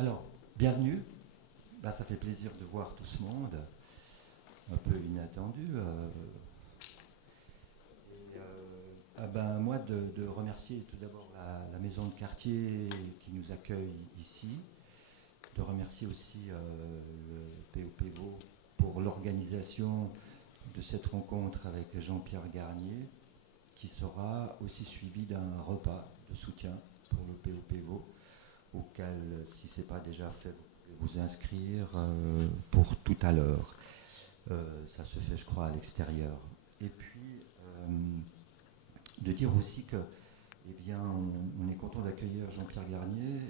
Alors, bienvenue. Bah, ça fait plaisir de voir tout ce monde, un peu inattendu. Moi, de remercier tout d'abord la maison de quartier qui nous accueille ici, de remercier aussi le POP Vaud pour l'organisation de cette rencontre avec Jean-Pierre Garnier, qui sera aussi suivi d'un repas de soutien pour le POP Vaud, auquel, si ce n'est pas déjà fait, vous pouvez vous inscrire pour tout à l'heure. Ça se fait, je crois, à l'extérieur. Et puis, de dire aussi que, eh bien, on est content d'accueillir Jean-Pierre Garnier.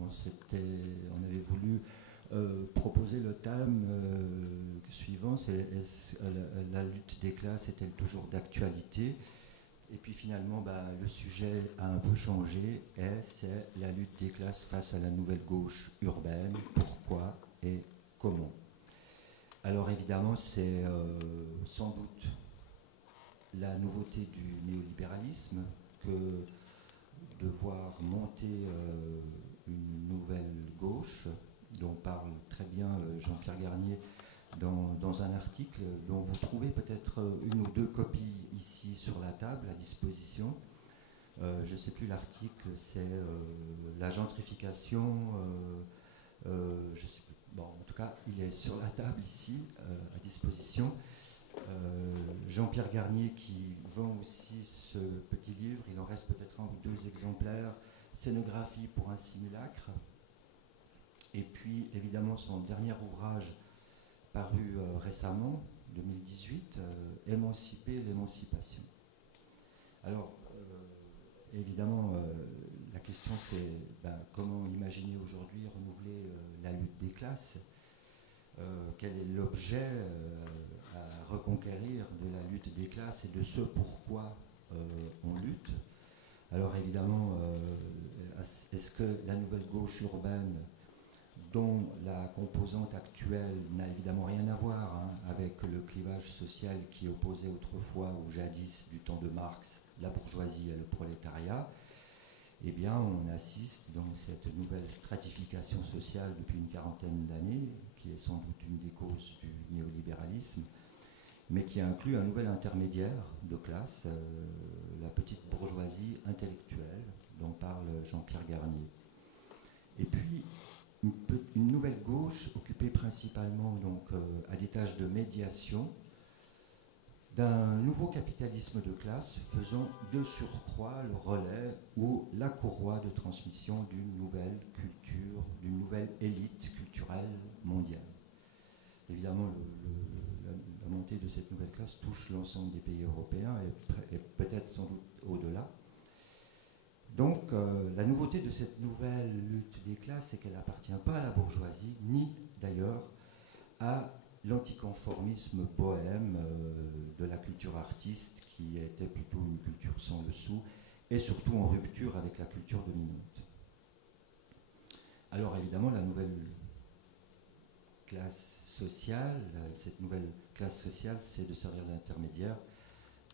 On avait voulu proposer le thème suivant, c'est la lutte des classes est-elle toujours d'actualité? Et puis finalement, le sujet a un peu changé, et c'est la lutte des classes face à la nouvelle gauche urbaine. Pourquoi et comment? Alors évidemment, c'est sans doute la nouveauté du néolibéralisme que de voir monter une nouvelle gauche, dont parle très bien Jean-Pierre Garnier dans un article dont vous trouvez peut-être une ou deux copies ici sur la table à disposition. Je ne sais plus l'article, c'est la gentrification, je sais plus. Bon, en tout cas, il est sur la table ici, à disposition. Jean-Pierre Garnier qui vend aussi ce petit livre, il en reste peut-être un ou deux exemplaires, Scénographie pour un simulacre. Et puis, évidemment, son dernier ouvrage paru récemment, 2018, Émanciper l'émancipation. Alors, évidemment, la question c'est comment imaginer aujourd'hui renouveler la lutte des classes, quel est l'objet à reconquérir de la lutte des classes et de ce pourquoi on lutte. Alors évidemment, est-ce que la nouvelle gauche urbaine, dont la composante actuelle n'a évidemment rien à voir avec le clivage social qui opposait autrefois ou jadis du temps de Marx la bourgeoisie et le prolétariat, eh bien on assiste dans cette nouvelle stratification sociale depuis une quarantaine d'années, qui est sans doute une des causes du néolibéralisme, mais qui inclut un nouvel intermédiaire de classe, la petite bourgeoisie intellectuelle dont parle Jean-Pierre Garnier. Et puis une nouvelle gauche occupée principalement donc, à des tâches de médiation d'un nouveau capitalisme de classe faisant de surcroît le relais ou la courroie de transmission d'une nouvelle culture, d'une nouvelle élite culturelle mondiale. Évidemment, la montée de cette nouvelle classe touche l'ensemble des pays européens et peut-être sans doute au-delà. Donc, la nouveauté de cette nouvelle lutte des classes, c'est qu'elle n'appartient pas à la bourgeoisie, ni d'ailleurs à l'anticonformisme bohème de la culture artiste, qui était plutôt une culture sans le sou, et surtout en rupture avec la culture dominante. Alors évidemment, la nouvelle classe sociale, cette nouvelle classe sociale, c'est de servir d'intermédiaire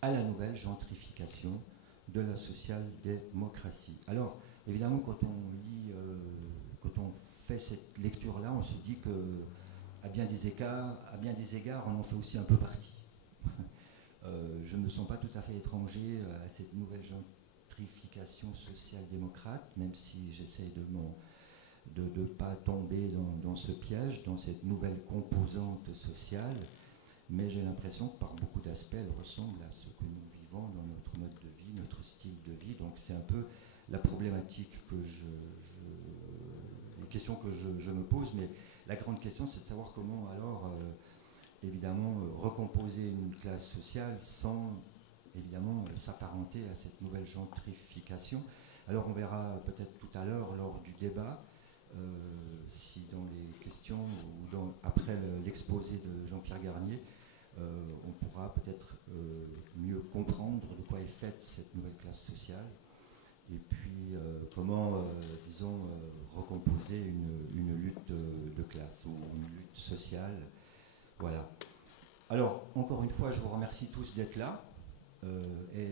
à la nouvelle gentrification de la social-démocratie. Alors, évidemment, quand on fait cette lecture-là, on se dit que, à bien des égards, on en fait aussi un peu partie. Je ne me sens pas tout à fait étranger à cette nouvelle gentrification social-démocrate, même si j'essaie de ne pas tomber dans ce piège, dans cette nouvelle composante sociale, mais j'ai l'impression que par beaucoup d'aspects, elle ressemble à ce que nous vivons dans notre mode de vie, notre style de vie. Donc c'est un peu la problématique les questions que je me pose, mais la grande question c'est de savoir comment alors évidemment recomposer une classe sociale sans évidemment s'apparenter à cette nouvelle gentrification. Alors on verra peut-être tout à l'heure lors du débat si dans les questions ou après l'exposé de Jean-Pierre Garnier, on pourra peut-être mieux comprendre de quoi est faite cette nouvelle classe sociale et puis comment, disons, recomposer une lutte de classe ou une lutte sociale. Voilà. Alors, encore une fois, je vous remercie tous d'être là et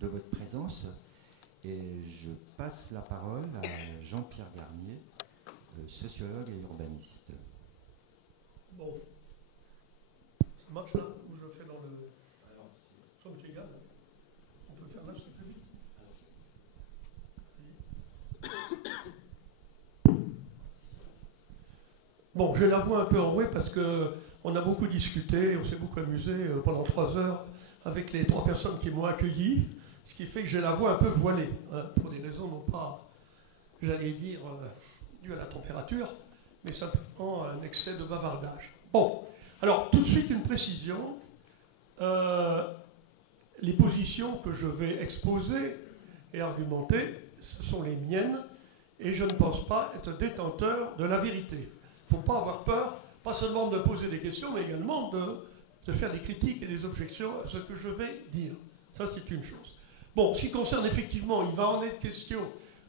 de votre présence. Et je passe la parole à Jean-Pierre Garnier sociologue et urbaniste. Bon. Ça marche là? Ou je le fais dans le... Ça m'est égal. On peut le faire là, c'est plus vite. Bon, j'ai la voix un peu enrouée parce qu'on a beaucoup discuté, on s'est beaucoup amusé pendant 3 heures avec les 3 personnes qui m'ont accueilli, ce qui fait que j'ai la voix un peu voilée, hein, pour des raisons non pas, j'allais dire, dues à la température, mais simplement un excès de bavardage. Bon, alors tout de suite une précision. Les positions que je vais exposer et argumenter, ce sont les miennes, et je ne pense pas être détenteur de la vérité. Il ne faut pas avoir peur, pas seulement de poser des questions, mais également de faire des critiques et des objections à ce que je vais dire. Ça, c'est une chose. Bon, ce qui concerne effectivement, il va en être question,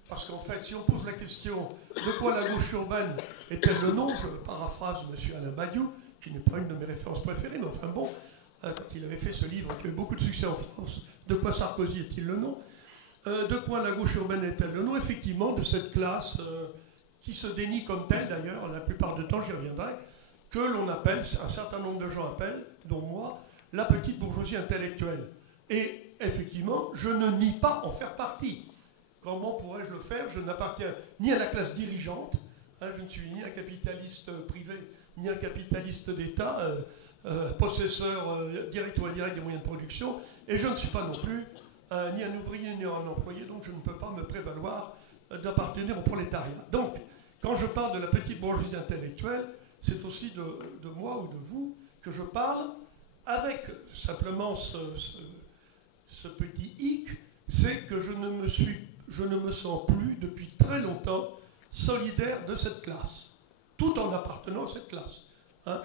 parce qu'en fait, si on pose la question de quoi la gauche urbaine est-elle le nom, je paraphrase M. Alain Badiou, qui n'est pas une de mes références préférées, mais enfin bon, quand il avait fait ce livre qui a eu beaucoup de succès en France, de quoi Sarkozy est-il le nom, de quoi la gauche urbaine est-elle le nom, effectivement, de cette classe qui se dénie comme telle, d'ailleurs, la plupart du temps, j'y reviendrai, que l'on appelle, un certain nombre de gens appellent, dont moi, la petite bourgeoisie intellectuelle. Et effectivement, je ne nie pas en faire partie. Comment pourrais-je le faire? Je n'appartiens ni à la classe dirigeante, hein, je ne suis ni un capitaliste privé, ni un capitaliste d'État, possesseur direct ou indirect des moyens de production, et je ne suis pas non plus ni un ouvrier ni un employé, donc je ne peux pas me prévaloir d'appartenir au prolétariat. Donc, quand je parle de la petite bourgeoisie intellectuelle, c'est aussi de moi ou de vous que je parle, avec simplement ce petit hic, c'est que je ne me sens plus depuis très longtemps solidaire de cette classe, tout en appartenant à cette classe. Hein,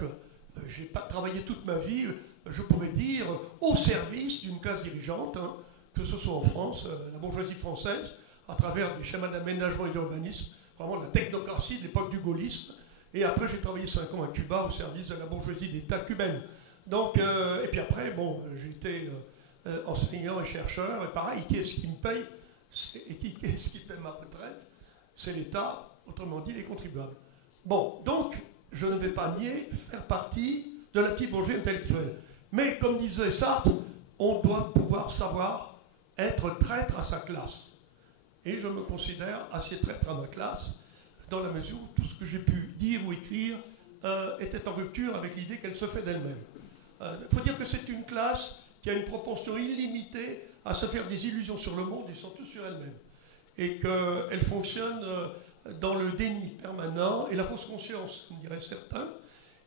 je n'ai pas travaillé toute ma vie, je pourrais dire, au service d'une classe dirigeante, hein, que ce soit en France, la bourgeoisie française, à travers des schémas d'aménagement et d'urbanisme, vraiment la technocratie de l'époque du gaullisme. Et après, j'ai travaillé 5 ans à Cuba au service de la bourgeoisie d'État cubaine. Donc, et puis après, bon, j'étais enseignant et chercheur, et pareil, qui est-ce qui me paye et qui est-ce qui paye ma retraite? C'est l'État, autrement dit les contribuables. Bon, donc, je ne vais pas nier faire partie de la petite bourgeoisie intellectuelle. Mais, comme disait Sartre, on doit pouvoir savoir être traître à sa classe. Et je me considère assez traître à ma classe, dans la mesure où tout ce que j'ai pu dire ou écrire était en rupture avec l'idée qu'elle se fait d'elle-même. Il faut dire que c'est une classe qui a une propension illimitée à se faire des illusions sur le monde et surtout sur elle-même. Et qu'elle fonctionne dans le déni permanent et la fausse conscience, comme diraient certains,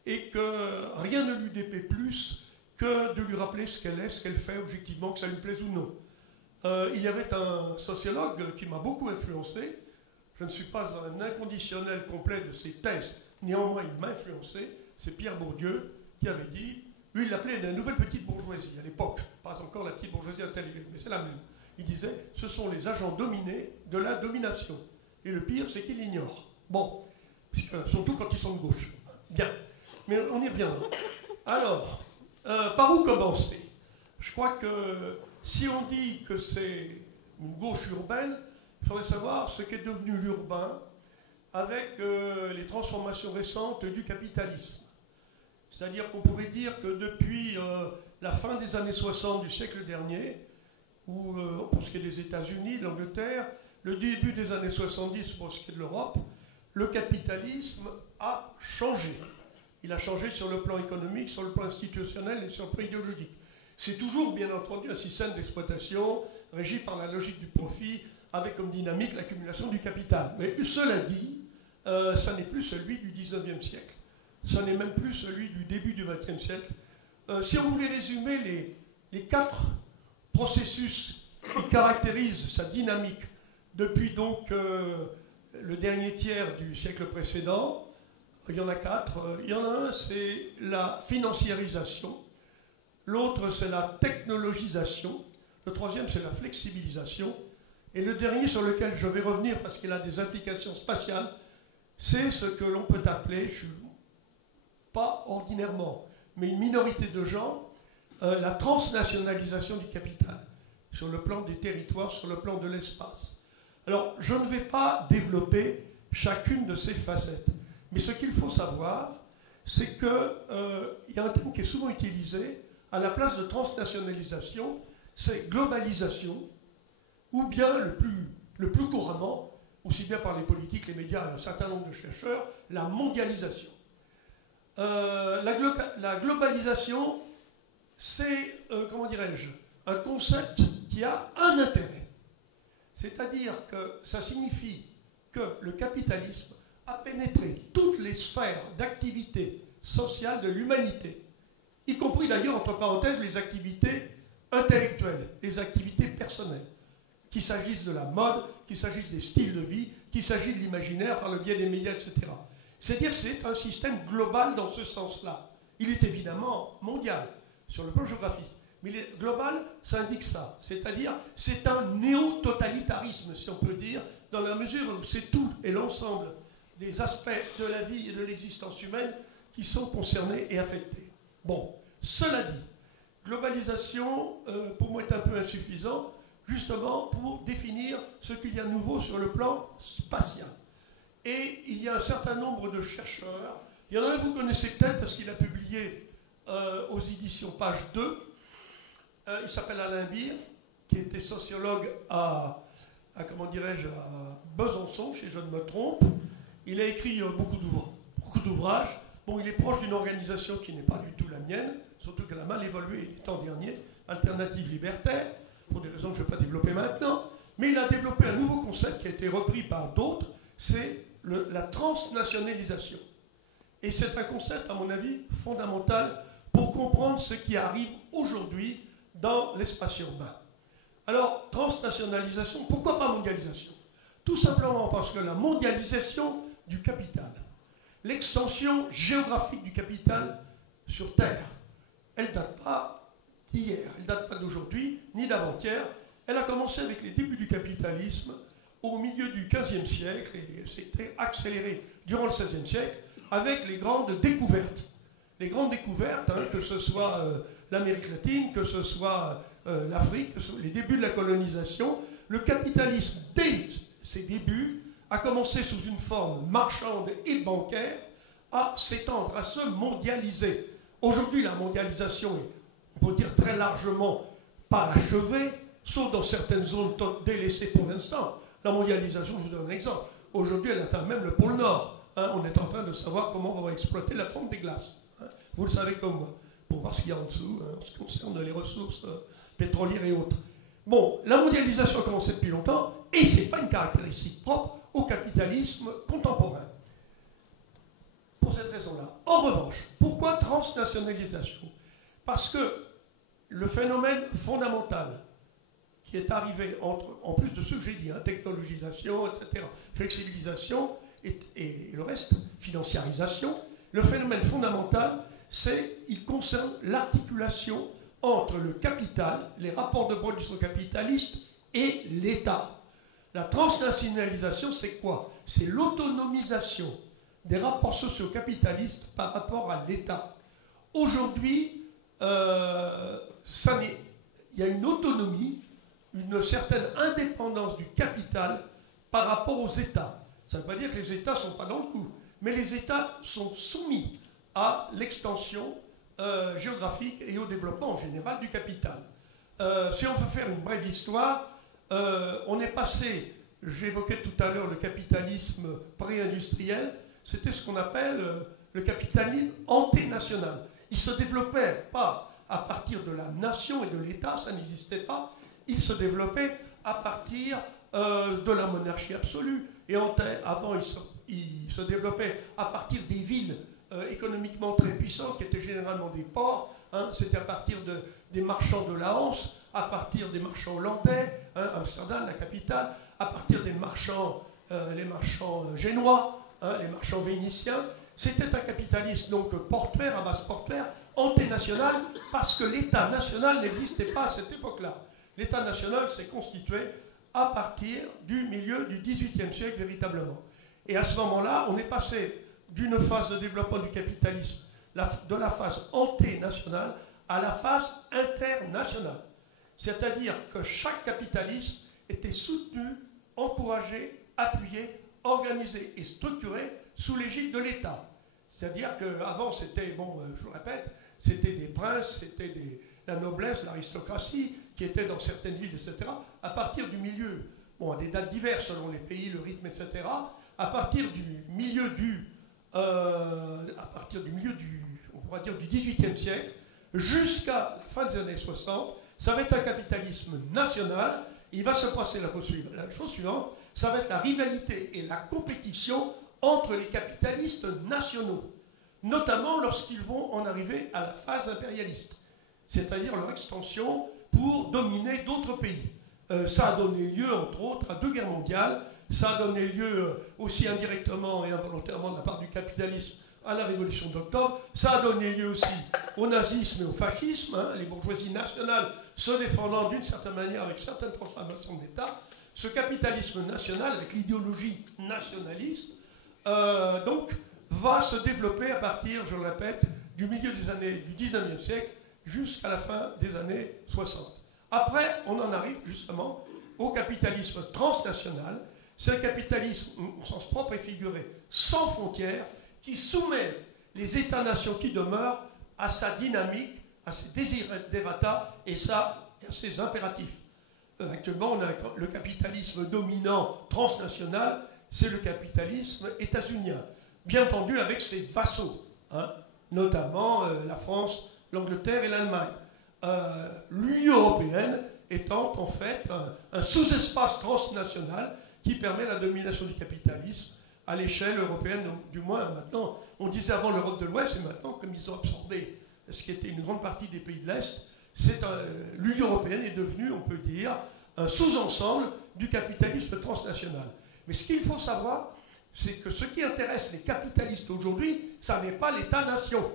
et que rien ne lui déplaît plus que de lui rappeler ce qu'elle est, ce qu'elle fait objectivement, que ça lui plaise ou non. Il y avait un sociologue qui m'a beaucoup influencé. Je ne suis pas un inconditionnel complet de ses thèses, néanmoins il m'a influencé. C'est Pierre Bourdieu qui avait dit, lui il l'appelait la nouvelle petite bourgeoisie à l'époque, pas encore la petite bourgeoisie intellectuelle, mais c'est la même. Il disait, ce sont les agents dominés de la domination. Et le pire, c'est qu'ils l'ignorent. Bon, surtout quand ils sont de gauche. Bien, mais on y reviendra. Alors, par où commencer? Je crois que si on dit que c'est une gauche urbaine, il faudrait savoir ce qu'est devenu l'urbain avec les transformations récentes du capitalisme. C'est-à-dire qu'on pourrait dire que depuis la fin des années 60 du siècle dernier, ou pour ce qui est des États-Unis, de l'Angleterre, le début des années 70 pour ce qui est de l'Europe, le capitalisme a changé. Il a changé sur le plan économique, sur le plan institutionnel et sur le plan idéologique. C'est toujours, bien entendu, un système d'exploitation régi par la logique du profit, avec comme dynamique l'accumulation du capital. Mais cela dit, ça n'est plus celui du 19e siècle. Ça n'est même plus celui du début du 20e siècle. Si on voulait résumer les 4 processus qui caractérisent sa dynamique depuis donc le dernier tiers du siècle précédent, il y en a 4. Il y en a un, c'est la financiarisation. L'autre, c'est la technologisation. Le troisième, c'est la flexibilisation. Et le dernier sur lequel je vais revenir, parce qu'il a des implications spatiales, c'est ce que l'on peut appeler, pas ordinairement, mais une minorité de gens, la transnationalisation du capital, sur le plan des territoires, sur le plan de l'espace. Alors, je ne vais pas développer chacune de ces facettes. Mais ce qu'il faut savoir, c'est qu'il y a un terme qui est souvent utilisé à la place de transnationalisation, c'est globalisation, ou bien le plus couramment, aussi bien par les politiques, les médias et un certain nombre de chercheurs, la mondialisation. La globalisation, c'est, comment dirais-je, un concept qui a un intérêt. C'est-à-dire que ça signifie que le capitalisme a pénétré toutes les sphères d'activité sociale de l'humanité, y compris d'ailleurs, entre parenthèses, les activités intellectuelles, les activités personnelles, qu'il s'agisse de la mode, qu'il s'agisse des styles de vie, qu'il s'agisse de l'imaginaire par le biais des médias, etc. C'est-à-dire que c'est un système global dans ce sens-là. Il est évidemment mondial, sur le plan géographique. Mais global, ça indique ça. C'est-à-dire, c'est un néo-totalitarisme, si on peut dire, dans la mesure où c'est tout et l'ensemble des aspects de la vie et de l'existence humaine qui sont concernés et affectés. Bon, cela dit, globalisation, pour moi, est un peu insuffisant, justement pour définir ce qu'il y a de nouveau sur le plan spatial. Et il y a un certain nombre de chercheurs, il y en a un que vous connaissez peut-être parce qu'il a publié aux éditions Page 2, il s'appelle Alain Bir, qui était sociologue à comment dirais-je, à Besançon, si je ne me trompe. Il a écrit beaucoup d'ouvrages. Bon, il est proche d'une organisation qui n'est pas du tout la mienne, surtout qu'elle a mal évolué les temps derniers, Alternative Libertaire, pour des raisons que je ne vais pas développer maintenant. Mais il a développé un nouveau concept qui a été repris par d'autres, c'est la transnationalisation. Et c'est un concept, à mon avis, fondamental pour comprendre ce qui arrive aujourd'hui dans l'espace urbain. Alors, transnationalisation, pourquoi pas mondialisation? Tout simplement parce que la mondialisation du capital, l'extension géographique du capital sur Terre, elle ne date pas d'hier, elle ne date pas d'aujourd'hui, ni d'avant-hier. Elle a commencé avec les débuts du capitalisme au milieu du XVe siècle et s'était accélérée durant le XVIe siècle avec les grandes découvertes. Les grandes découvertes, hein, que ce soit l'Amérique latine, que ce soit l'Afrique, les débuts de la colonisation, le capitalisme, dès ses débuts, a commencé sous une forme marchande et bancaire à s'étendre, à se mondialiser. Aujourd'hui, la mondialisation est, on peut dire très largement, pas achevée, sauf dans certaines zones délaissées pour l'instant. La mondialisation, je vous donne un exemple. Aujourd'hui, elle atteint même le pôle Nord. Hein, on est en train de savoir comment on va exploiter la fonte des glaces. Hein, vous le savez comme moi, pour voir ce qu'il y a en dessous, hein, en ce qui concerne les ressources pétrolières et autres. Bon, la mondialisation a commencé depuis longtemps, et ce n'est pas une caractéristique propre au capitalisme contemporain. Pour cette raison-là. En revanche, pourquoi transnationalisation? Parce que le phénomène fondamental qui est arrivé, en plus de ce que j'ai dit, hein, technologisation, etc., flexibilisation et le reste, financiarisation, le phénomène fondamental, il concerne l'articulation entre le capital, les rapports de production capitalistes et l'État. La transnationalisation, c'est quoi? C'est l'autonomisation des rapports sociaux-capitalistes par rapport à l'État. Aujourd'hui, il y a une autonomie, une certaine indépendance du capital par rapport aux États. Ça ne veut pas dire que les États ne sont pas dans le coup, mais les États sont soumis à l'extension géographique et au développement en général du capital. Si on veut faire une brève histoire, on est passé, j'évoquais tout à l'heure le capitalisme pré-industriel, c'était ce qu'on appelle le capitalisme anténational. Il ne se développait pas à partir de la nation et de l'État, ça n'existait pas, il se développait à partir de la monarchie absolue. Et avant, il se développait à partir des villes économiquement très puissantes, qui étaient généralement des ports. Hein, c'était à partir des marchands de la Hanse, à partir des marchands hollandais, hein, Amsterdam, la capitale, à partir des marchands, les marchands génois, hein, les marchands vénitiens. C'était un capitalisme donc portuaire, à base portuaire, anténational, parce que l'État national n'existait pas à cette époque-là. L'État national s'est constitué à partir du milieu du XVIIIe siècle, véritablement. Et à ce moment-là, on est passé d'une phase de développement du capitalisme, de la phase anténationale, à la phase internationale. C'est-à-dire que chaque capitalisme était soutenu, encouragé, appuyé organisée et structurée sous l'égide de l'État. C'est-à-dire qu'avant, c'était, bon, je vous répète, c'était des princes, c'était la noblesse, l'aristocratie, qui était dans certaines villes, etc. À partir du milieu, bon, à des dates diverses selon les pays, le rythme, etc. À partir du milieu du, on pourra dire du XVIIIe siècle, jusqu'à la fin des années 60, ça va être un capitalisme national. Il va se passer la chose suivante, ça va être la rivalité et la compétition entre les capitalistes nationaux, notamment lorsqu'ils vont en arriver à la phase impérialiste, c'est-à-dire leur extension pour dominer d'autres pays. Ça a donné lieu, entre autres, à 2 guerres mondiales, ça a donné lieu aussi indirectement et involontairement de la part du capitalisme à la Révolution d'octobre, ça a donné lieu aussi au nazisme et au fascisme, hein, les bourgeoisies nationales se défendant d'une certaine manière avec certaines transformations d'État. Ce capitalisme national, avec l'idéologie nationaliste, donc, va se développer à partir, je le répète, du milieu des années du 19e siècle jusqu'à la fin des années 60. Après, on en arrive justement au capitalisme transnational. C'est un capitalisme, au sens propre et figuré, sans frontières, qui soumet les États-nations qui demeurent à sa dynamique, à ses desiderata et à ses impératifs. Actuellement, on a le capitalisme dominant transnational, c'est le capitalisme états-unien, bien entendu avec ses vassaux, hein, notamment la France, l'Angleterre et l'Allemagne. L'Union européenne étant en fait un sous-espace transnational qui permet la domination du capitalisme à l'échelle européenne, donc, du moins maintenant. On disait avant l'Europe de l'Ouest, et maintenant, comme ils ont absorbé ce qui était une grande partie des pays de l'Est, l'Union européenne est devenue, on peut dire, un sous-ensemble du capitalisme transnational. Mais ce qu'il faut savoir, c'est que ce qui intéresse les capitalistes aujourd'hui, ça n'est pas l'État-nation.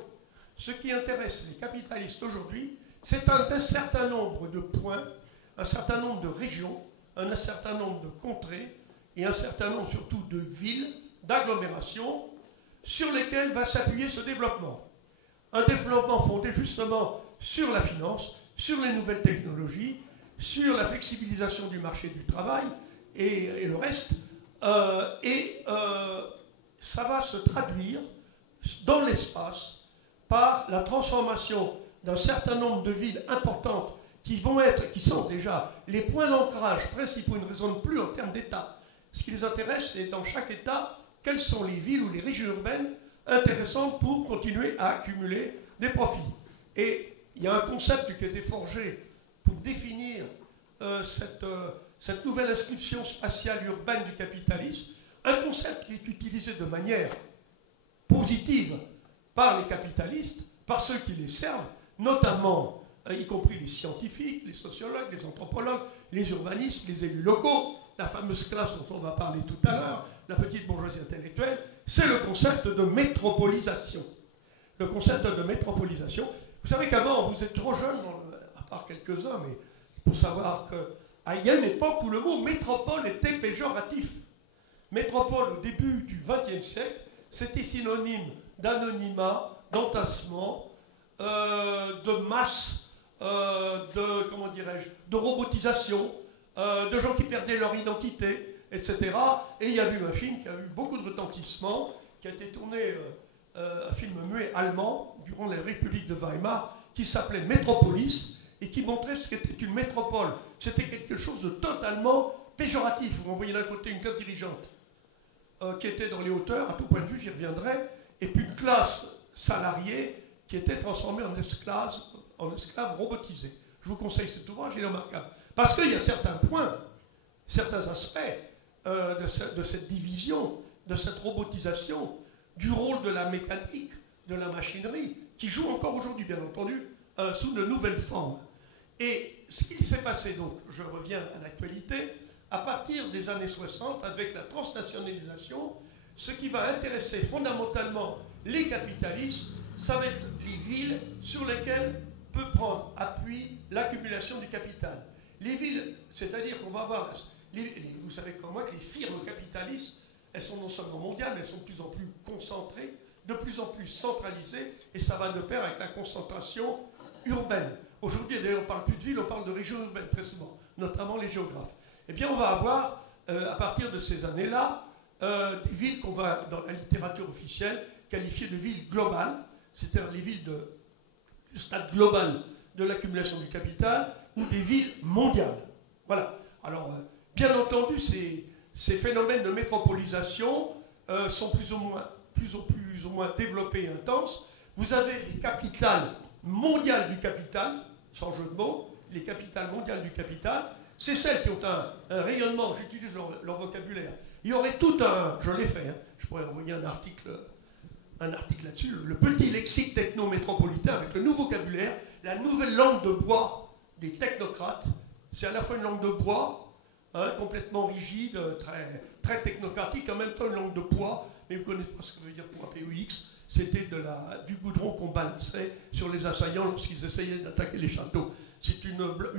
Ce qui intéresse les capitalistes aujourd'hui, c'est un certain nombre de points, un certain nombre de régions, un certain nombre de contrées et un certain nombre surtout de villes, d'agglomérations, sur lesquelles va s'appuyer ce développement. Un développement fondé justement sur la finance, sur les nouvelles technologies, sur la flexibilisation du marché du travail et le reste. Ça va se traduire dans l'espace par la transformation d'un certain nombre de villes importantes qui sont déjà les points d'ancrage principaux, ils ne raisonnent plus en termes d'État. Ce qui les intéresse, c'est dans chaque État, quelles sont les villes ou les régions urbaines intéressantes pour continuer à accumuler des profits. Et il y a un concept qui a été forgé pour définir cette nouvelle inscription spatiale urbaine du capitalisme, un concept qui est utilisé de manière positive par les capitalistes, par ceux qui les servent, notamment, y compris les scientifiques, les sociologues, les anthropologues, les urbanistes, les élus locaux, la fameuse classe dont on va parler tout à l'heure, la petite bourgeoisie intellectuelle, c'est le concept de métropolisation. Le concept de métropolisation. Vous savez qu'avant, vous êtes trop jeunes, à part quelques-uns, mais pour savoir qu'il y a une époque où le mot métropole était péjoratif. Métropole, au début du XXe siècle, c'était synonyme d'anonymat, d'entassement, de masse, de robotisation, de gens qui perdaient leur identité, etc. Et il y a eu un film qui a eu beaucoup de retentissement, qui a été tourné, un film muet allemand, durant la République de Weimar, qui s'appelait Métropolis, et qui montrait ce qu'était une métropole. C'était quelque chose de totalement péjoratif. Vous voyez d'un côté une classe dirigeante qui était dans les hauteurs, à tout point de vue, j'y reviendrai, et puis une classe salariée qui était transformée en esclaves robotisés. Je vous conseille cet ouvrage, il est remarquable. Parce qu'il y a certains points, certains aspects de cette division, de cette robotisation, du rôle de la mécanique, de la machinerie, qui joue encore aujourd'hui, bien entendu, sous de nouvelles formes. Et ce qui s'est passé, donc, je reviens à l'actualité, à partir des années 60, avec la transnationalisation, ce qui va intéresser fondamentalement les capitalistes, ça va être les villes sur lesquelles peut prendre appui l'accumulation du capital. Les villes, c'est-à-dire qu'on va avoir, vous savez comme moi que les firmes capitalistes, elles sont non seulement mondiales, mais elles sont de plus en plus concentrées, de plus en plus centralisées, et ça va de pair avec la concentration urbaine. Aujourd'hui, d'ailleurs, on ne parle plus de villes, on parle de régions urbaines très souvent, notamment les géographes. Eh bien, on va avoir, à partir de ces années-là, des villes qu'on va, dans la littérature officielle, qualifier de villes globales, c'est-à-dire les villes du stade global de l'accumulation du capital, ou des villes mondiales. Voilà. Alors, bien entendu, ces phénomènes de métropolisation sont plus ou moins développés et intenses. Vous avez les capitales mondiales du capital, sans jeu de mots, les capitales mondiales du capital, c'est celles qui ont un rayonnement, j'utilise leur vocabulaire. Il y aurait tout un, je l'ai fait, hein, je pourrais envoyer un article là-dessus, le petit lexique techno-métropolitain avec le nouveau vocabulaire, la nouvelle langue de bois des technocrates. C'est à la fois une langue de bois, hein, complètement rigide, très technocratique, en même temps une langue de poids, mais vous ne connaissez pas ce que veut dire poids, POX, c'était du goudron qu'on balançait sur les assaillants lorsqu'ils essayaient d'attaquer les châteaux. C'est une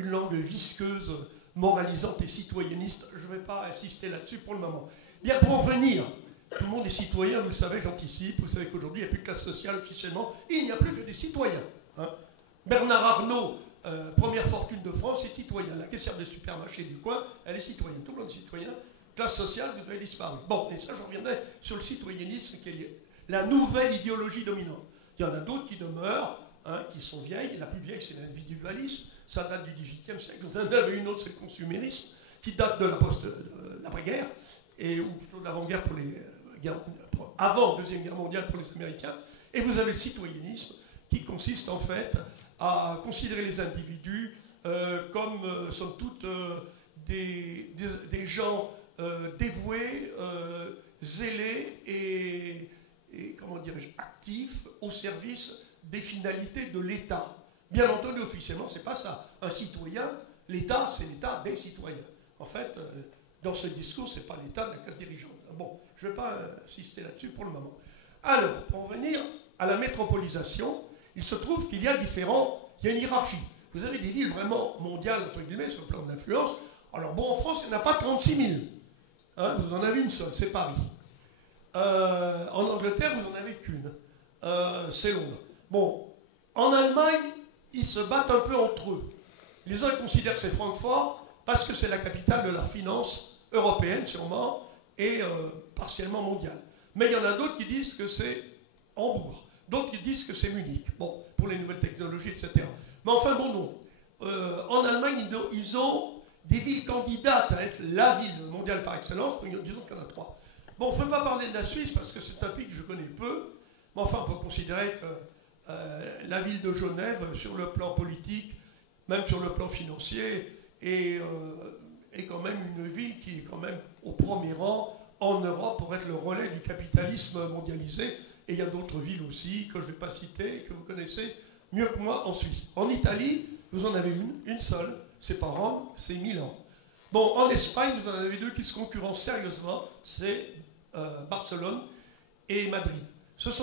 langue visqueuse, moralisante et citoyenniste. Je ne vais pas insister là-dessus pour le moment. Bien, pour en venir, tout le monde est citoyen, vous le savez, j'anticipe. Vous savez qu'aujourd'hui, il n'y a plus de classe sociale officiellement. Il n'y a plus que des citoyens. Hein. Bernard Arnault, première fortune de France, est citoyen. La caissière des supermarchés du coin, elle est citoyenne. Tout le monde est citoyen. Classe sociale, vous avez disparu. Bon, et ça, je reviendrai sur le citoyennisme, qui est la nouvelle idéologie dominante. Il y en a d'autres qui demeurent, hein, qui sont vieilles. La plus vieille, c'est l'individualisme. Ça date du XVIIIe siècle. Vous en avez une autre, c'est le consumérisme, qui date de l'après-guerre, ou plutôt de l'avant-guerre pour les avant Deuxième Guerre mondiale pour les Américains. Et vous avez le citoyennisme, qui consiste en fait à considérer les individus comme, somme toute, des gens dévoués, zélés et comment dirais-je, actifs au service des finalités de l'État. Bien entendu, officiellement, c'est pas ça. Un citoyen, l'État, c'est l'État des citoyens. En fait, dans ce discours, c'est pas l'État de la classe dirigeante. Bon, je ne vais pas insister là-dessus pour le moment. Alors, pour en venir à la métropolisation, il se trouve qu'il y a une hiérarchie. Vous avez des villes vraiment mondiales, entre guillemets, sur le plan de l'influence. Alors bon, en France, il n'y en a pas 36 000. Hein, vous en avez une seule, c'est Paris. En Angleterre, vous n'en avez qu'une. C'est Londres. Bon, en Allemagne, ils se battent un peu entre eux. Les uns considèrent que c'est Francfort parce que c'est la capitale de la finance européenne, sûrement, et partiellement mondiale. Mais il y en a d'autres qui disent que c'est Hambourg. D'autres qui disent que c'est Munich. Bon, pour les nouvelles technologies, etc. Mais enfin, bon, non. En Allemagne, ils ont des villes candidates à être la ville mondiale par excellence. Disons qu'il y en a 3. Bon, je ne veux pas parler de la Suisse parce que c'est un pays que je connais peu. Mais enfin, on peut considérer que la ville de Genève, sur le plan politique, même sur le plan financier, est quand même une ville qui est quand même au premier rang en Europe pour être le relais du capitalisme mondialisé. Et il y a d'autres villes aussi que je ne vais pas citer, que vous connaissez mieux que moi en Suisse. En Italie, vous en avez une seule, c'est pas Rome, c'est Milan. Bon, en Espagne, vous en avez deux qui se concurrencent sérieusement, c'est Barcelone et Madrid.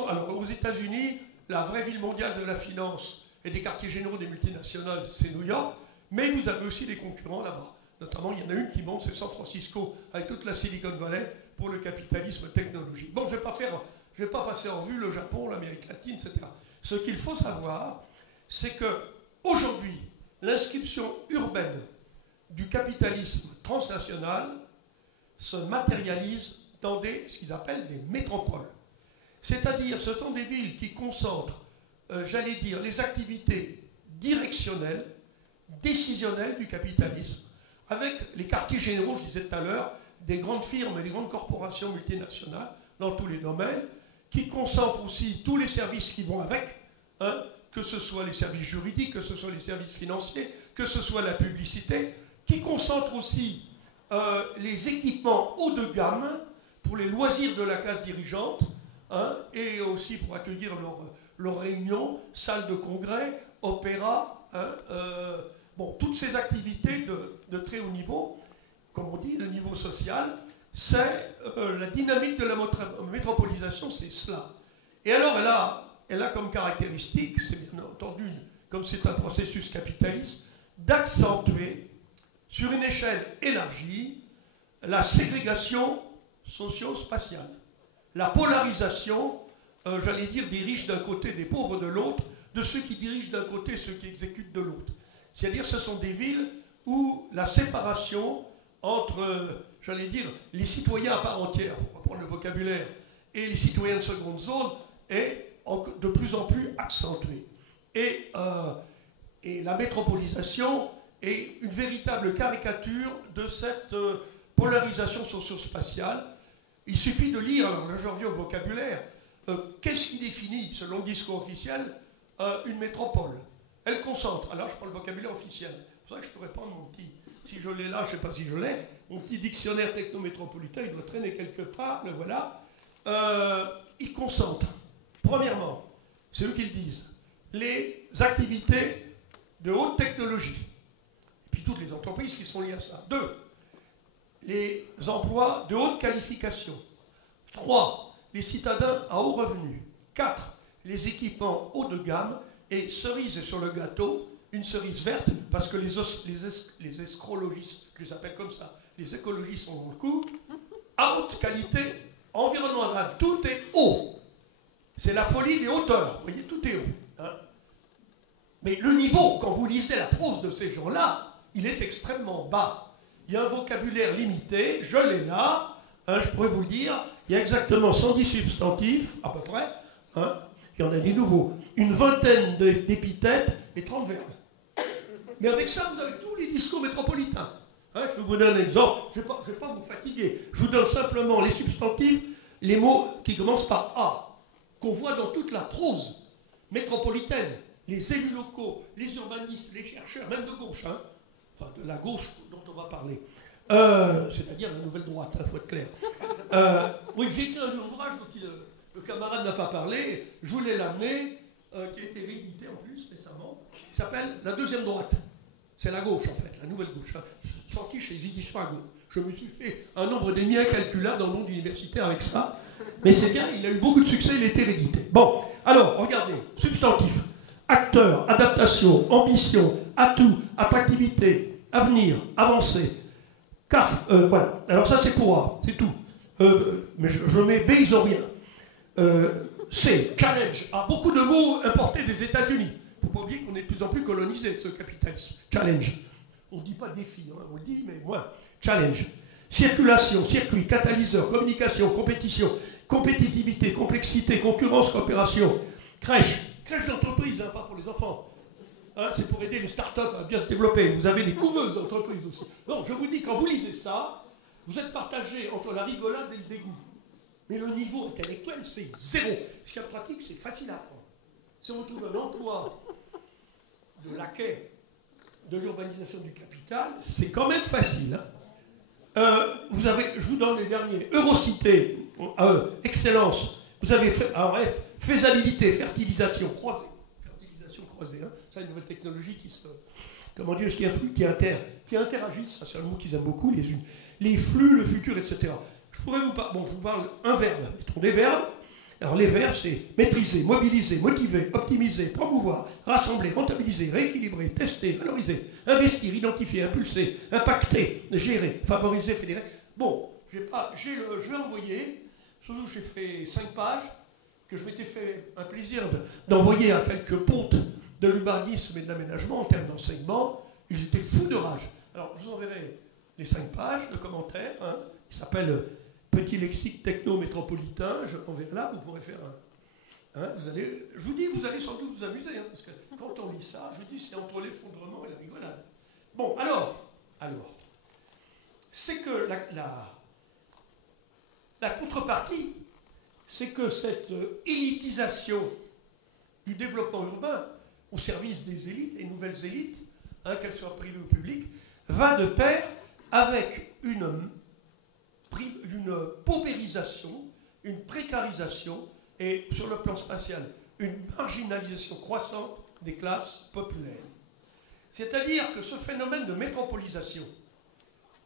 Alors, aux États-Unis, la vraie ville mondiale de la finance et des quartiers généraux des multinationales, c'est New York, mais vous avez aussi des concurrents là-bas. Notamment, il y en a une qui monte, c'est San Francisco, avec toute la Silicon Valley pour le capitalisme technologique. Bon, je ne vais pas passer en revue le Japon, l'Amérique latine, etc. Ce qu'il faut savoir, c'est qu'aujourd'hui, l'inscription urbaine du capitalisme transnational se matérialise dans ce qu'ils appellent des métropoles. C'est-à-dire, ce sont des villes qui concentrent, j'allais dire, les activités directionnelles, décisionnelles du capitalisme, avec les quartiers généraux, je disais tout à l'heure, des grandes firmes et des grandes corporations multinationales dans tous les domaines, qui concentrent aussi tous les services qui vont avec, hein, que ce soit les services juridiques, que ce soit les services financiers, que ce soit la publicité, qui concentrent aussi les équipements haut de gamme pour les loisirs de la classe dirigeante, hein, et aussi pour accueillir leurs réunions, salles de congrès, opéras, hein, bon, toutes ces activités de très haut niveau, comme on dit, le niveau social, c'est la dynamique de la métropolisation, c'est cela. Et alors, elle a comme caractéristique, c'est bien entendu, comme c'est un processus capitaliste, d'accentuer, sur une échelle élargie, la ségrégation socio-spatiale, la polarisation, j'allais dire, des riches d'un côté, des pauvres de l'autre, de ceux qui dirigent d'un côté, ceux qui exécutent de l'autre. C'est-à-dire ce sont des villes où la séparation entre, j'allais dire, les citoyens à part entière, pour reprendre le vocabulaire, et les citoyens de seconde zone est de plus en plus accentuée. Et la métropolisation est une véritable caricature de cette polarisation socio-spatiale. Il suffit de lire, alors là je reviens au vocabulaire, qu'est-ce qui définit, selon le discours officiel, une métropole? Elle concentre, alors je prends le vocabulaire officiel, c'est pour ça que je pourrais prendre mon petit, si je l'ai là, je ne sais pas si je l'ai, mon petit dictionnaire technométropolitain, il doit traîner quelque part, le voilà. Il concentre, premièrement, c'est eux qui le disent, les activités de haute technologie, et puis toutes les entreprises qui sont liées à ça. 2, les emplois de haute qualification. 3, les citadins à haut revenu. 4, les équipements haut de gamme. Et cerise sur le gâteau, une cerise verte, parce que les escrologistes, je les appelle comme ça, les écologistes ont le coup, à haute qualité, environnementale, tout est haut. C'est la folie des hauteurs, vous voyez, tout est haut. Hein. Mais le niveau, quand vous lisez la prose de ces gens-là, il est extrêmement bas. Il y a un vocabulaire limité, je l'ai là, hein, je pourrais vous le dire, il y a exactement 110 substantifs, à peu près, hein. Il y en a des nouveaux, une vingtaine d'épithètes et 30 verbes. Mais avec ça, vous avez tous les discours métropolitains. Hein, je vais vous donner un exemple, je ne vais pas vous fatiguer. Je vous donne simplement les substantifs, les mots qui commencent par A, qu'on voit dans toute la prose métropolitaine. Les élus locaux, les urbanistes, les chercheurs, même de gauche, hein, enfin de la gauche dont on va parler, c'est-à-dire la nouvelle droite, il faut être clair. Oui, j'ai écrit un ouvrage dont le camarade n'a pas parlé, je voulais l'amener, qui a été réédité en plus récemment, qui s'appelle La deuxième droite. C'est la gauche en fait, la nouvelle gauche, hein, sorti chez les éditions à gauche. Je me suis fait un nombre d'ennemis incalculable dans le monde universitaire avec ça, mais c'est bien, il a eu beaucoup de succès, il a été réédité. Bon, alors, regardez, substantif, acteur, adaptation, ambition, atout, attractivité, avenir, avancée, voilà. Alors ça c'est pour A, c'est tout. Mais je mets B, ils n'ont rien. C, challenge, a beaucoup de mots importés des États-Unis. Il ne faut pas oublier qu'on est de plus en plus colonisé avec ce capitalisme. Challenge. On ne dit pas défi, hein, on le dit, mais moins. Challenge. Circulation, circuit, catalyseur, communication, compétition, compétitivité, complexité, concurrence, coopération. Crèche. Crèche d'entreprise, hein, pas pour les enfants. Hein, c'est pour aider les startups à bien se développer. Vous avez les couveuses d'entreprise aussi. Non, je vous dis, quand vous lisez ça, vous êtes partagé entre la rigolade et le dégoût. Mais le niveau intellectuel, c'est zéro. Ce qui est pratique, c'est facile à apprendre. Si on trouve un emploi de laquais de l'urbanisation du capital, c'est quand même facile. Hein. Vous avez, je vous donne les derniers, Eurocité, excellence. Vous avez F, faisabilité, fertilisation croisée. Fertilisation croisée, hein. Ça, une nouvelle technologie qui se, comment dire, qui influe, qui interagissent, ça c'est un mot qu'ils aiment beaucoup, les flux, le futur, etc. Je pourrais vous parler, bon, je vous parle un verbe, mettons des verbes. Alors les verbes, c'est maîtriser, mobiliser, motiver, optimiser, promouvoir, rassembler, rentabiliser, rééquilibrer, tester, valoriser, investir, identifier, impulser, impacter, gérer, favoriser, fédérer. Bon, je vais envoyer, surtout j'ai fait 5 pages, que je m'étais fait un plaisir d'envoyer à quelques pontes de l'urbanisme et de l'aménagement en termes d'enseignement. Ils étaient fous de rage. Alors je vous enverrai les 5 pages de commentaires, hein. Il s'appelle Petit lexique techno-métropolitain, je t'enverrai là, vous pourrez faire un. Hein, je vous dis, vous allez sans doute vous amuser, hein, parce que quand on lit ça, je vous dis, c'est entre l'effondrement et la rigolade. Bon, alors, c'est que la contrepartie, c'est que cette élitisation du développement urbain au service des élites, et nouvelles élites, hein, qu'elles soient privées ou publiques, va de pair avec une paupérisation, une précarisation et, sur le plan spatial, une marginalisation croissante des classes populaires. C'est-à-dire que ce phénomène de métropolisation,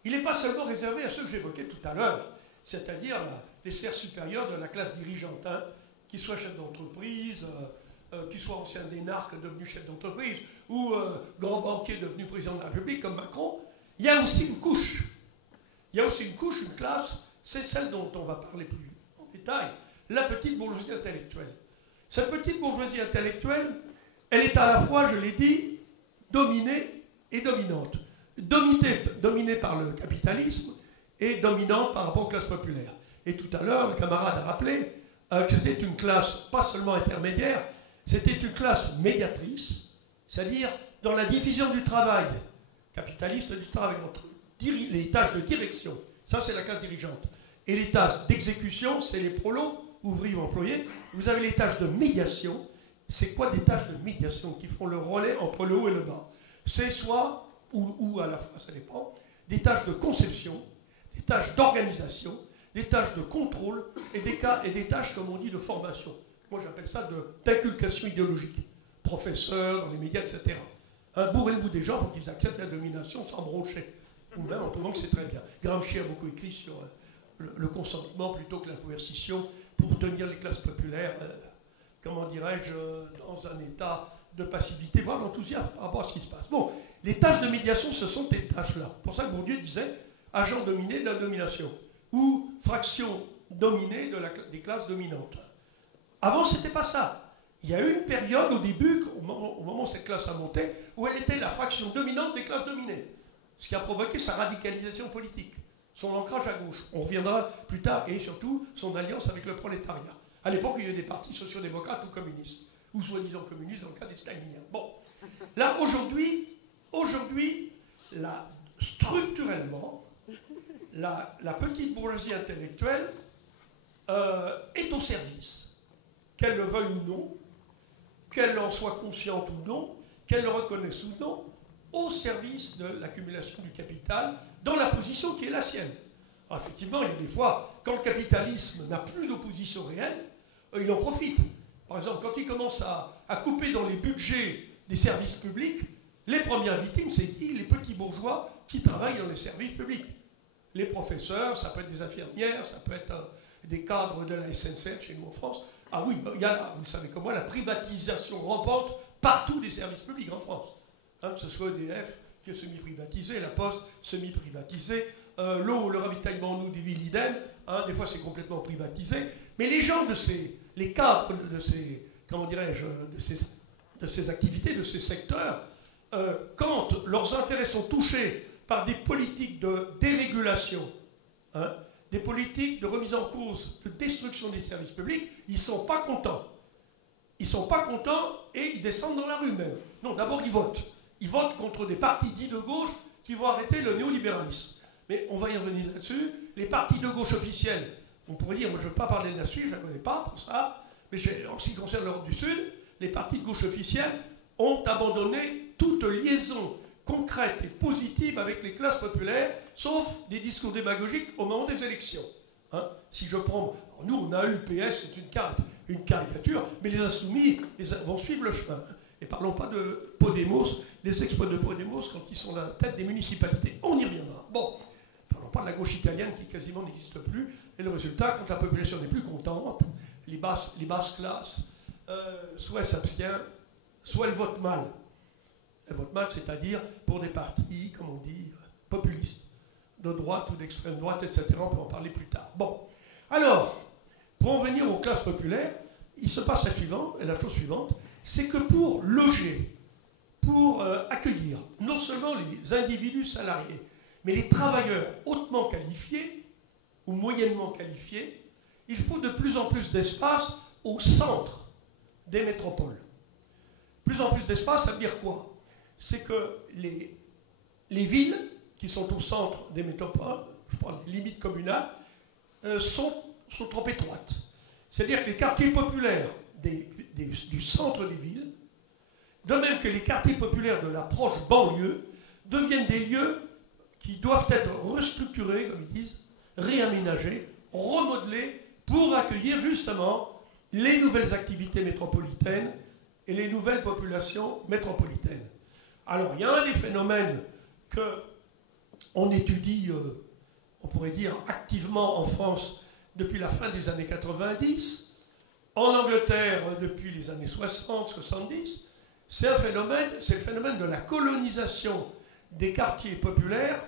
il n'est pas seulement réservé à ceux que j'évoquais tout à l'heure, c'est-à-dire les sphères supérieures de la classe dirigeante, hein, qui soient chefs d'entreprise, qui soient anciens d'énarques devenus chefs d'entreprise, ou grands banquiers devenus président de la République comme Macron. Il y a aussi une couche. Il y a aussi une couche, une classe, c'est celle dont on va parler plus en détail, la petite bourgeoisie intellectuelle. Cette petite bourgeoisie intellectuelle, elle est à la fois, je l'ai dit, dominée et dominante. Dominée par le capitalisme et dominante par rapport aux classes populaires. Et tout à l'heure, le camarade a rappelé que c'était une classe pas seulement intermédiaire, c'était une classe médiatrice, c'est-à-dire dans la division du travail, capitaliste du travail, entre les tâches de direction, ça c'est la classe dirigeante, et les tâches d'exécution, c'est les prolos, ouvriers ou employés. Vous avez les tâches de médiation. C'est quoi des tâches de médiation qui font le relais entre le haut et le bas? C'est soit, ou à la fois, ça dépend, des tâches de conception, des tâches d'organisation, des tâches de contrôle et des tâches, comme on dit, de formation. Moi, j'appelle ça d'inculcation idéologique. Professeurs, dans les médias, etc. Bourrer le bout des gens pour qu'ils acceptent la domination sans broncher. Ou même en trouvant que c'est très bien. Gramsci a beaucoup écrit sur le consentement plutôt que la coercition pour tenir les classes populaires, comment dirais-je, dans un état de passivité, voire d'enthousiasme par rapport à ce qui se passe. Bon, les tâches de médiation, ce sont ces tâches-là. C'est pour ça que Bourdieu disait agent dominé de la domination ou fraction dominée des classes dominantes. Avant, ce n'était pas ça. Il y a eu une période au début, au moment où cette classe a monté, où elle était la fraction dominante des classes dominées, ce qui a provoqué sa radicalisation politique, son ancrage à gauche. On reviendra plus tard, et surtout son alliance avec le prolétariat. À l'époque, il y avait des partis sociodémocrates ou communistes, ou soi-disant communistes dans le cas des staliniens. Bon, là, aujourd'hui, structurellement, la petite bourgeoisie intellectuelle est au service, qu'elle le veuille ou non, qu'elle en soit consciente ou non, qu'elle le reconnaisse ou non, au service de l'accumulation du capital dans la position qui est la sienne. Alors effectivement, il y a des fois, quand le capitalisme n'a plus d'opposition réelle, il en profite. Par exemple, quand il commence à couper dans les budgets des services publics, les premières victimes, c'est qui? Les petits bourgeois qui travaillent dans les services publics. Les professeurs, ça peut être des infirmières, ça peut être des cadres de la SNCF chez nous en France. Ah oui, il y a, vous le savez comme moi, la privatisation rampante partout des services publics en France. Hein, que ce soit EDF qui est semi-privatisé, la Poste semi-privatisée, l'eau, le ravitaillement en eau des villes idem, hein, des fois c'est complètement privatisé. Mais les gens les cadres de ces, comment dirais-je, de ces activités, de ces secteurs, quand leurs intérêts sont touchés par des politiques de dérégulation, hein, des politiques de remise en cause, de destruction des services publics, ils ne sont pas contents. Ils ne sont pas contents et ils descendent dans la rue même. Non, d'abord ils votent. Ils votent contre des partis dits de gauche qui vont arrêter le néolibéralisme. Mais on va y revenir là-dessus. Les partis de gauche officiels, on pourrait dire, moi je ne veux pas parler de la Suisse, je ne la connais pas pour ça, mais en ce qui concerne l'Europe du Sud, les partis de gauche officiels ont abandonné toute liaison concrète et positive avec les classes populaires, sauf des discours démagogiques au moment des élections. Hein, si je prends... Alors nous, on a eu le PS, c'est une caricature, mais les insoumis vont suivre le chemin. Et parlons pas de Podemos, les exploits de Podemos quand ils sont à la tête des municipalités. On y reviendra. Bon, parlons pas de la gauche italienne qui quasiment n'existe plus. Et le résultat, quand la population n'est plus contente, les basses classes, soit elle s'abstient, soit elle vote mal. Elle vote mal, c'est-à-dire pour des partis, comme on dit, populistes, de droite ou d'extrême droite, etc. On peut en parler plus tard. Bon, alors, pour en venir aux classes populaires, il se passe la chose suivante, c'est que pour loger, pour accueillir non seulement les individus salariés, mais les travailleurs hautement qualifiés ou moyennement qualifiés, il faut de plus en plus d'espace au centre des métropoles. Plus en plus d'espace, ça veut dire quoi? C'est que les villes qui sont au centre des métropoles, je parle des limites communales, sont trop étroites. C'est-à-dire que les quartiers populaires du centre des villes, de même que les quartiers populaires de la proche banlieue, deviennent des lieux qui doivent être restructurés, comme ils disent, réaménagés, remodelés, pour accueillir justement les nouvelles activités métropolitaines et les nouvelles populations métropolitaines. Alors, il y a un des phénomènes qu'on étudie, on pourrait dire, activement en France depuis la fin des années 90, en Angleterre depuis les années 60, 70, c'est le phénomène de la colonisation des quartiers populaires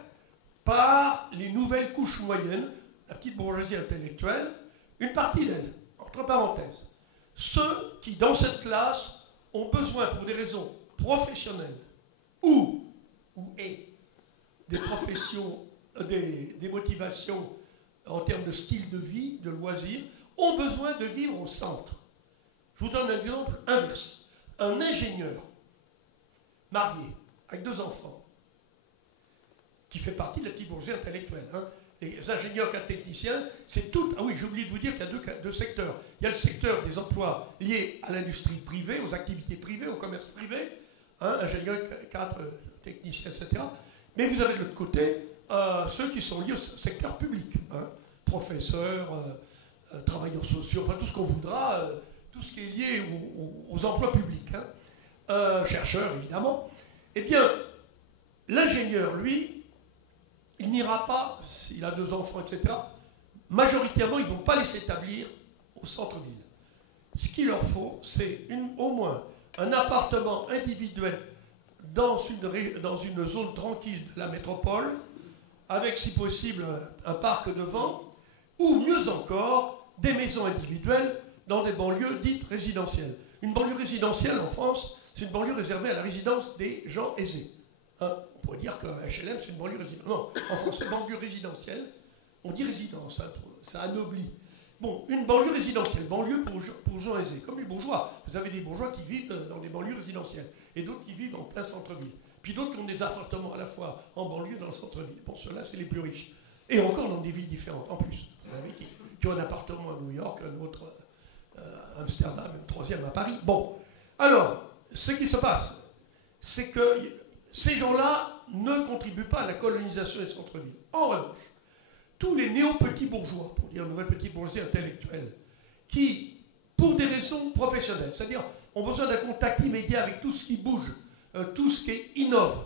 par les nouvelles couches moyennes, la petite bourgeoisie intellectuelle, une partie d'elle, entre parenthèses. Ceux qui, dans cette classe, ont besoin, pour des raisons professionnelles ou des professions, des motivations en termes de style de vie, de loisirs, ont besoin de vivre au centre. Je vous donne un exemple inverse. Un ingénieur marié, avec 2 enfants, qui fait partie de la petite bourgeoisie intellectuelle. Hein. Les ingénieurs techniciens, c'est tout. Ah oui, j'ai oublié de vous dire qu'il y a deux secteurs. Il y a le secteur des emplois liés à l'industrie privée, aux activités privées, au commerce privé, hein, ingénieurs, cadres, techniciens, etc. Mais vous avez de l'autre côté ceux qui sont liés au secteur public, hein, professeurs, travailleurs sociaux, enfin tout ce qu'on voudra, tout ce qui est lié aux emplois publics, hein, chercheurs évidemment. Eh bien, l'ingénieur, lui, il n'ira pas, s'il a 2 enfants, etc. Majoritairement, ils ne vont pas les s'établir au centre-ville. Ce qu'il leur faut, c'est au moins un appartement individuel dans une zone tranquille de la métropole, avec, si possible, un parc devant, ou mieux encore, des maisons individuelles dans des banlieues dites résidentielles. Une banlieue résidentielle en France, c'est une banlieue réservée à la résidence des gens aisés. Hein, on pourrait dire que HLM, c'est une banlieue résidentielle. Non, en France, c'est une banlieue résidentielle. On dit résidence, hein, ça anoblit. Bon, une banlieue résidentielle, banlieue pour gens aisés, comme les bourgeois. Vous avez des bourgeois qui vivent dans des banlieues résidentielles, et d'autres qui vivent en plein centre-ville. Puis d'autres qui ont des appartements à la fois en banlieue et dans le centre-ville. Bon, ceux-là, c'est les plus riches. Et encore dans des villes différentes, en plus. Vous avez qui ont un appartement à New York, un autre à Amsterdam, un troisième à Paris. Bon, alors, ce qui se passe, c'est que ces gens-là ne contribuent pas à la colonisation des centres-villes. En revanche, tous les néo-petits bourgeois, pour dire nouvelle petite bourgeoisie intellectuelle, qui, pour des raisons professionnelles, c'est-à-dire ont besoin d'un contact immédiat avec tout ce qui bouge, tout ce qui innove,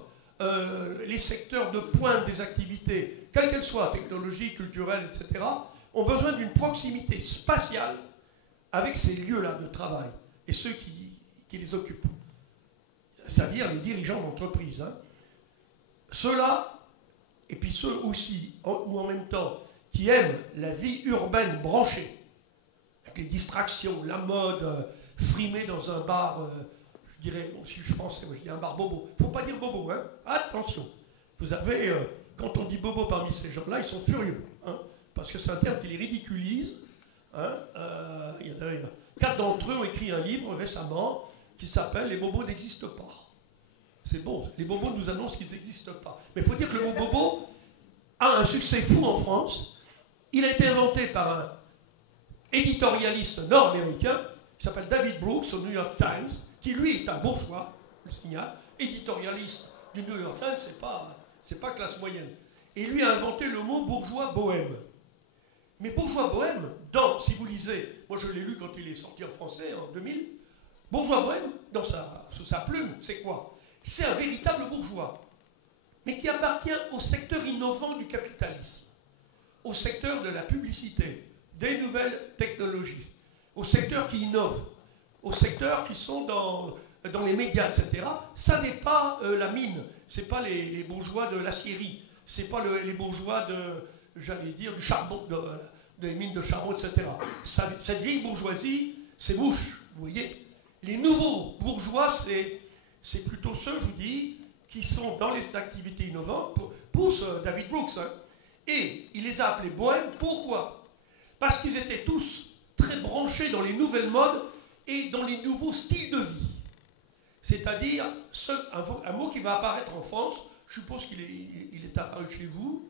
les secteurs de pointe des activités, quelles qu'elles soient, technologiques, culturelles, etc., ont besoin d'une proximité spatiale avec ces lieux-là de travail et ceux qui les occupent. C'est-à-dire les dirigeants d'entreprise. Hein. Ceux-là, et puis ceux aussi, ou en même temps, qui aiment la vie urbaine branchée, avec les distractions, la mode, frimer dans un bar, je dirais, si je suis français, moi je dis un bar bobo. Il ne faut pas dire bobo, hein. Attention. Vous avez, quand on dit bobo parmi ces gens-là, ils sont furieux, hein, parce que c'est un terme qui les ridiculise. Hein. Il y en a 4 d'entre eux ont écrit un livre récemment qui s'appelle « Les bobos n'existent pas ». C'est bon, les bobos nous annoncent qu'ils n'existent pas. Mais il faut dire que le mot bobo a un succès fou en France. Il a été inventé par un éditorialiste nord-américain qui s'appelle David Brooks au New York Times, qui lui est un bourgeois, je le signale, éditorialiste du New York Times, c'est pas classe moyenne. Et lui a inventé le mot bourgeois bohème. Mais bourgeois bohème, si vous lisez, moi je l'ai lu quand il est sorti en français en 2000, bourgeois bohème, sous sa plume, c'est quoi? C'est un véritable bourgeois, mais qui appartient au secteur innovant du capitalisme, au secteur de la publicité, des nouvelles technologies, au secteur qui innove, aux secteurs qui sont dans les médias, etc. Ça n'est pas la mine, c'est pas les bourgeois de l'acierie, c'est pas les bourgeois j'allais dire, du charbon, des mines de charbon, etc. Cette vieille bourgeoisie, c'est bouche, vous voyez. Les nouveaux bourgeois, c'est plutôt ceux, je vous dis, qui sont dans les activités innovantes, pousse David Brooks. Hein. Et il les a appelés bohèmes. Pourquoi? Parce qu'ils étaient tous très branchés dans les nouvelles modes et dans les nouveaux styles de vie. C'est-à-dire, un mot qui va apparaître en France, je suppose qu'il est apparu chez vous,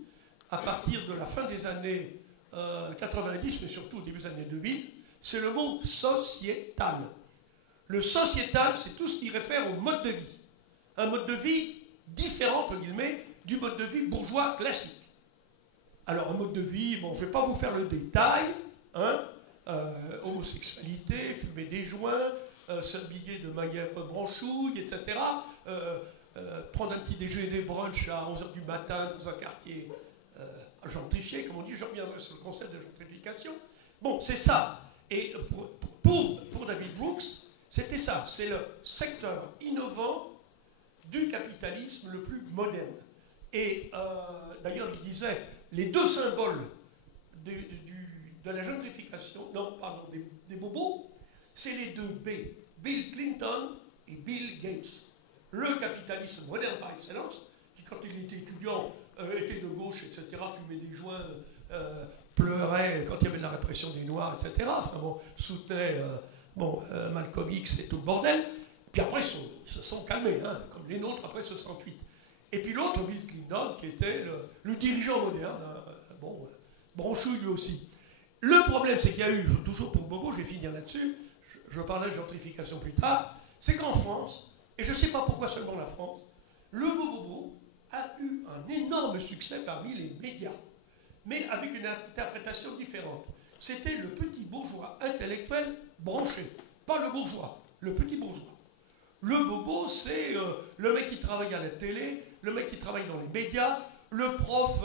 à partir de la fin des années 90, mais surtout au début des années 2000, c'est le mot sociétal. Le sociétal, c'est tout ce qui réfère au mode de vie. Un mode de vie différent, entre guillemets, du mode de vie bourgeois classique. Alors, un mode de vie, bon, je ne vais pas vous faire le détail, hein, homosexualité, fumer des joints, s'habiller de manière branchouille, etc. Prendre un petit déjeuner des brunchs à 11h du matin dans un quartier gentrifié, comme on dit, je reviendrai sur le concept de gentrification. Bon, c'est ça. Et pour David Brooks, c'était ça, c'est le secteur innovant du capitalisme le plus moderne. Et d'ailleurs, il disait, les 2 symboles de la gentrification, des bobos, c'est les 2 B, Bill Clinton et Bill Gates. Le capitalisme moderne par excellence, qui quand il était étudiant, était de gauche, etc., fumait des joints, pleurait quand il y avait de la répression des Noirs, etc. Enfin bon, soutenait Malcolm X et tout le bordel. Puis après, ils se sont calmés, hein, comme les nôtres après 68. Et puis l'autre, Bill Clinton, qui était le dirigeant moderne, branchouille lui aussi. Le problème, c'est qu'il y a eu, toujours pour Bobo, je vais finir là-dessus, je parlerai de gentrification plus tard, c'est qu'en France, et je ne sais pas pourquoi seulement la France, le Bobo a eu un énorme succès parmi les médias, mais avec une interprétation différente. C'était le petit bourgeois intellectuel branché, pas le bourgeois, le petit bourgeois. Le bobo, c'est le mec qui travaille à la télé, le mec qui travaille dans les médias, le prof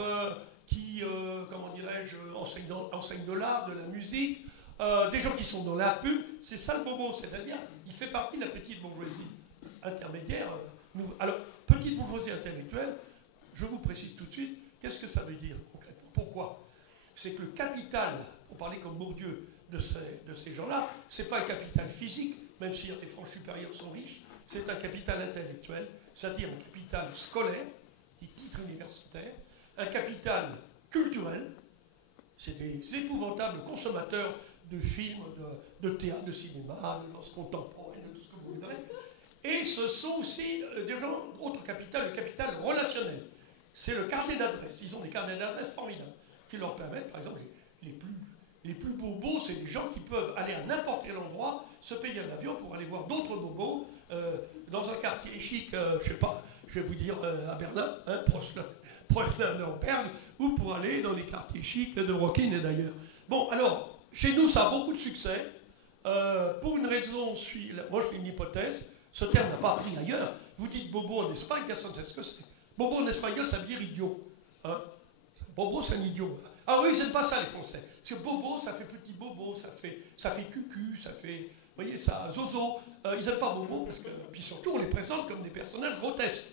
qui, comment dirais-je, enseigne de l'art, de la musique, des gens qui sont dans la pub. C'est ça le bobo, c'est-à-dire il fait partie de la petite bourgeoisie intermédiaire. Alors, petite bourgeoisie intellectuelle, je vous précise tout de suite, qu'est-ce que ça veut dire concrètement? Pourquoi? C'est que le capital, pour parler comme Bourdieu de ces gens-là, c'est pas un capital physique, même si les franges supérieures sont riches, c'est un capital intellectuel, c'est-à-dire un capital scolaire, des titres universitaires, un capital culturel, c'est des épouvantables consommateurs de films, de théâtre, de cinéma, de danse contemporaine, de tout ce que vous voudrez, et ce sont aussi des gens, autre capital, le capital relationnel. C'est le carnet d'adresse, ils ont des carnets d'adresse formidables, qui leur permettent, par exemple, les plus bobos, c'est des gens qui peuvent aller à n'importe quel endroit, se payer un avion pour aller voir d'autres bobos dans un quartier chic, je ne sais pas, je vais vous dire à Berlin, hein, Proslan-Nürnberg, ou pour aller dans les quartiers chics de Brooklyn et d'ailleurs. Bon, alors, chez nous, ça a beaucoup de succès. Pour une raison, moi je fais une hypothèse, ce terme n'a pas appris ailleurs. Vous dites bobo en Espagne, personne ne sait ce que c'est. Bobo en espagnol, ça veut dire idiot. Hein? Bobo, c'est un idiot. Ah oui, c'est pas ça les Français. Parce que bobo, ça fait petit bobo, ça fait cucu, ça fait, vous voyez, ça, zozo. Ils n'aiment pas bobo, parce que, puis surtout, on les présente comme des personnages grotesques,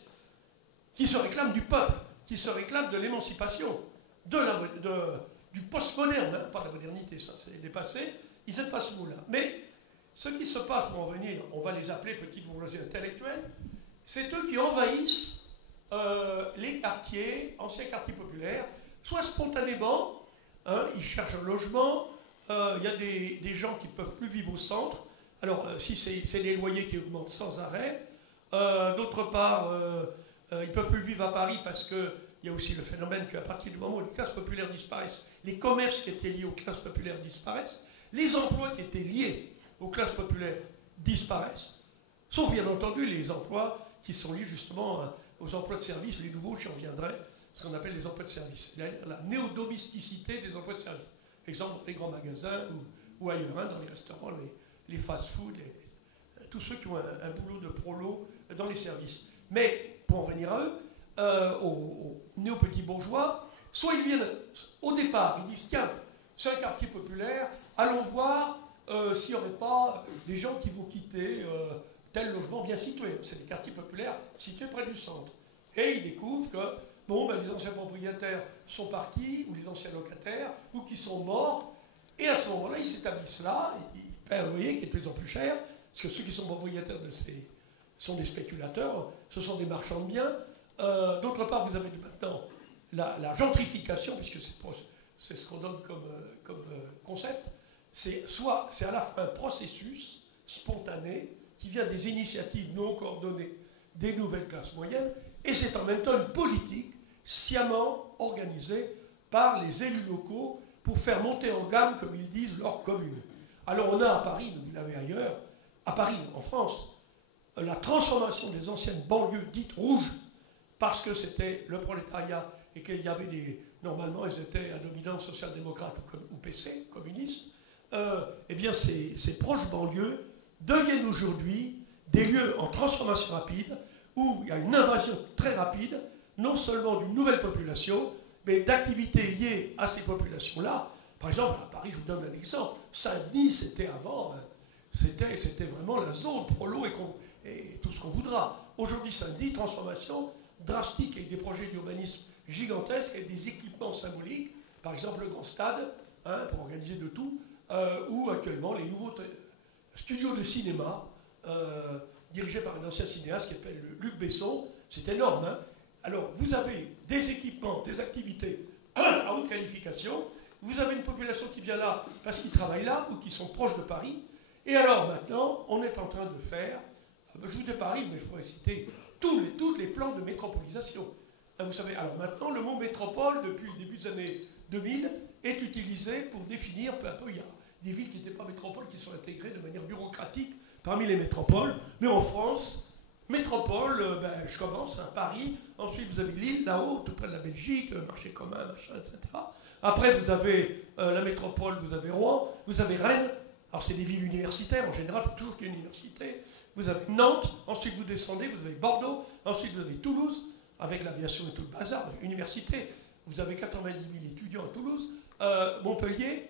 qui se réclament du peuple, qui se réclament de l'émancipation, du postmoderne, hein, pas de la modernité, ça c'est dépassé. Ils n'aiment pas ce mot-là. Mais ce qui se passe pour en venir, on va les appeler petites bourgeoisies intellectuelles, c'est eux qui envahissent les quartiers, anciens quartiers populaires, soit spontanément, hein, ils cherchent un logement, il y a des gens qui ne peuvent plus vivre au centre, alors si c'est les loyers qui augmentent sans arrêt, d'autre part, ils ne peuvent plus vivre à Paris parce qu'il y a aussi le phénomène qu'à partir du moment où les classes populaires disparaissent, les commerces qui étaient liés aux classes populaires disparaissent, les emplois qui étaient liés aux classes populaires disparaissent, sauf bien entendu les emplois qui sont liés justement aux emplois de service, les nouveaux, j'y reviendrai, ce qu'on appelle les emplois de service, la néodomesticité des emplois de service. Exemple, les grands magasins ou ailleurs, hein, dans les restaurants, les fast-food, tous ceux qui ont un boulot de prolo dans les services. Mais, pour en venir à eux, aux néo-petits bourgeois, soit ils viennent au départ, ils disent, tiens, c'est un quartier populaire, allons voir s'il n'y aurait pas des gens qui vont quitter tel logement bien situé. C'est des quartiers populaires situés près du centre. Et ils découvrent que les anciens propriétaires sont partis, ou les anciens locataires, ou qui sont morts, et à ce moment-là, ils s'établissent là, ils paient un loyer qui est de plus en plus cher, parce que ceux qui sont propriétaires de ces sont des spéculateurs, ce sont des marchands de biens. D'autre part, vous avez maintenant la gentrification, puisque c'est ce qu'on donne comme concept, c'est à la fois un processus spontané qui vient des initiatives non coordonnées des nouvelles classes moyennes, et c'est en même temps une politique sciemment organisée par les élus locaux pour faire monter en gamme, comme ils disent, leur commune. Alors on a à Paris, vous l'avez ailleurs, à Paris, en France, la transformation des anciennes banlieues dites rouges, parce que c'était le prolétariat et qu'il y avait normalement, ils étaient à dominance social-démocrate ou PC, communiste, eh bien ces proches banlieues deviennent aujourd'hui des lieux en transformation rapide, où il y a une invasion très rapide, non seulement d'une nouvelle population, mais d'activités liées à ces populations-là. Par exemple, à Paris, je vous donne un exemple, Saint-Denis, c'était avant, c'était vraiment la zone prolo et tout ce qu'on voudra. Aujourd'hui, Saint-Denis, transformation drastique avec des projets d'urbanisme gigantesques et des équipements symboliques, par exemple le grand stade, hein, pour organiser de tout, ou actuellement les nouveaux studios de cinéma, dirigés par un ancien cinéaste qui s'appelle Luc Besson. C'est énorme, hein. Alors, vous avez des équipements, des activités à haute qualification, Vous avez une population qui vient là parce qu'ils travaillent là ou qui sont proches de Paris. Et alors maintenant, on est en train de faire, je vous dis Paris, mais je pourrais citer tous les plans de métropolisation. Vous savez, alors maintenant, le mot métropole, depuis le début des années 2000, est utilisé pour définir peu à peu, il y a des villes qui n'étaient pas métropoles, qui sont intégrées de manière bureaucratique parmi les métropoles. Mais en France, métropole, je commence à Paris, ensuite vous avez Lille, là-haut, tout près de la Belgique, marché commun, machin, etc. Après, vous avez la métropole, vous avez Rouen, vous avez Rennes. Alors, c'est des villes universitaires, en général, il faut toujours qu'il y ait une université. Vous avez Nantes, ensuite vous descendez, vous avez Bordeaux, ensuite vous avez Toulouse, avec l'aviation et tout le bazar, université. Vous avez 90 000 étudiants à Toulouse. Montpellier,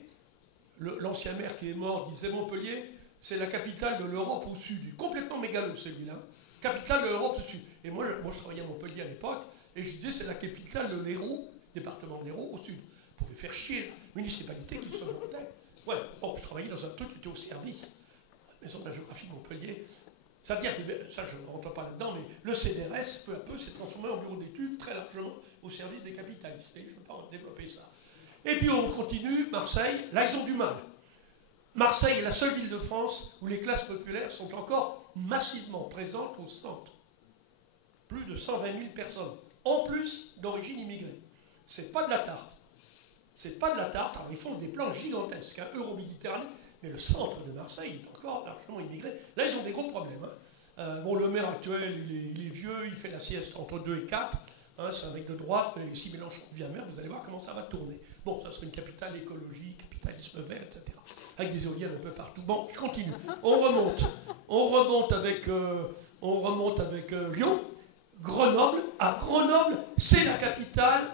l'ancien maire qui est mort disait Montpellier, c'est la capitale de l'Europe au sud. Complètement mégalo, celui-là. Capitale de l'Europe au sud. Et moi, je travaillais à Montpellier à l'époque, et je disais c'est la capitale de l'Hérault, département de l'Hérault, au sud. Vous pouvez faire chier la municipalité qui se montait. Ouais, bon, je travaillais dans un truc qui était au service. La maison de la géographie de Montpellier. C'est-à-dire que, ça je ne rentre pas là-dedans, mais le CDRS, peu à peu, s'est transformé en bureau d'études très largement au service des capitalistes. Et je ne veux pas développer ça. Et puis on continue, Marseille, là ils ont du mal. Marseille est la seule ville de France où les classes populaires sont encore massivement présentes au centre. Plus de 120 000 personnes, en plus d'origine immigrée. C'est pas de la tarte. C'est pas de la tarte, alors ils font des plans gigantesques, hein, Euro-Méditerranée, mais le centre de Marseille est encore largement immigré. Là, ils ont des gros problèmes. Hein. Bon, le maire actuel, il est vieux, il fait la sieste entre 2 et 4, hein, c'est un mec de droite, et si Mélenchon devient maire, vous allez voir comment ça va tourner. Bon, ça serait une capitale écologique, capitalisme vert, etc. Avec des éoliennes un peu partout. Bon, je continue. On remonte avec Lyon, Grenoble. Ah, Grenoble, c'est la capitale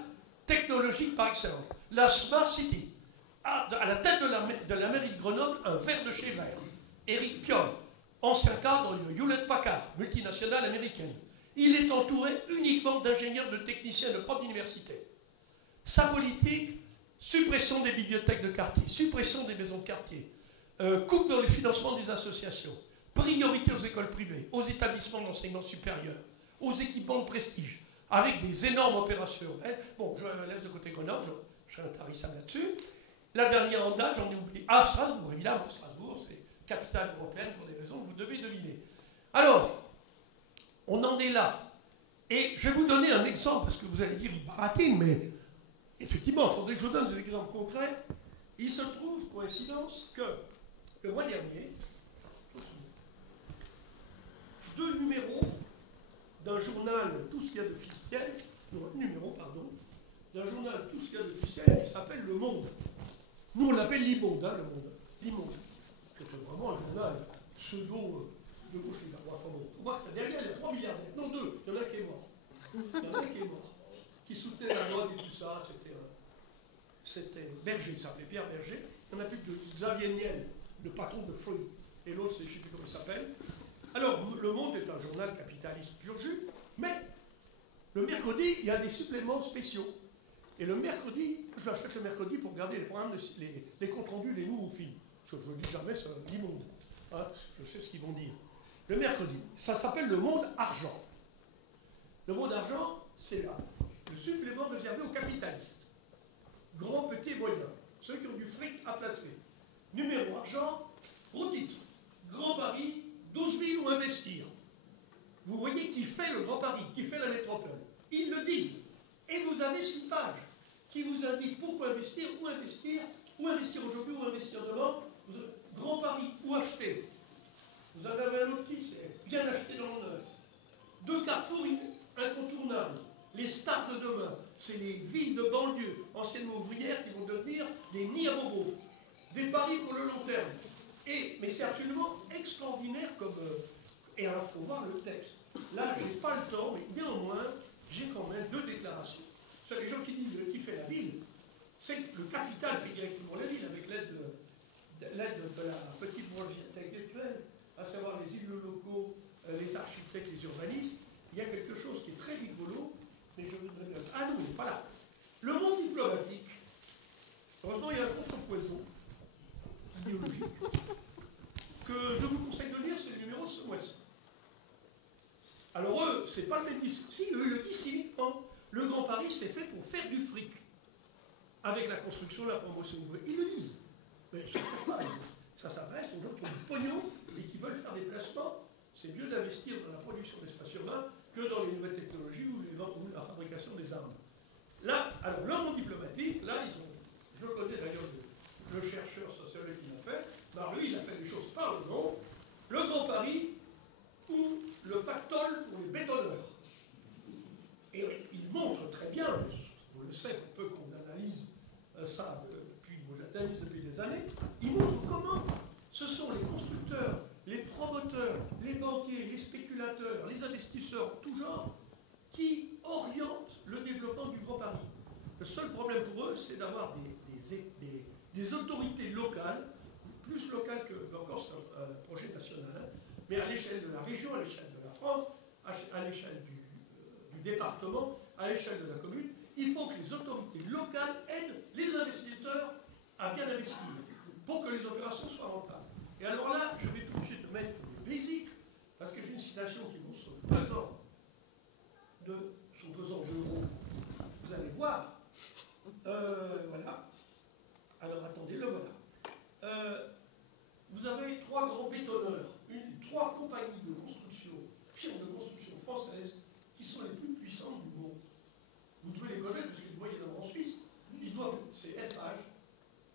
technologique par excellence. La Smart City. À la tête de la mairie de Grenoble, un ver de chez Vert. Éric Piolle, ancien cadre de Hewlett-Packard, multinationale américaine. Il est entouré uniquement d'ingénieurs, de techniciens, de profs d'université. Sa politique, suppression des bibliothèques de quartier, suppression des maisons de quartier, coupe dans le financement des associations, priorité aux écoles privées, aux établissements d'enseignement supérieur, aux équipements de prestige, avec des énormes opérations. Bon, je laisse de côté Grenoble, je serai intarissable là-dessus. La dernière en date, j'en ai oublié. Ah, Strasbourg, évidemment, Strasbourg, c'est capitale européenne pour des raisons que vous devez deviner. Alors, on en est là. Et je vais vous donner un exemple, parce que vous allez dire, il baratine, mais effectivement, il faudrait que je vous donne des exemples concrets. Il se trouve, coïncidence, que le mois dernier, 2 numéros d'un journal Tout ce qu'il y a d'officiel, d'un journal Tout ce qu'il y a d'officiel qui s'appelle Le Monde. Nous, on l'appelle l'Imonde, hein, le Monde. L'Imonde. C'est vraiment un journal pseudo de gauche et de droite. Enfin, bon. On voit que derrière, il y a 3 milliardaires. Non, 2. Il y en a un qui est mort. Il y en a un qui est mort. Qui soutenait la mode et tout ça. C'était Berger, il s'appelait Pierre Berger. Il y en a plus que Xavier Niel, le patron de Folie. Et l'autre, je ne sais plus comment il s'appelle. Alors, Le Monde est un journal capitaliste pur jus, mais le mercredi, il y a des suppléments spéciaux. Et le mercredi, je l'achète le mercredi pour regarder les programmes, les comptes rendus, les nouveaux films. Parce que je ne dis jamais, c'est l'immonde. Hein, je sais ce qu'ils vont dire. Le mercredi, ça s'appelle Le Monde Argent. Le Monde Argent, c'est le supplément réservé aux capitalistes. Grands, petits et moyens. Ceux qui ont du fric à placer. Numéro argent, gros titre. Grand Paris, 12 villes où investir. Vous voyez qui fait le Grand Paris, qui fait la métropole. Ils le disent. Et vous avez 6 pages qui vous indiquent pourquoi investir, où investir aujourd'hui, où investir demain. Grand Paris, où acheter. Vous en avez un autre qui c'est bien acheter dans le neuf. 2 carrefours incontournables. Les stars de demain, c'est les villes de banlieue, anciennement ouvrières, qui vont devenir des nids à bobos. Des paris pour le long terme. Mais c'est absolument extraordinaire comme... et alors, il faut voir le texte. Là, je n'ai pas le temps, mais néanmoins, j'ai quand même 2 déclarations. Sur les gens qui disent qui fait la ville, c'est que le capital fait directement la ville avec l'aide de la petite bourgeoisie intellectuelle, à savoir les élus locaux, les architectes, les urbanistes. Il y a quelque chose qui est très rigolo, mais je voudrais dire... Ah non, pas là. Le monde diplomatique. Heureusement, il y a un contre-poison idéologique que je vous conseille de lire, c'est le numéro de ce mois-ci. Alors eux, c'est pas le même discours. Si, eux, le disent, si, hein. Le Grand Paris, c'est fait pour faire du fric. avec la construction, la promotion. Ils le disent. Mais je ne sais pas. Ça s'adresse aux gens qui ont du pognon et qui veulent faire des placements. C'est mieux d'investir dans la production d'espace urbain que dans les nouvelles technologies ou la fabrication des armes. Là, alors, le monde diplomatique, là, je connais d'ailleurs le chercheur sociologue qui l'a fait. Alors lui, il a fait les choses par le nom. Le Grand Paris ou le pactole pour les bétonneurs. Et il montre très bien, vous le savez, un peu qu'on analyse ça depuis, moi j'analyse depuis des années, il montre comment ce sont les constructeurs, les promoteurs, les banquiers, les spéculateurs, les investisseurs en tout genre qui orientent le développement du Grand Paris. Le seul problème pour eux, c'est d'avoir des autorités locales, plus locales que, encore c'est un projet national, mais à l'échelle de la région, à l'échelle de la France, à l'échelle du département, à l'échelle de la commune, il faut que les autorités locales aident les investisseurs à bien investir pour que les opérations soient rentables. Et alors là, je vais être obligé de mettre les basiques, parce que j'ai une citation qui vaut son pesant d'euros. Vous allez voir. Voilà. Alors attendez, le voilà. Vous avez 3 grands bétonneurs, 3 compagnies de construction, firmes de construction françaises, qui sont les plus puissantes du monde. Vous devez les connaître, parce que vous voyez en Suisse, c'est FH,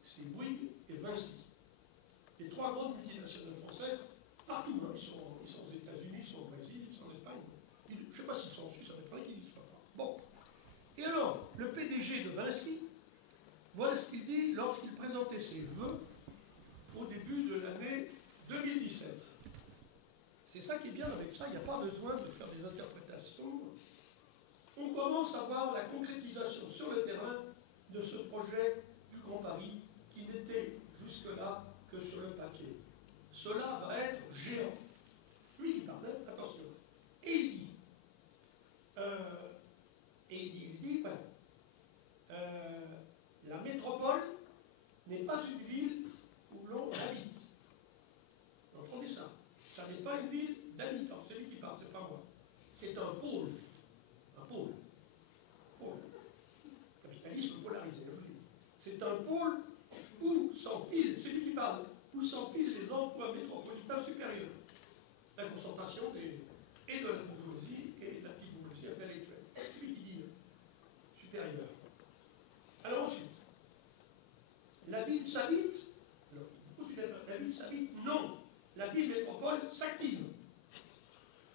c'est Bouygues et Vinci. Les 3 grandes multinationales françaises, partout, hein, ils sont aux États-Unis, ils sont au Brésil, ils sont en Espagne. Je ne sais pas s'ils sont en Suisse, ça va être qu'ils y soient pas. Bon. Et alors, le PDG de Vinci, voilà ce qu'il dit lorsqu'il présentait ses vœux au début de l'année 2017. C'est ça qui est bien avec ça, il n'y a pas besoin de faire des interprétations. On commence à voir la concrétisation sur le terrain de ce projet du Grand Paris qui n'était jusque-là que sur le papier. Cela va être géant. Lui qui parlait, attention. Et il dit, voilà, la métropole n'est pas une ville où l'on habite. Entendez ça. Ça n'est pas une ville d'habitants. C'est lui qui parle, c'est pas moi. C'est un pôle. Un pôle. Pôle. Capitalisme polarisé, je vous dis. C'est un pôle où s'empilent, c'est lui qui parle, où s'empilent les emplois métropolitains supérieurs. La concentration et de la bourgeoisie et de la petite bourgeoisie intellectuelle. C'est lui qui dit supérieur. Alors ensuite, la ville s'habite. La ville s'habite, non. La ville métropole s'active.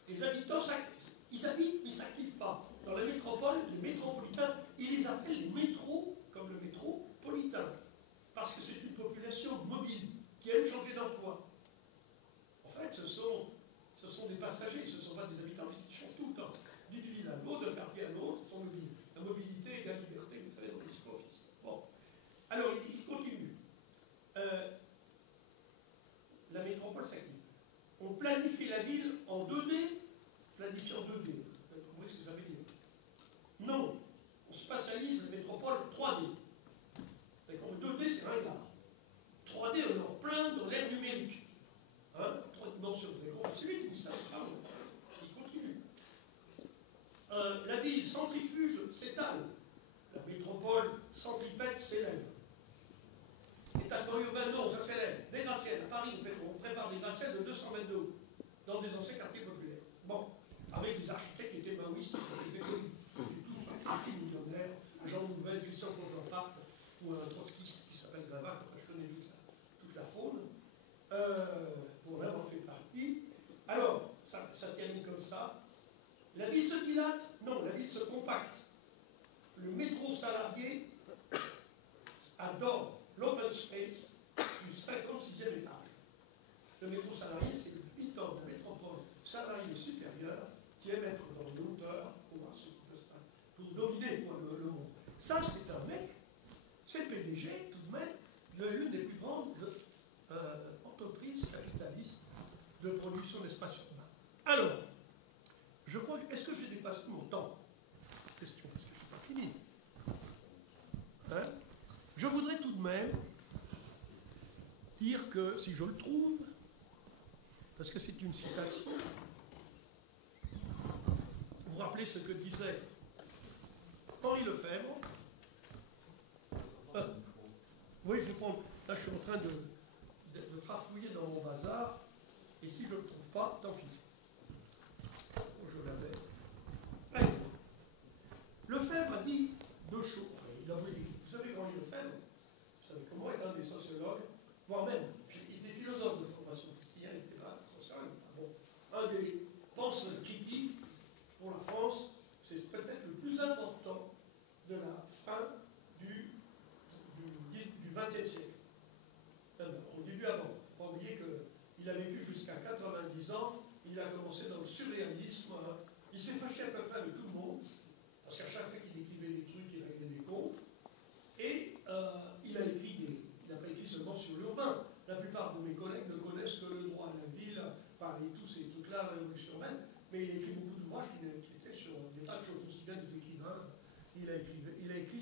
Les habitants s'activent. Ils habitent, mais ils ne s'activent pas. Dans la métropole, les métropolitains, ils les appellent les métros, comme le métropolitain. Parce que c'est une population mobile, qui aime changer d'emploi. En fait, ce sont des passagers, ce ne sont pas des habitants, mais ils changent tout le temps. D'une ville à l'autre, d'un quartier à l'autre, ils sont mobiles. La mobilité et la liberté, vous savez, dans les discours officiels. Bon. Alors, il continue. La métropole s'active. On planifie la ville en 2D, planifie en 2D. Vous comprenez ce que ça veut dire? Non. On spatialise la métropole en 3D. C'est qu'en 2D, c'est ringard. 3D, on est en plein dans l'ère numérique. Hein, 3 dimensions. C'est lui qui dit ça. Il continue. La ville centrifuge s'étale. La métropole centripète s'élève. Étalement urbain, non, ça s'élève. Des gratte-ciels. À Paris, on prépare des gratte-ciels de 200 mètres de haut, dans des anciens quartiers populaires. Bon, avec des architectes qui étaient maoïstes, des économistes, tous archi-millionnaires, Jean Nouvel, Christian Constantin, ou un trotskiste qui s'appelle Gravac, enfin je connais toute la faune, pour l'avoir fait partie. Alors, ça termine comme ça. La ville se dilate? Non, la ville se compacte. Le métro salarié adore l'open space du 56e étage. Le métro salarié, c'est le 8 ans de métropole salarié supérieur qui aime être dans les hauteurs pour voir ce qui peut se passer, pour dominer le monde. Ça, c'est un mec, c'est le PDG, tout de même, de l'une des plus grandes entreprises capitalistes de production d'espace urbain. Alors, je crois que, est-ce que j'ai dépassé mon temps? Question, parce que je n'ai pas fini. Hein? Je voudrais tout de même dire que, si je le trouve, parce que c'est une citation, vous vous rappelez ce que disait Henri Lefebvre,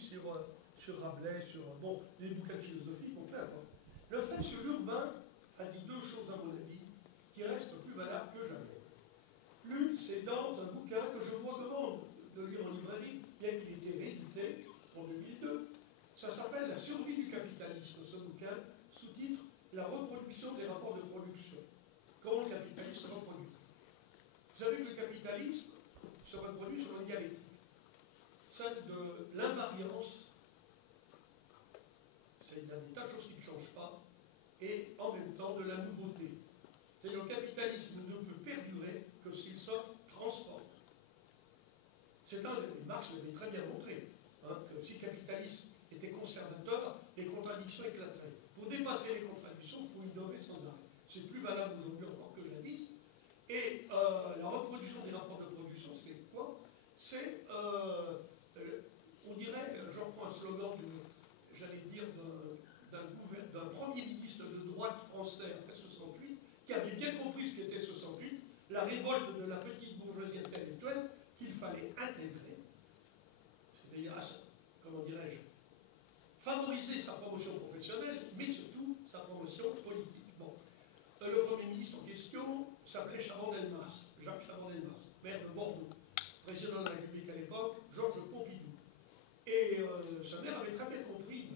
sur Rabelais, sur bon, les bouquins de philosophie, donc là, quoi. Le fait sur l'urbain a dit deux choses, à mon avis, qui restent plus valables que jamais. L'une, c'est dans un bouquin que je vous recommande de lire en librairie, bien qu'il ait été réédité en 2002. Ça s'appelle La survie du capitalisme, ce bouquin, sous-titre La reproduction des rapports de production. Comment le capitalisme se reproduit. Vous savez que le capitalisme se reproduit sur une dialectique, celle de l'invariance. Il y a des tas de choses qui ne changent pas, et en même temps de la nouveauté. C'est le capitalisme ne peut perdurer que s'il se transforme. C'est Marx l'avait très bien montré, hein, que si le capitalisme était conservateur, les contradictions éclateraient. Pour dépasser les contradictions, il faut innover sans arrêt. C'est plus valable aujourd'hui encore que jadis. Et la reproduction des rapports de production, c'est quoi? C'est, on dirait, je reprends un slogan j'allais dire, d'un premier ministre de droite français après 68, qui avait bien compris ce qu'était 68, la révolte de la petite bourgeoisie intellectuelle qu'il fallait intégrer, c'est-à-dire, comment dirais-je, favoriser sa promotion professionnelle, mais surtout sa promotion politique. Bon. Le premier ministre en question s'appelait Chaban-Delmas, Jacques Chaban-Delmas, maire de Bordeaux, président de la République à l'époque, Georges Pompidou. Et sa mère avait très bien compris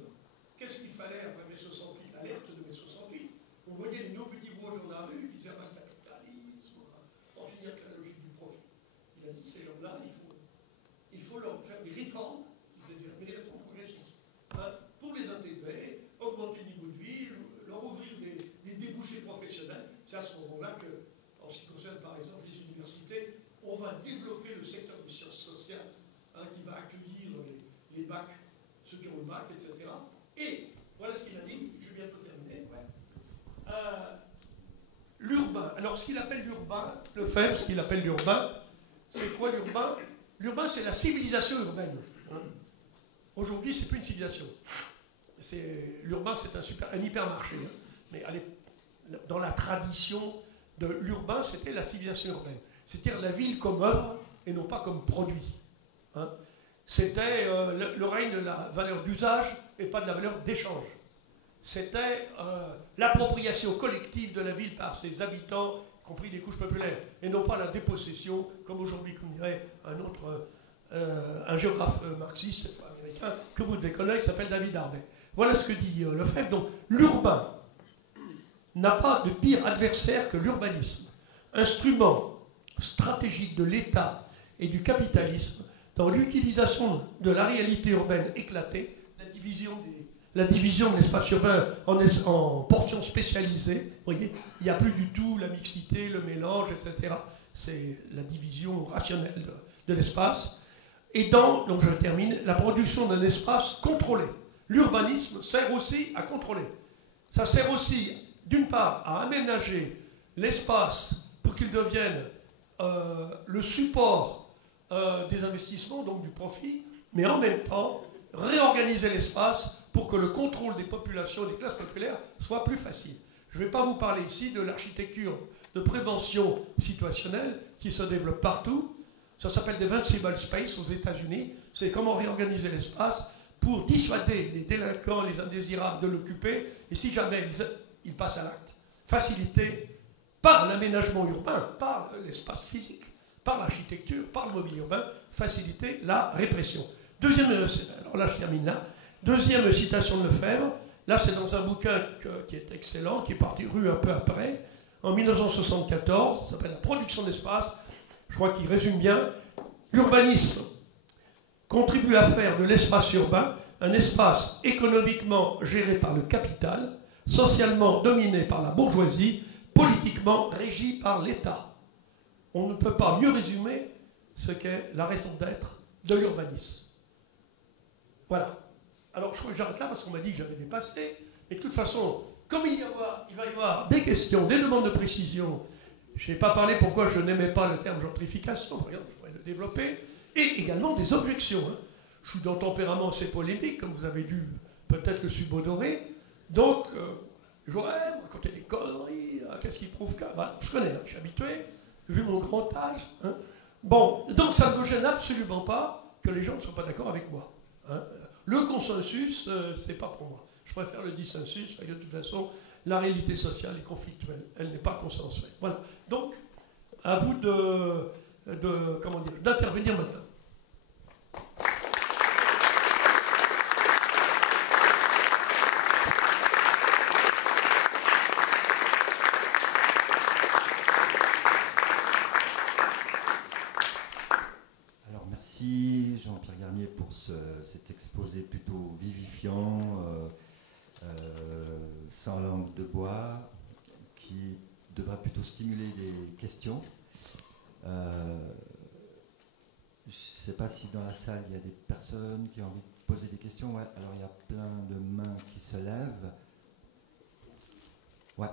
qu'est-ce qu'il fallait après mai 68, l'alerte de mai 68. On voyait nos petits bourgeois dans la rue, ils disaient le capitalisme, on va en finir avec la logique du profit. Il a dit ces gens-là, il faut leur faire des réformes, c'est-à-dire des réformes progressistes, hein, pour les intégrer, augmenter le niveau de vie, leur ouvrir les débouchés professionnels. C'est à ce moment-là que, en ce qui concerne par exemple les universités, on va développer le secteur des sciences sociales, hein, qui va accueillir les bacs, ceux qui ont le bac, etc. Et voilà ce qu'il a dit, je vais bientôt terminer. L'urbain. Alors, ce qu'il appelle l'urbain, Lefebvre, ce qu'il appelle l'urbain, c'est quoi l'urbain? L'urbain, c'est la civilisation urbaine. Hein. Aujourd'hui, c'est plus une civilisation. L'urbain, c'est un hypermarché. Hein. Mais allez, dans la tradition de l'urbain, c'était la civilisation urbaine. C'est-à-dire la ville comme œuvre et non pas comme produit. Hein. C'était le règne de la valeur d'usage et pas de la valeur d'échange. C'était l'appropriation collective de la ville par ses habitants, y compris des couches populaires, et non pas la dépossession, comme aujourd'hui, comme dirait un géographe marxiste américain que vous devez connaître, qui s'appelle David Harvey. Voilà ce que dit Lefebvre. Donc, l'urbain n'a pas de pire adversaire que l'urbanisme, instrument stratégique de l'État et du capitalisme dans l'utilisation de la réalité urbaine éclatée, la division de l'espace urbain en portions spécialisées. Vous voyez, il n'y a plus du tout la mixité, le mélange, etc. C'est la division rationnelle de l'espace. Et donc je termine, la production d'un espace contrôlé. L'urbanisme sert aussi à contrôler. Ça sert aussi, d'une part, à aménager l'espace pour qu'il devienne le support des investissements, donc du profit, mais en même temps, réorganiser l'espace pour que le contrôle des populations, des classes populaires, soit plus facile. Je ne vais pas vous parler ici de l'architecture de prévention situationnelle qui se développe partout. Ça s'appelle Defensible Space aux États-Unis. C'est comment réorganiser l'espace pour dissuader les délinquants, les indésirables de l'occuper, et si jamais ils passent à l'acte, faciliter par l'aménagement urbain, par l'espace physique, par l'architecture, par le mobilier urbain, faciliter la répression. Alors là je termine là. Deuxième citation de Lefebvre, là c'est dans un bouquin qui est excellent, qui est paru un peu après, en 1974, ça s'appelle La production d'espace. Je crois qu'il résume bien. L'urbanisme contribue à faire de l'espace urbain un espace économiquement géré par le capital, socialement dominé par la bourgeoisie, politiquement régi par l'État. On ne peut pas mieux résumer ce qu'est la raison d'être de l'urbanisme. Voilà. Alors j'arrête là parce qu'on m'a dit que j'avais dépassé. Mais de toute façon, comme il va y avoir des questions, des demandes de précision, je n'ai pas parlé pourquoi je n'aimais pas le terme gentrification, regarde, je pourrais le développer, et également des objections. Hein. Je suis d'un tempérament assez polémique, comme vous avez dû peut-être le subodorer. Donc, je raconter des conneries, qu'est-ce qui prouve que... Bah, je connais, hein, je suis habitué, vu mon grand âge. Hein. Bon, donc ça ne me gêne absolument pas que les gens ne soient pas d'accord avec moi. Hein. Le consensus, c'est pas pour moi. Je préfère le dissensus, parce que de toute façon, la réalité sociale est conflictuelle. Elle n'est pas consensuelle. Voilà. Donc, à vous d'intervenir maintenant. Alors, merci Jean-Pierre Garnier pour cet exposé plutôt vivifiant, sans langue de bois, qui devra plutôt stimuler les questions. Je ne sais pas si dans la salle il y a des personnes qui ont envie de poser des questions. Ouais, alors il y a plein de mains qui se lèvent. Ouais.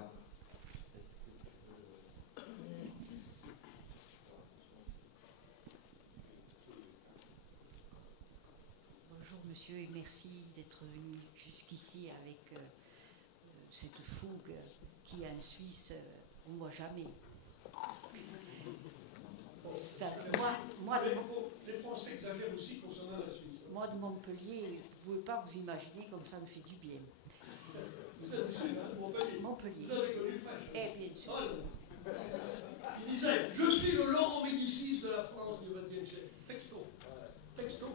Bonjour monsieur et merci d'être venu jusqu'ici avec cette fougue qui en Suisse on ne voit jamais. Ça, les Français exagèrent aussi concernant la Suisse. Moi de Montpellier, vous ne pouvez pas vous imaginer comme ça me fait du bien. Vous êtes du sud, hein, Montpellier. Montpellier. Vous avez connu French. Eh bien sûr. Il disait, je suis le Laurent Médicis de la France du XXe siècle. Texto. Texto.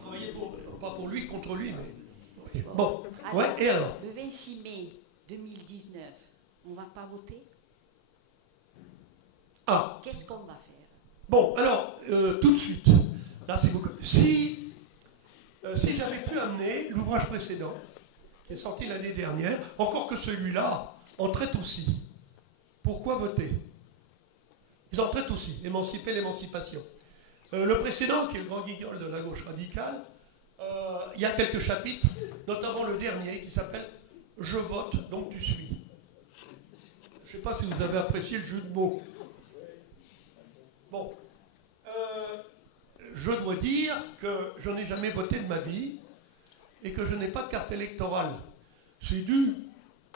Travaillez pas pour lui, contre lui, mais... Bon, alors, ouais, et alors? Le 26 mai 2019, on ne va pas voter? Ah. Qu'est-ce qu'on va faire? Bon, alors, tout de suite, là c'est beaucoup. Si j'avais pu amener l'ouvrage précédent, qui est sorti l'année dernière, encore que celui-là en traite aussi. Pourquoi voter? Ils en traitent aussi, émanciper l'émancipation. Le précédent, qui est le grand guignol de la gauche radicale, il y a quelques chapitres, notamment le dernier, qui s'appelle « Je vote, donc tu suis ». Je ne sais pas si vous avez apprécié le jeu de mots. Bon, je dois dire que je n'ai jamais voté de ma vie et que je n'ai pas de carte électorale. C'est dû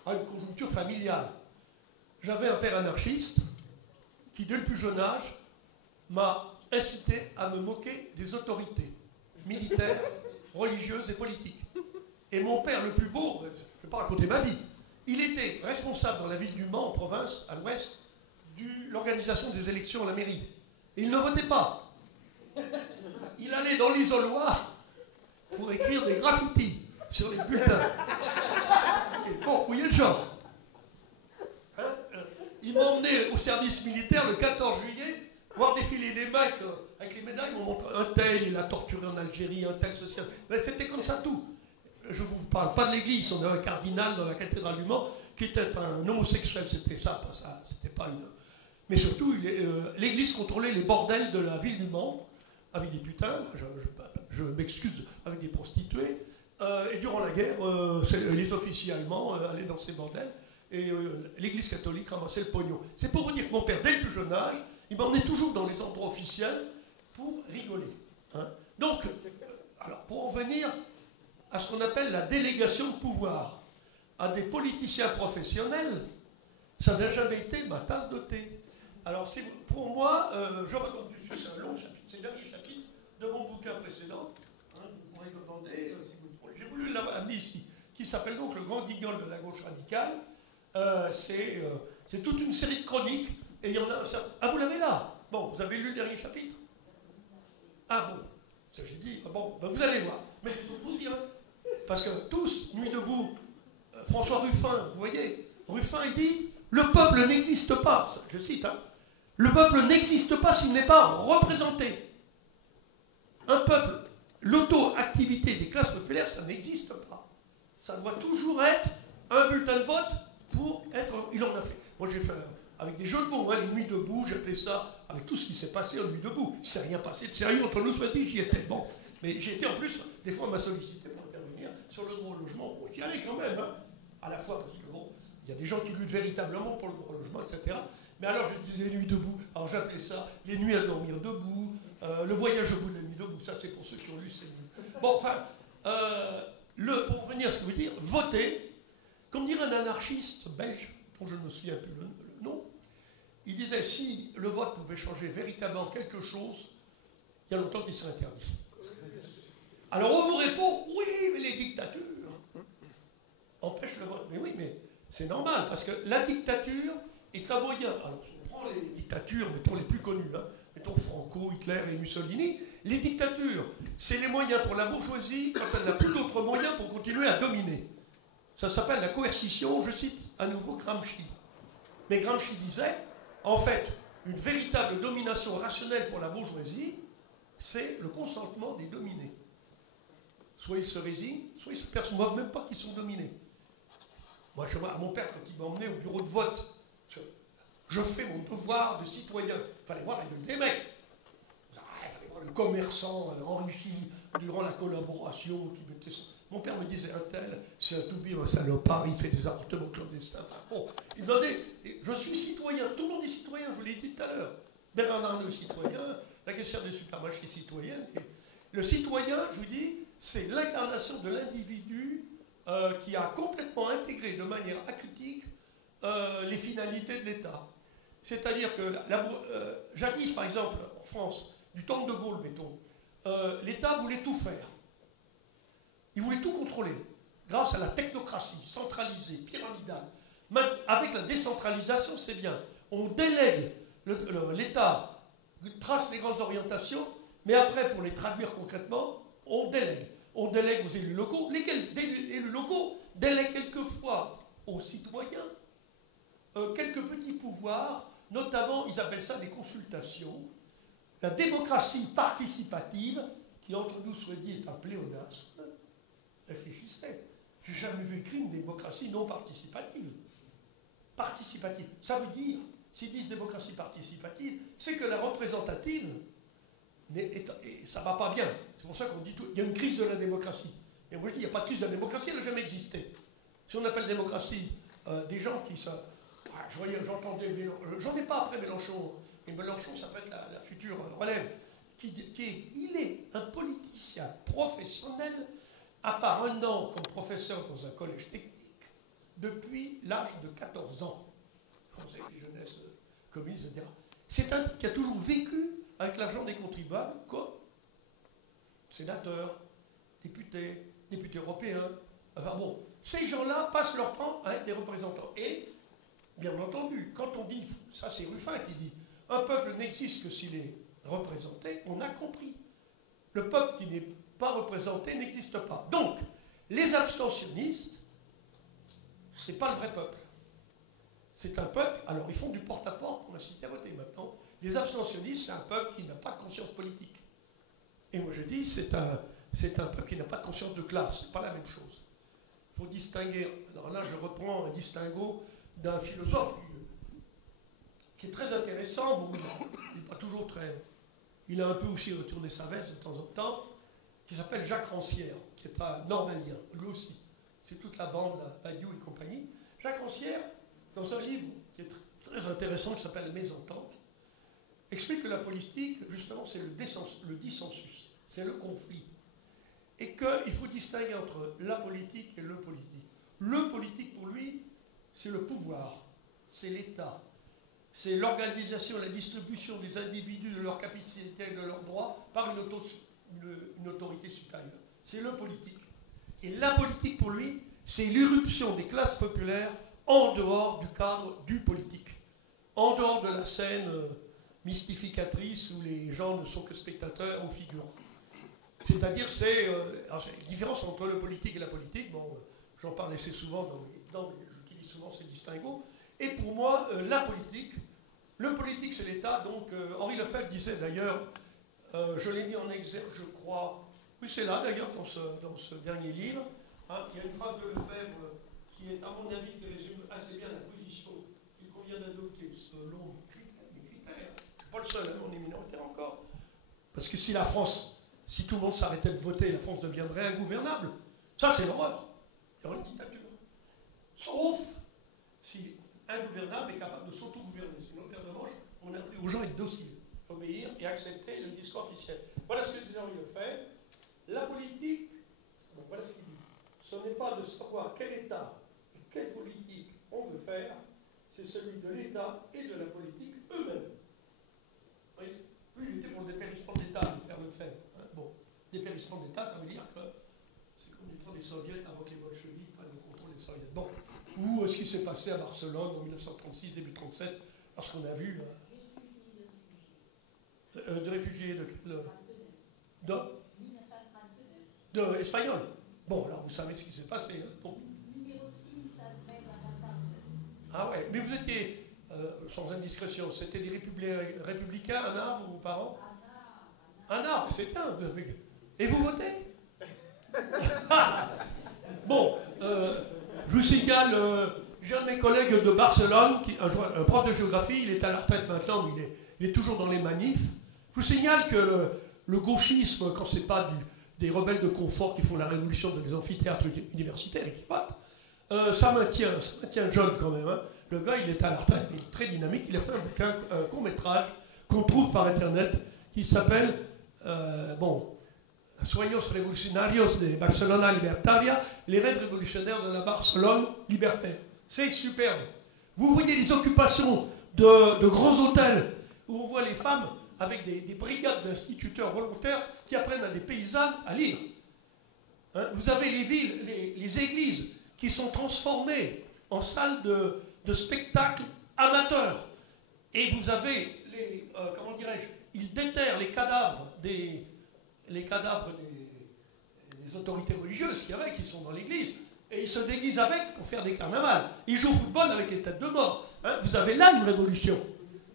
à une conjoncture familiale. J'avais un père anarchiste qui, dès le plus jeune âge, m'a incité à me moquer des autorités militaires, religieuses et politiques. Et mon père, le plus beau, je ne vais pas raconter ma vie, il était responsable dans la ville du Mans, en province, à l'ouest, de l'organisation des élections à la mairie. Et il ne votait pas. Il allait dans l'isoloir pour écrire des graffitis sur les bulletins. Bon, vous voyez le genre. Hein, il m'a emmené au service militaire le 14 juillet, voir défiler des mecs avec les médailles. Ils m'ont montré un tel, il a torturé en Algérie, un tel social. C'était comme ça tout. Je ne vous parle pas de l'église, on avait un cardinal dans la cathédrale du Mans qui était un homosexuel, c'était ça, pas ça, c'était pas une... Mais surtout, l'église contrôlait les bordels de la ville du Mans, avec des putains, je m'excuse, avec des prostituées, et durant la guerre, les officiers allemands allaient dans ces bordels, et l'église catholique ramassait le pognon. C'est pour vous dire que mon père, dès le plus jeune âge, il m'emmenait toujours dans les endroits officiels pour rigoler. Hein. Donc, alors, pour en venir à ce qu'on appelle la délégation de pouvoir à des politiciens professionnels, ça n'a jamais été ma tasse de thé. Alors, pour moi, je raconte dessus, c'est un long chapitre, c'est le dernier chapitre de mon bouquin précédent. Hein, vous pourrez commander, si vous voulez. J'ai voulu l'amener ici, qui s'appelle donc Le Grand Guignol de la gauche radicale. C'est toute une série de chroniques, et il y en a un certain... Ah, vous l'avez là? Bon, vous avez lu le dernier chapitre? Ah bon, ça j'ai dit, bon, ben vous allez voir. Mais il faut vous dire, parce que tous, Nuit debout, François Ruffin, vous voyez, Ruffin, il dit, le peuple n'existe pas, je cite, hein, le peuple n'existe pas s'il n'est pas représenté. Un peuple, l'auto-activité des classes populaires, ça n'existe pas. Ça doit toujours être un bulletin de vote pour être... Il en a fait. Moi, j'ai fait avec des jeux de mots, hein, les Nuits debout, j'appelais ça, avec tout ce qui s'est passé en Nuit debout. Il ne s'est rien passé de sérieux entre nous, soit-il, j'y étais. Bon, mais j'ai été en plus, des fois, on m'a sollicité pour intervenir sur le droit au logement. Bon, j'y allais quand même, hein, à la fois, parce que bon, il y a des gens qui luttent véritablement pour le droit au logement, etc. Mais alors, je disais Nuit debout, alors j'appelais ça les nuits à dormir debout, le voyage au bout de la nuit debout, ça c'est pour ceux qui ont lu ces nuits. Bon, enfin, pour revenir à ce que je veux dire, voter, comme dirait un anarchiste belge, dont je ne me souviens plus le nom, il disait si le vote pouvait changer véritablement quelque chose, il y a longtemps qu'il serait interdit. Alors on vous répond, oui, mais les dictatures empêchent le vote. Mais oui, mais c'est normal, parce que la dictature est un moyen. Alors, si on prend les dictatures, mettons les plus connues, hein, mettons Franco, Hitler et Mussolini, les dictatures, c'est les moyens pour la bourgeoisie quand elle n'a plus d'autres moyens pour continuer à dominer. Ça s'appelle la coercition, je cite à nouveau Gramsci. Mais Gramsci disait, en fait, une véritable domination rationnelle pour la bourgeoisie, c'est le consentement des dominés. Soit ils se résignent, soit ils ne se perçoivent même pas qu'ils sont dominés. Moi, je vois à mon père, quand il m'a emmené au bureau de vote, je fais mon devoir de citoyen. Il fallait voir la gueule des mecs. Il fallait voir le commerçant enrichi durant la collaboration. Qui mettait son... Mon père me disait, un tel, c'est un toubib, un salopard, il fait des avortements clandestins. Bon, il me disait, je suis citoyen, tout le monde est citoyen, je vous l'ai dit tout à l'heure. Bernard Arnault est citoyen, la caissière des supermarchés est citoyenne. Et le citoyen, je vous dis, c'est l'incarnation de l'individu qui a complètement intégré de manière acritique les finalités de l'État. C'est-à-dire que jadis, par exemple, en France, du temps de Gaulle, mettons, l'État voulait tout faire. Il voulait tout contrôler, grâce à la technocratie centralisée, pyramidale. Avec la décentralisation, c'est bien. On délègue, l'État trace les grandes orientations, mais après, pour les traduire concrètement, on délègue. On délègue aux élus locaux, lesquels élus locaux délèguent quelquefois aux citoyens quelques petits pouvoirs, notamment, ils appellent ça des consultations. La démocratie participative, qui entre nous soit dit est un pléonasme, réfléchissez. J'ai jamais vécu une démocratie non participative. Participative. Ça veut dire, s'ils disent démocratie participative, c'est que la représentative, ça ne va pas bien. C'est pour ça qu'on dit tout. Il y a une crise de la démocratie. Et moi je dis, il n'y a pas de crise de la démocratie, elle n'a jamais existé. Si on appelle démocratie des gens qui se... j'entendais, j'en ai pas après Mélenchon. Et Mélenchon, ça peut être la future relève. Il est un politicien professionnel, à part un an comme professeur dans un collège technique, depuis l'âge de 14 ans. Conseil des jeunesses communistes, etc. C'est un type qui a toujours vécu avec l'argent des contribuables, comme sénateurs, députés européens. Enfin bon, ces gens-là passent leur temps à être des représentants. Et, bien entendu, quand on dit, ça c'est Ruffin qui dit, un peuple n'existe que s'il est représenté, on a compris. Le peuple qui n'est pas représenté n'existe pas. Donc, les abstentionnistes, ce n'est pas le vrai peuple. C'est un peuple, alors ils font du porte-à-porte pour inciter à voter maintenant. Les abstentionnistes, c'est un peuple qui n'a pas de conscience politique. Et moi je dis, c'est un peuple qui n'a pas de conscience de classe, c'est pas la même chose. Il faut distinguer, alors là je reprends un distinguo d'un philosophe qui est très intéressant, bon, il n'est pas toujours très... Il a un peu aussi retourné sa veste de temps en temps, qui s'appelle Jacques Rancière, qui est un normalien, lui aussi. C'est toute la bande, Bayou et compagnie. Jacques Rancière, dans un livre qui est très intéressant, qui s'appelle Mes ententes, explique que la politique, justement, c'est le dissensus, c'est le conflit. Et qu'il faut distinguer entre la politique et le politique. Le politique, pour lui, c'est le pouvoir, c'est l'État, c'est l'organisation, la distribution des individus de leurs capacités et de leurs droits par une autorité supérieure. C'est le politique. Et la politique, pour lui, c'est l'irruption des classes populaires en dehors du cadre du politique, en dehors de la scène mystificatrice où les gens ne sont que spectateurs ou figurants. C'est-à-dire, c'est une différence entre le politique et la politique. Bon, j'en parle assez souvent, j'utilise souvent ces distinguos. Et pour moi, la politique, le politique c'est l'État. Donc, Henri Lefebvre disait d'ailleurs, je l'ai mis en exergue, je crois, oui c'est là d'ailleurs dans ce dernier livre, hein, il y a une phrase de Lefebvre qui est à mon avis qui résume assez bien la position qu'il convient d'adopter selon les critères. Je ne suis pas le seul, hein, on est minoritaire encore. Parce que si la France, si tout le monde s'arrêtait de voter, la France deviendrait ingouvernable. Ça c'est l'horreur. Il y aurait une dictature. Sauf si un gouvernable est capable de s'auto-gouverner. Sinon, au terme de manche, on a appris aux gens à être dociles, obéir et accepter le discours officiel. Voilà ce que disait Henri Lefebvre. La politique, bon, voilà ce qu'il dit. Ce n'est pas de savoir quel État et quelle politique on veut faire, c'est celui de l'État et de la politique eux-mêmes. Lui, il était pour le dépérissement de l'État, Père Lefebvre. Hein, bon. dépérissement d'État, ça veut dire que c'est comme du temps des soviets avant que les bolcheviks prennent le contrôle des soviets. Bon, ou ce qui s'est passé à Barcelone en 1936, début 1937, parce qu'on a vu de réfugiés de espagnols. Bon, alors vous savez ce qui s'est passé. Hein. Bon. Ah ouais, mais vous étiez, sans indiscrétion, c'était des républicains, Anna, vos parents? Anna, c'est bien. Et vous votez? Bon, je vous signale, j'ai un de mes collègues de Barcelone, un prof de géographie, il est à la retraite maintenant, mais il est toujours dans les manifs. Je vous signale que le gauchisme, quand c'est pas des rebelles de confort qui font la révolution dans les amphithéâtres universitaires et qui votent, ça maintient jeune quand même. Hein. Le gars, il est à la retraite, mais il est très dynamique. Il a fait un court-métrage qu'on trouve par Internet qui s'appelle Sueños Revolucionarios de Barcelona Libertaria, les rêves révolutionnaires de la Barcelone libertaire. C'est superbe. Vous voyez les occupations de grands hôtels où on voit les femmes avec des brigades d'instituteurs volontaires qui apprennent à des paysannes à lire. Hein, vous avez les villes, les églises qui sont transformées en salles de spectacles amateurs. Et vous avez comment dirais-je, ils déterrent les cadavres des autorités religieuses qui sont dans l'église, et ils se déguisent avec pour faire des carnavals. Ils jouent au football avec les têtes de mort. Hein, vous avez là une révolution.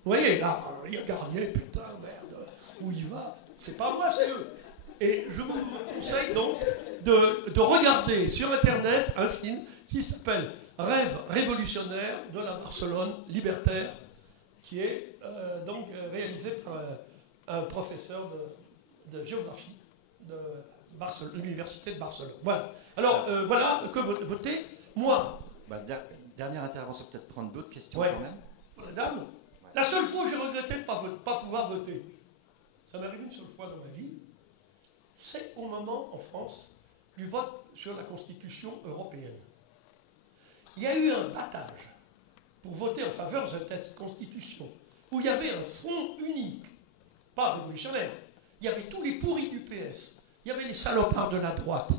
Vous voyez, là, il y a Garnier, putain, merde, où il va? C'est pas moi, c'est eux. Et je vous conseille donc de regarder sur Internet un film qui s'appelle Rêve révolutionnaire de la Barcelone libertaire, qui est donc réalisé par un professeur de géographie de l'université de Barcelone. Voilà. Alors, voilà, que votez. Moi. Dernière intervention, peut-être prendre d'autres questions ouais. quand même. La dame, la seule fois où j'ai regretté de ne pas pouvoir voter, ça m'est arrivé une seule fois dans ma vie, c'est au moment, en France, du vote sur la Constitution européenne. Il y a eu un battage pour voter en faveur de cette Constitution, où il y avait un front uni, pas révolutionnaire. Il y avait tous les pourris du PS, il y avait les salopards de la droite,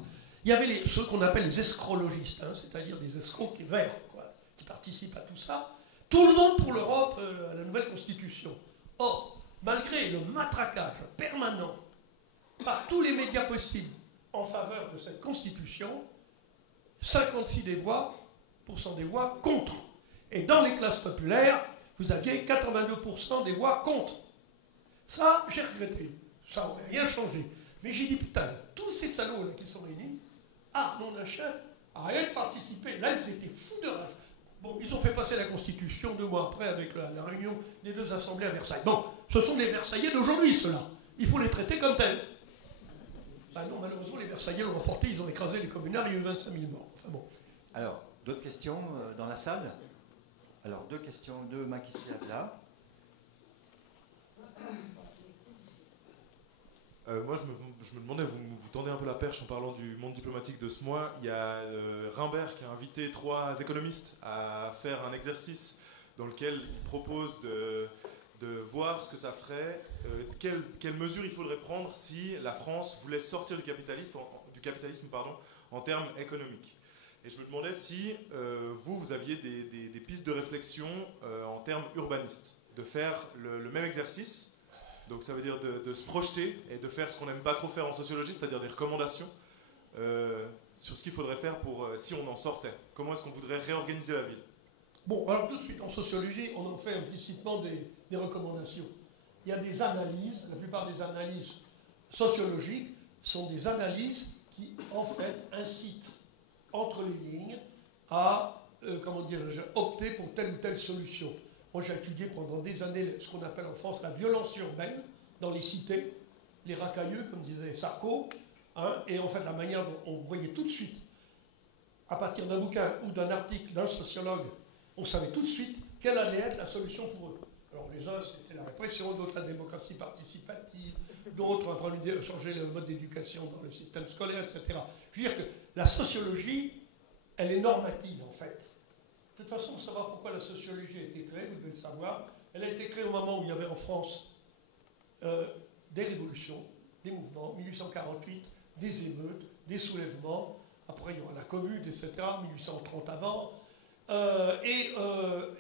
il y avait ceux qu'on appelle les escrologistes, hein, c'est-à-dire des escrocs qui verts, qui participent à tout ça. Tout le monde pour l'Europe, à la nouvelle Constitution. Or, malgré le matraquage permanent par tous les médias possibles en faveur de cette Constitution, 56% des voix contre. Et dans les classes populaires, vous aviez 82% des voix contre. Ça, j'ai regretté. Ça n'aurait rien changé. Mais j'ai dit, putain, tous ces salauds là qui sont réunis, mon achat, arrête de participer. Là, ils étaient fous de rage. Bon, ils ont fait passer la Constitution 2 mois après avec la réunion des deux assemblées à Versailles. Bon, ce sont les Versaillais d'aujourd'hui, ceux-là. Il faut les traiter comme tels. Ah non, malheureusement, les Versaillais l'ont emporté, ils ont écrasé les communards, il y a eu 25 000 morts. Enfin bon. Alors, d'autres questions dans la salle? Alors, deux questions, deux mains qui se lèvent là. Moi, je me demandais, vous tendez un peu la perche en parlant du monde diplomatique de ce mois. Il y a Rimbert qui a invité 3 économistes à faire un exercice dans lequel il propose de voir ce que ça ferait, quelles mesures il faudrait prendre si la France voulait sortir du capitalisme en termes économiques. Et je me demandais si vous aviez des pistes de réflexion en termes urbanistes, de faire le même exercice. Donc ça veut dire de se projeter et de faire ce qu'on n'aime pas trop faire en sociologie, c'est-à-dire des recommandations sur ce qu'il faudrait faire pour si on en sortait. Comment est-ce qu'on voudrait réorganiser la ville? Bon, alors tout de suite, en sociologie, on en fait implicitement des recommandations. Il y a des analyses, la plupart des analyses sociologiques sont des analyses qui, en fait, incitent entre les lignes à, opter pour telle ou telle solution. Moi, j'ai étudié pendant des années ce qu'on appelle en France la violence urbaine dans les cités, les racailleux, comme disait Sarko, hein, et en fait, la manière dont on voyait tout de suite, à partir d'un bouquin ou d'un article d'un sociologue, on savait tout de suite quelle allait être la solution pour eux. Alors, les uns, c'était la répression, d'autres, la démocratie participative, d'autres, on a changer le mode d'éducation dans le système scolaire, etc. Je veux dire que la sociologie, elle est normative, en fait. De toute façon, pour savoir pourquoi la sociologie a été créée, vous devez le savoir, elle a été créée au moment où il y avait en France des révolutions, des mouvements, 1848, des émeutes, des soulèvements, après il y aura la Commune, etc., 1830 avant,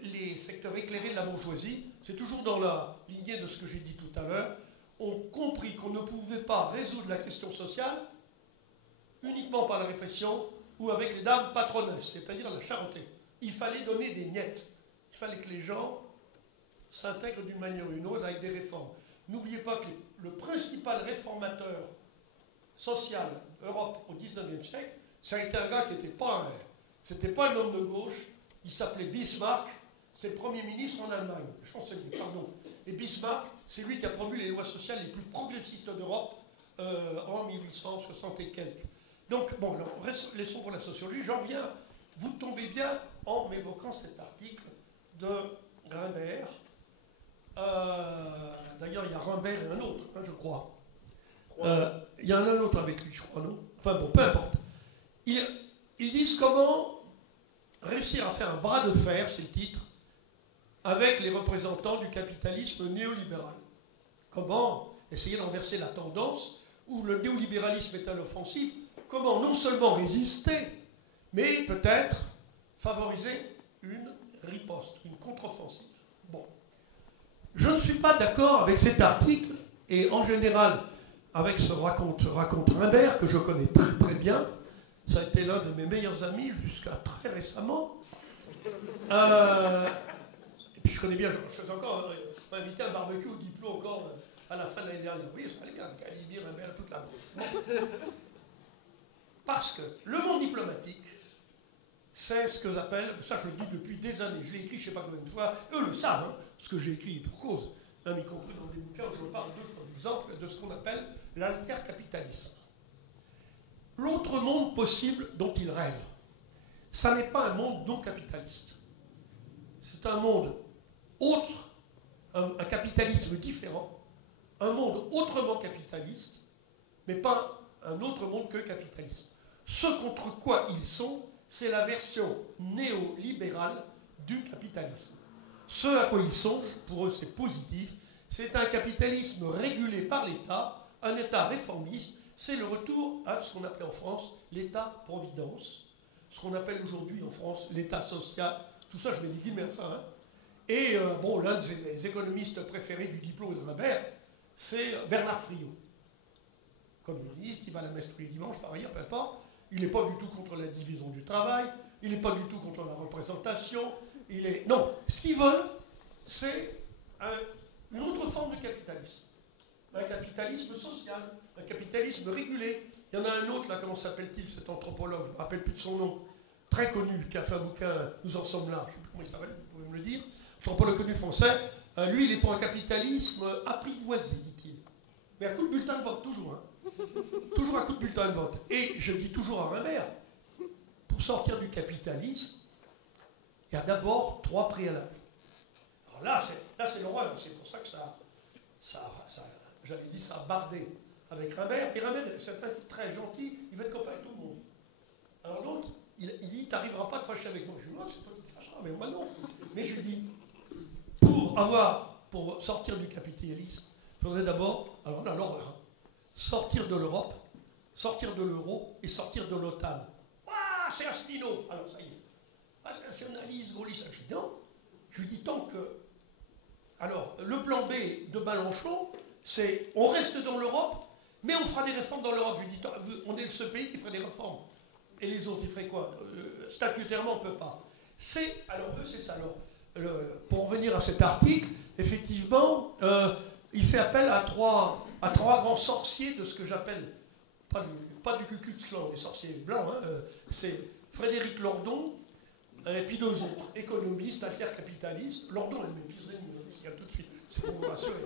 les secteurs éclairés de la bourgeoisie, c'est toujours dans la lignée de ce que j'ai dit tout à l'heure, ont compris qu'on ne pouvait pas résoudre la question sociale uniquement par la répression ou avec les dames patronesses, c'est-à-dire la charité. Il fallait donner des miettes. Il fallait que les gens s'intègrent d'une manière ou d'une autre avec des réformes. N'oubliez pas que le principal réformateur social d'Europe au XIXe siècle, ça a été un gars qui n'était pas un homme de gauche, il s'appelait Bismarck, c'est le Premier ministre en Allemagne, chancelier, pardon. Et Bismarck, c'est lui qui a promu les lois sociales les plus progressistes d'Europe en 1860 et quelques. Donc, bon, alors, laissons pour la sociologie, j'en viens, vous tombez bien en m'évoquant cet article de Rimbert. D'ailleurs, il y a Rimbert et un autre, hein, je crois. Il y en a un autre avec lui, je crois, non? Enfin bon, peu importe. Ils disent comment réussir à faire un bras de fer, c'est le titre, avec les représentants du capitalisme néolibéral. Comment essayer de renverser la tendance où le néolibéralisme est à l'offensive, comment non seulement résister, mais peut-être favoriser une riposte, une contre-offensive. Bon. Je ne suis pas d'accord avec cet article, et en général avec ce raconte Rimbert, que je connais très très bien. Ça a été l'un de mes meilleurs amis jusqu'à très récemment. Et puis je connais bien, je suis encore invité à un barbecue au diplôme encore à la fin de l'année dernière. Oui, ça allait bien, Calimir, Rimbert, toute la bande. Parce que le monde diplomatique, c'est ce que j'appelle, ça je le dis depuis des années, je l'ai écrit je ne sais pas combien de fois, eux le savent, hein, ce que j'ai écrit pour cause, même y compris dans des bouquins où je parle d'exemple de ce qu'on appelle l'altercapitalisme. L'autre monde possible dont ils rêvent, ça n'est pas un monde non capitaliste. C'est un monde autre, un capitalisme différent, un monde autrement capitaliste, mais pas un autre monde que capitaliste. Ce contre quoi ils sont, c'est la version néolibérale du capitalisme. Ce à quoi ils songent, pour eux c'est positif, c'est un capitalisme régulé par l'État, un État réformiste, c'est le retour à ce qu'on appelait en France l'État-providence, ce qu'on appelle aujourd'hui en France l'État social, tout ça je mets des guillemets ça, hein. Et bon, l'un des économistes préférés du diplôme de Rimbert, c'est Bernard Friot. Communiste, il va à la messe tous les dimanches, par ailleurs, peu importe. Il n'est pas du tout contre la division du travail, il n'est pas du tout contre la représentation, Non, ce qu'ils veulent, c'est une autre forme de capitalisme. Un capitalisme social, un capitalisme régulé. Il y en a un autre, là, comment s'appelle-t-il, cet anthropologue, je ne me rappelle plus de son nom, très connu, qui a fait un bouquin, Nous en sommes là, je ne sais plus comment il s'appelle, vous pouvez me le dire, anthropologue connu français, lui, il est pour un capitalisme apprivoisé, dit-il. Mais à coup de bulletin de vote, toujours, hein. Toujours à coup de bulletin de vote. Et je dis toujours à Rimbert, pour sortir du capitalisme, il y a d'abord 3 préalables. Alors là, c'est l'horreur, c'est pour ça que j'avais dit ça a bardé avec Rimbert. Et Rimbert, c'est un type très gentil, il veut être copain avec tout le monde. Alors l'autre, il dit, tu n'arriveras pas à te fâcher avec moi. Je lui dis, non, c'est toi qui te fâcheras, mais moi non. Mais je lui dis, pour sortir du capitalisme, il faudrait d'abord, alors là, l'horreur, hein, sortir de l'Europe, sortir de l'euro et sortir de l'OTAN. Ah, c'est Asselineau. Alors ça y est. Ah, c'est nationaliste, gaulliste. Non. Je lui dis tant que... Alors, le plan B de Mélenchon, c'est on reste dans l'Europe, mais on fera des réformes dans l'Europe. Je lui dis, on est le seul pays qui ferait des réformes. Et les autres, ils feraient quoi? Statutairement, on ne peut pas. Alors eux, c'est ça. Alors, pour revenir à cet article, effectivement, il fait appel à trois grands sorciers de ce que j'appelle, pas du Ku Klux Klan, les sorciers blancs, hein, c'est Frédéric Lordon, et puis 2 autres, économistes, altercapitalistes. Lordon est mes pires ennemis, il y a tout de suite, c'est pour vous rassurer.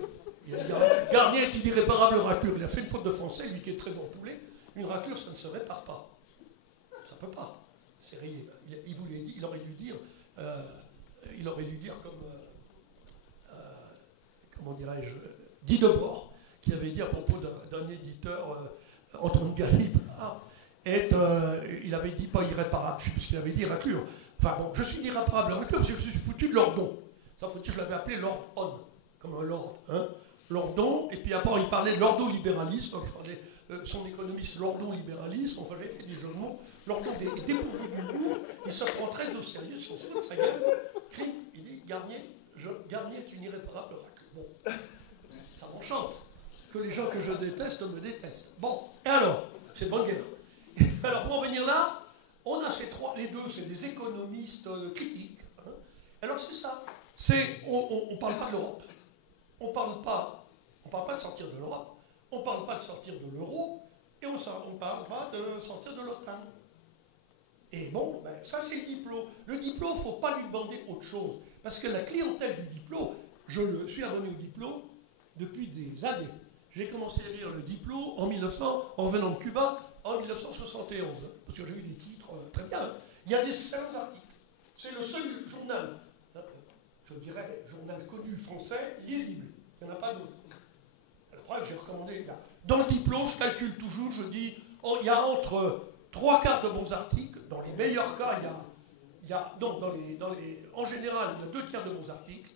Garnier est une irréparable raclure. Il a fait une faute de français, lui qui est très empoulé. Une raclure, ça ne se répare pas. Ça ne peut pas. C'est rayé. Il aurait dû dire comme, comment dirais-je, Guy Debord, qui avait dit à propos d'un éditeur, Antoine Galib, il avait dit pas irréparable, je sais plus ce qu'il avait dit, raclure. Enfin bon, je suis irréparable raclure parce que je suis foutu de Lordon. Ça faut dire que je l'avais appelé Lord On, comme un lord. Hein. Lordon, et puis après il parlait de l'ordolibéralisme, je parlais son économiste l'ordolibéralisme, enfin j'ai fait des jeux de mots. Lordon est dépourvu d'humour, il se prend très au sérieux, si on se fout de sa gueule. Crime, il dit Garnier est une irréparable oracle. Bon, ça m'enchante que les gens que je déteste me détestent. Bon, et alors, c'est bonne guerre. Alors pour en venir là, on a les deux, c'est des économistes critiques. Hein. Alors c'est ça. On ne parle pas de l'Europe. On ne parle pas de sortir de l'Europe. On ne parle pas de sortir de l'euro. Et on ne parle pas de sortir de l'OTAN. Et bon, ben, ça c'est le diplôme. Le diplôme, il ne faut pas lui demander autre chose. Parce que la clientèle du diplôme, je suis abonné au diplôme depuis des années. J'ai commencé à lire le diplôme en revenant de Cuba, en 1971. Parce que j'ai eu des titres très bien. Il y a des excellents articles. C'est le seul journal, je dirais, journal connu français, lisible. Il n'y en a pas d'autre. Après, j'ai recommandé, là. Dans le diplôme, je calcule toujours, je dis, il y a entre 3/4 de bons articles. Dans les meilleurs cas, en général, il y a 2/3 de bons articles.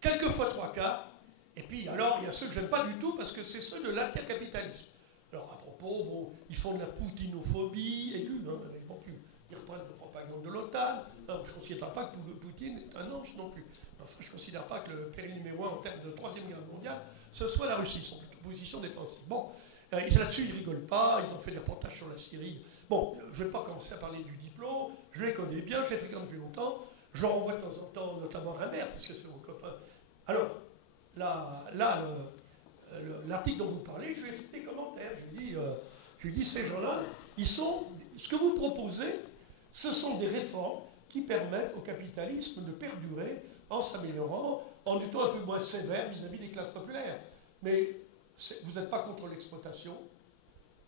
Quelquefois 3/4. Et puis, alors, il y a ceux que j'aime pas du tout, parce que c'est ceux de l'intercapitalisme. Alors, à propos, bon, ils font de la poutinophobie aiguë, hein, ils reprennent la propagande de l'OTAN. Je ne considère pas que Poutine est un ange non plus. Enfin, je ne considère pas que le péril numéro 1 en termes de Troisième Guerre mondiale, ce soit la Russie, son position défensive. Bon, là-dessus, ils ne rigolent pas, ils ont fait des reportages sur la Syrie. Bon, je ne vais pas commencer à parler du diplôme, je les connais bien, je les fais depuis longtemps, j'en renvoie de temps en temps, notamment Rimbert, puisque c'est mon copain. Alors, l'article dont vous parlez, je lui ai fait des commentaires. Je lui ai dit, ces gens-là, ce que vous proposez, ce sont des réformes qui permettent au capitalisme de perdurer en s'améliorant, en étant un peu moins sévère vis-à-vis des classes populaires. Mais vous n'êtes pas contre l'exploitation,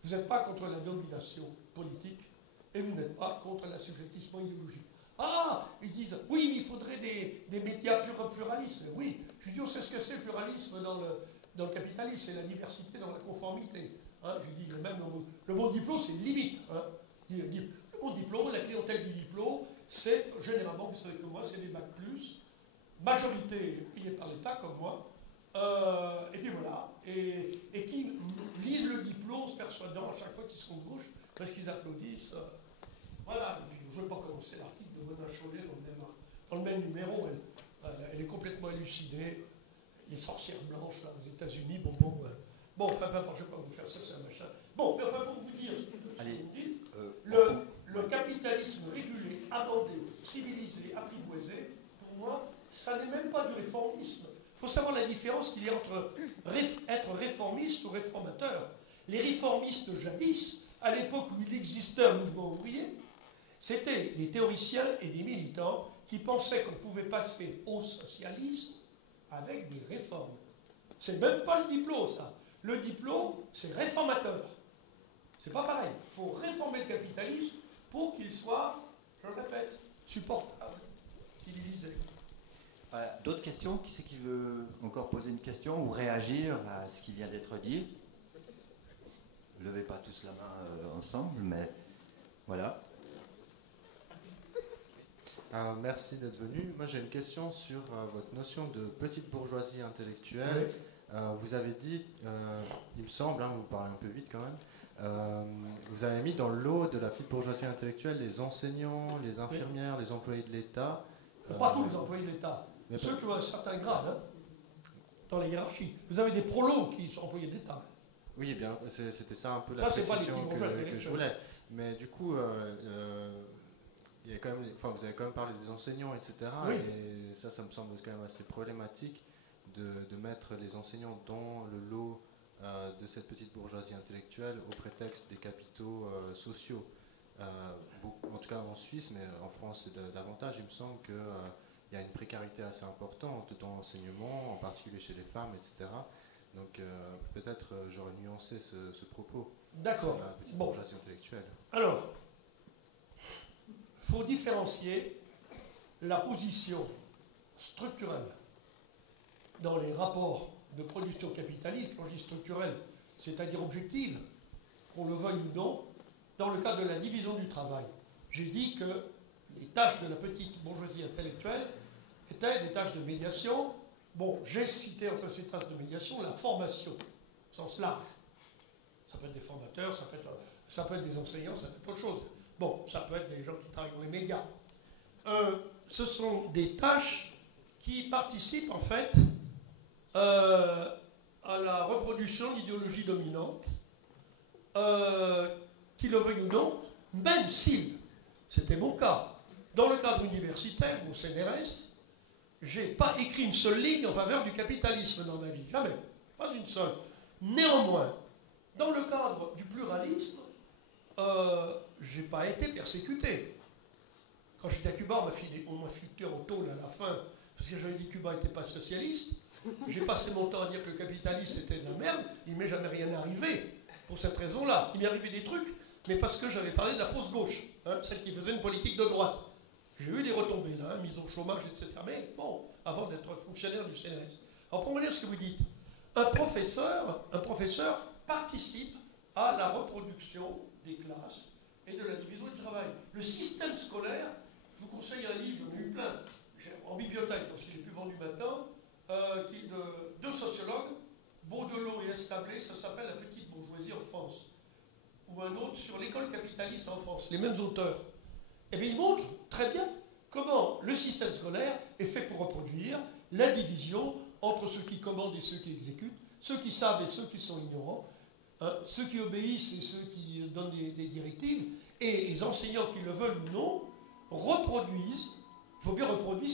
vous n'êtes pas contre la domination politique, et vous n'êtes pas contre l'assujettissement idéologique. Ah, ils disent, oui, mais il faudrait des médias pluralistes. Oui, je dis, on sait ce que c'est le pluralisme dans le capitalisme, c'est la diversité dans la conformité. Hein, je dis, même le mot diplôme, c'est une limite. Hein. Le mot diplôme, la clientèle du diplôme, c'est généralement, vous savez que moi, c'est des bacs plus, majorité payée par l'État, comme moi, et puis voilà, et qui lisent le diplôme, se persuadant à chaque fois qu'ils sont de gauche, parce qu'ils applaudissent. Voilà, et puis je ne vais pas commencer l'article de Mona Chollet dans le même numéro, elle est complètement élucidée, les sorcières blanches là, aux États-Unis, bon, enfin, je ne vais pas vous faire ça, c'est un machin. Bon, mais enfin, pour vous dire ce que vous dites, le capitalisme régulé, amendé, civilisé, apprivoisé, pour moi, ça n'est même pas du réformisme. Il faut savoir la différence qu'il y a entre être réformiste ou réformateur. Les réformistes jadis, à l'époque où il existait un mouvement ouvrier, c'était des théoriciens et des militants qui pensaient qu'on pouvait passer au socialisme avec des réformes. C'est même pas le diplôme, ça. Le diplôme, c'est réformateur. C'est pas pareil. Il faut réformer le capitalisme pour qu'il soit, je le répète, supportable, civilisé. Voilà. D'autres questions? Qui c'est qui veut encore poser une question ou réagir à ce qui vient d'être dit? Levez pas tous la main ensemble, mais voilà. Merci d'être venu. Moi, j'ai une question sur votre notion de petite bourgeoisie intellectuelle. Oui. Vous avez dit, il me semble, vous parlez un peu vite quand même, vous avez mis dans le lot de la petite bourgeoisie intellectuelle les enseignants, les infirmières, les employés de l'État. Pas tous les employés de l'État, ceux qui ont un certain grade dans la hiérarchie. Vous avez des prolos qui sont employés de l'État. Oui, bien, c'était ça un peu la précision que je voulais. Mais du coup, il y a quand même, vous avez quand même parlé des enseignants, etc. Oui. Et ça me semble quand même assez problématique de mettre les enseignants dans le lot de cette petite bourgeoisie intellectuelle au prétexte des capitaux sociaux. En tout cas en Suisse, mais en France c'est davantage. Il me semble qu'il y a une précarité assez importante dans l'enseignement, en particulier chez les femmes, etc. Donc peut-être j'aurais nuancé ce propos. D'accord. Sur la petite bourgeoisie intellectuelle. Alors, il faut différencier la position structurelle dans les rapports de production capitaliste, quand je dis structurelle, c'est-à-dire objective, qu'on le veuille ou non, dans le cadre de la division du travail. J'ai dit que les tâches de la petite bourgeoisie intellectuelle étaient des tâches de médiation, Bon, j'ai cité entre ces traces de médiation la formation, au sens large. Ça peut être des formateurs, ça peut être des enseignants, ça peut être autre chose. Bon, ça peut être des gens qui travaillent dans les médias. Ce sont des tâches qui participent en fait à la reproduction de l'idéologie dominante, qu'il le veuille ou non, même si, c'était mon cas, dans le cadre universitaire, au CNRS, je n'ai pas écrit une seule ligne en faveur du capitalisme dans ma vie, jamais, pas une seule. Néanmoins, dans le cadre du pluralisme, je n'ai pas été persécuté. Quand j'étais à Cuba, on m'a foutu en tôle à la fin, parce que j'avais dit que Cuba n'était pas socialiste. J'ai passé mon temps à dire que le capitalisme était de la merde, il ne m'est jamais rien arrivé, pour cette raison-là. Il m'est arrivé des trucs, mais parce que j'avais parlé de la fausse gauche, hein, celle qui faisait une politique de droite. J'ai eu des retombées, là, mise au chômage, etc. Mais bon, avant d'être fonctionnaire du CNRS. Alors pour me dire ce que vous dites, un professeur participe à la reproduction des classes et de la division du travail. Le système scolaire, je vous conseille un livre, j'en ai eu plein, en bibliothèque, parce qu'il est plus vendu maintenant, de deux sociologues, Baudelot et Establé, ça s'appelle La petite bourgeoisie en France. Ou un autre sur l'école capitaliste en France, les mêmes auteurs. Et bien, ils montrent très bien comment le système scolaire est fait pour reproduire la division entre ceux qui commandent et ceux qui exécutent, ceux qui savent et ceux qui sont ignorants, hein, ceux qui obéissent et ceux qui donnent des directives, et les enseignants qui le veulent ou non, reproduisent. Il faut bien reproduire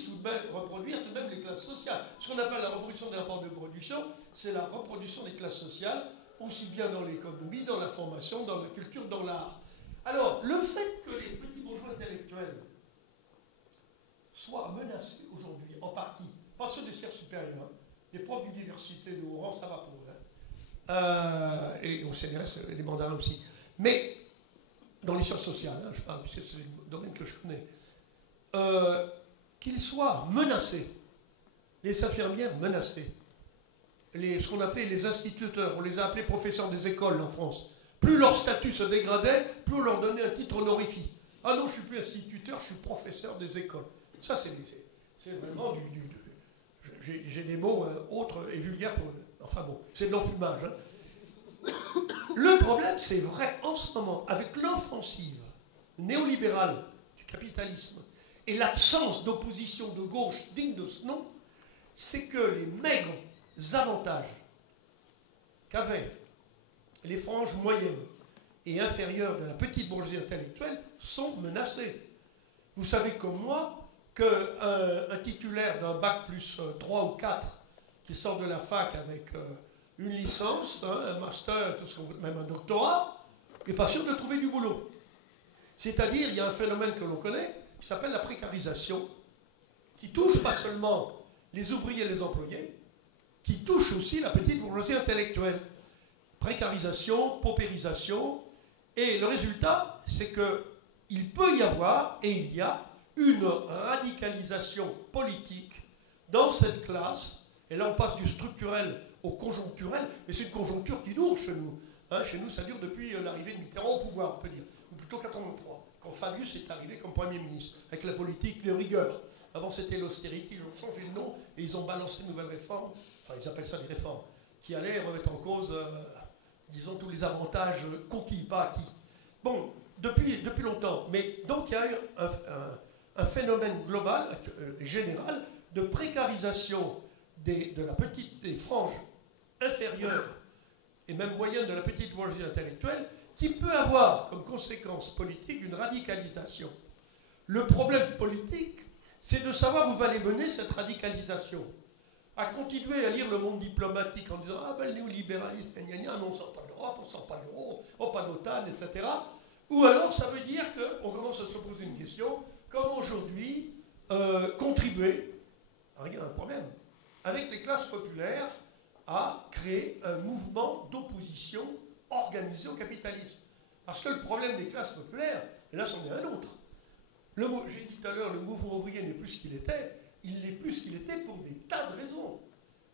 tout de même les classes sociales. Ce qu'on appelle la reproduction des rapports de production, c'est la reproduction des classes sociales, aussi bien dans l'économie, dans la formation, dans la culture, dans l'art. Alors, le fait que les petits bourgeois intellectuels soient menacés aujourd'hui, en partie, pas ceux des sphères supérieures, les profs d'université de haut rang, ça va pour eux, et au CNRS, les mandarins aussi, mais dans les sciences sociales, hein, je parle, puisque c'est le domaine que je connais, qu'ils soient menacés, les infirmières menacées, ce qu'on appelait les instituteurs, on les a appelés professeurs des écoles en France. Plus leur statut se dégradait, plus on leur donnait un titre honorifique. Ah non, je ne suis plus instituteur, je suis professeur des écoles. Ça, c'est vraiment j'ai des mots autres et vulgaires pour... Enfin bon, c'est de l'enfumage. Hein. Le problème, c'est vrai, en ce moment, avec l'offensive néolibérale du capitalisme et l'absence d'opposition de gauche digne de ce nom, c'est que les maigres avantages qu'avaient les franges moyennes et inférieures de la petite bourgeoisie intellectuelle sont menacés. Vous savez comme moi qu'un titulaire d'un bac plus 3 ou 4 qui sort de la fac avec une licence, hein, un master, tout ce qu'on veut, même un doctorat, n'est pas sûr de trouver du boulot. C'est-à-dire, il y a un phénomène que l'on connaît qui s'appelle la précarisation, qui touche pas seulement les ouvriers et les employés, qui touche aussi la petite bourgeoisie intellectuelle. Précarisation, paupérisation, et le résultat, c'est qu'il peut y avoir, et il y a, une radicalisation politique dans cette classe, et là on passe du structurel au conjoncturel, mais c'est une conjoncture qui dure chez nous. Hein, chez nous, ça dure depuis l'arrivée de Mitterrand au pouvoir, on peut dire, ou plutôt 83, quand Fabius est arrivé comme Premier ministre, avec la politique de rigueur. Avant c'était l'austérité, ils ont changé de nom, et ils ont balancé de nouvelles réformes, enfin ils appellent ça des réformes, qui allaient remettre en cause, disons, tous les avantages conquis, pas acquis. Bon, depuis longtemps, mais donc il y a eu un phénomène global, général, de précarisation des franges inférieures et même moyennes de la petite bourgeoisie intellectuelle, qui peut avoir comme conséquence politique une radicalisation. Le problème politique, c'est de savoir où va les mener cette radicalisation. À continuer à lire le monde diplomatique en disant « Ah ben le néolibéralisme, non, on ne sort pas de l'Europe, on ne sort pas de l'euro, on pas d'OTAN, etc. » Ou alors ça veut dire qu'on commence à se poser une question, comment aujourd'hui contribuer, il y a un problème, avec les classes populaires à créer un mouvement d'opposition organisé au capitalisme. Parce que le problème des classes populaires, et là c'en est un autre. J'ai dit tout à l'heure, le mouvement ouvrier n'est plus ce qu'il était, il n'est plus ce qu'il était pour des tas de raisons.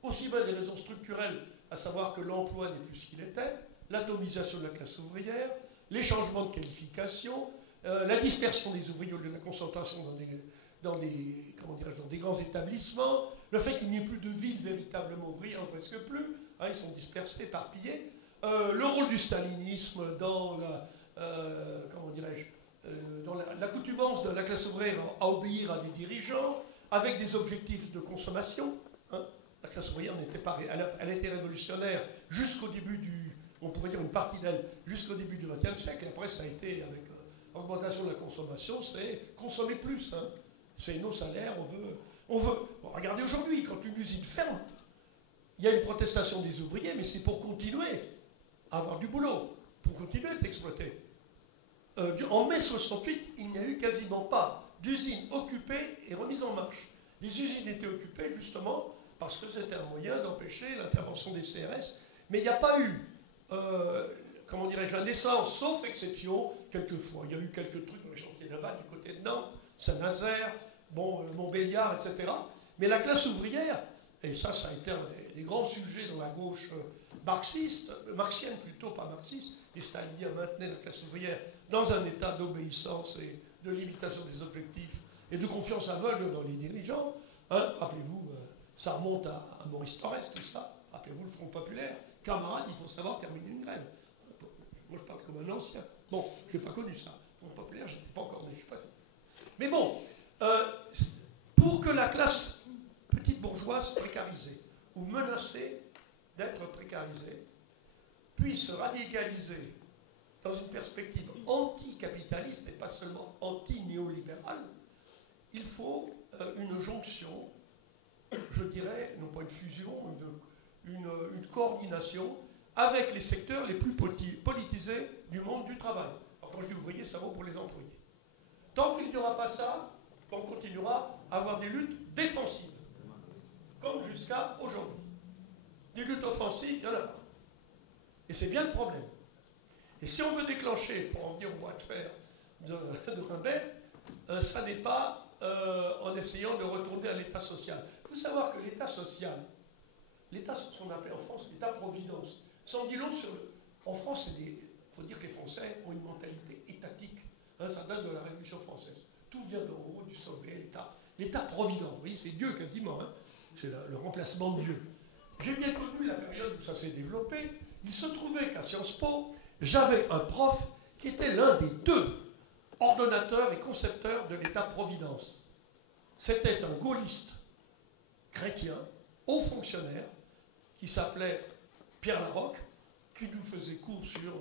Aussi bien des raisons structurelles, à savoir que l'emploi n'est plus ce qu'il était, l'atomisation de la classe ouvrière, les changements de qualification, la dispersion des ouvriers au lieu de la concentration dans des, comment dirais-je, dans des grands établissements, le fait qu'il n'y ait plus de villes véritablement ouvrières, presque plus, hein, ils sont dispersés, éparpillés, le rôle du stalinisme dans la, comment dirais-je, dans l'accoutumance de la classe ouvrière à obéir à des dirigeants, avec des objectifs de consommation. Hein. La classe ouvrière n'était pas, elle était révolutionnaire jusqu'au début du, on pourrait dire une partie d'elle, jusqu'au début du XXe siècle. Et après, ça a été, avec l'augmentation de la consommation, c'est consommer plus. Hein. C'est nos salaires, on veut. Bon, regardez aujourd'hui, quand une usine ferme, il y a une protestation des ouvriers, mais c'est pour continuer à avoir du boulot, pour continuer à être exploité. En mai 68, il n'y a eu quasiment pas d'usines occupées et remises en marche. Les usines étaient occupées justement parce que c'était un moyen d'empêcher l'intervention des CRS. Mais il n'y a pas eu, comment dirais-je, la naissance, sauf exception, quelquefois. Il y a eu quelques trucs dans les chantiers navals du côté de Nantes, Saint-Nazaire, bon, Montbéliard, etc. Mais la classe ouvrière, et ça a été un des grands sujets dans la gauche marxiste, marxienne plutôt, pas marxiste, et Staline maintenait la classe ouvrière dans un état d'obéissance et de limitation des objectifs et de confiance aveugle dans les dirigeants. Hein, rappelez-vous, ça remonte à Maurice Thorez, tout ça. Rappelez-vous le Front populaire. Camarades, il faut savoir terminer une grève. Moi, je parle comme un ancien. Bon, je n'ai pas connu ça. Le Front populaire, je n'étais pas encore né, je ne suis pas sûr. Mais bon, pour que la classe petite bourgeoise précarisée ou menacée d'être précarisée puisse radicaliser dans une perspective anticapitaliste et pas seulement anti-néolibérale, il faut une jonction, je dirais, non pas une fusion, une coordination avec les secteurs les plus politisés du monde du travail. Alors quand je dis ouvrier, ça vaut pour les employés. Tant qu'il n'y aura pas ça, on continuera à avoir des luttes défensives, comme jusqu'à aujourd'hui. Des luttes offensives, il n'y en a pas. Et c'est bien le problème. Et si on veut déclencher, pour en venir au bras de fer de Rimbert, ça n'est pas en essayant de retourner à l'état social. Il faut savoir que l'état social, l'état, ce qu'on appelle en France l'état-providence, ça en dit long sur le... En France, il faut dire que les Français ont une mentalité étatique. Hein, ça date de la Révolution française. Tout vient d'en haut, du sommet, l'état. L'état-providence, vous voyez, c'est Dieu quasiment. Hein. C'est le remplacement de Dieu. J'ai bien connu la période où ça s'est développé. Il se trouvait qu'à Sciences Po, j'avais un prof qui était l'un des deux ordonnateurs et concepteurs de l'État-providence. C'était un gaulliste chrétien, haut fonctionnaire, qui s'appelait Pierre Larocque, qui nous faisait cours sur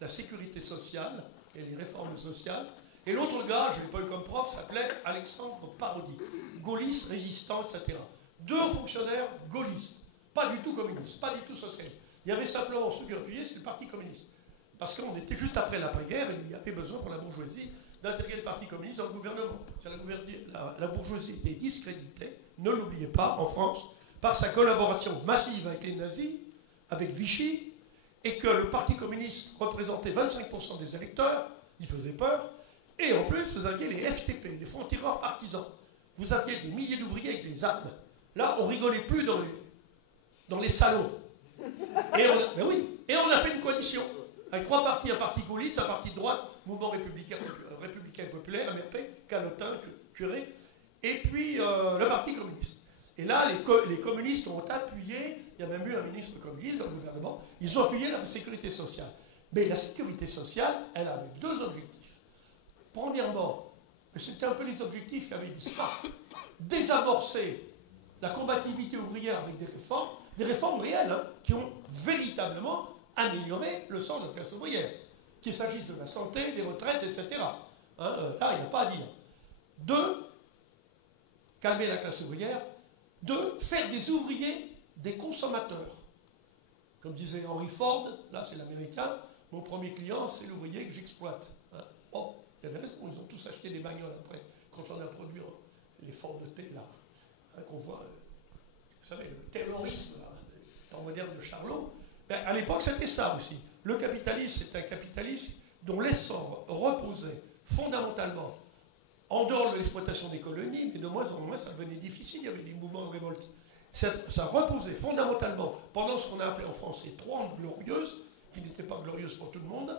la sécurité sociale et les réformes sociales. Et l'autre gars, je ne l'ai pas eu comme prof, s'appelait Alexandre Parodi, gaulliste, résistant, etc. Deux fonctionnaires gaullistes, pas du tout communistes, pas du tout socialistes. Il y avait simplement ceux qui appuyaient, c'est le Parti communiste. Parce qu'on était juste après l'après-guerre et il y avait besoin pour la bourgeoisie d'intégrer le Parti communiste dans le gouvernement. La bourgeoisie était discréditée, ne l'oubliez pas, en France, par sa collaboration massive avec les nazis, avec Vichy, et que le Parti communiste représentait 25% des électeurs, il faisait peur, et en plus, vous aviez les FTP, les francs-tireurs partisans. Vous aviez des milliers d'ouvriers avec des armes. Là, on rigolait plus dans les salons. Et on a fait une coalition avec trois partis, un parti gaulliste, un parti de droite, Mouvement républicain populaire, MRP, Calotin, Curé, et puis le Parti communiste. Et là, les communistes ont appuyé, il y a même eu un ministre communiste dans le gouvernement, ils ont appuyé la sécurité sociale. Mais la sécurité sociale, elle avait deux objectifs. Premièrement, c'était un peu les objectifs qu'avait l'ISPA, désamorcer la combativité ouvrière avec des réformes réelles, hein, qui ont véritablement amélioré le sort de la classe ouvrière, qu'il s'agisse de la santé, des retraites, etc. Hein, là, il n'y a pas à dire. Deux, calmer la classe ouvrière. Deux, faire des ouvriers des consommateurs. Comme disait Henry Ford, là c'est l'américain, mon premier client c'est l'ouvrier que j'exploite. Hein. Bon, il y avait raison, ils ont tous acheté des bagnoles après, quand on a produit les Ford de T, là, hein, qu'on voit, vous savez, le terrorisme, là, temps moderne de Charlot. Ben, à l'époque, c'était ça aussi. Le capitalisme, c'est un capitalisme dont l'essor reposait fondamentalement en dehors de l'exploitation des colonies, mais de moins en moins, ça devenait difficile, il y avait des mouvements de révolte. Ça reposait fondamentalement, pendant ce qu'on a appelé en France les 30 glorieuses, qui n'étaient pas glorieuses pour tout le monde,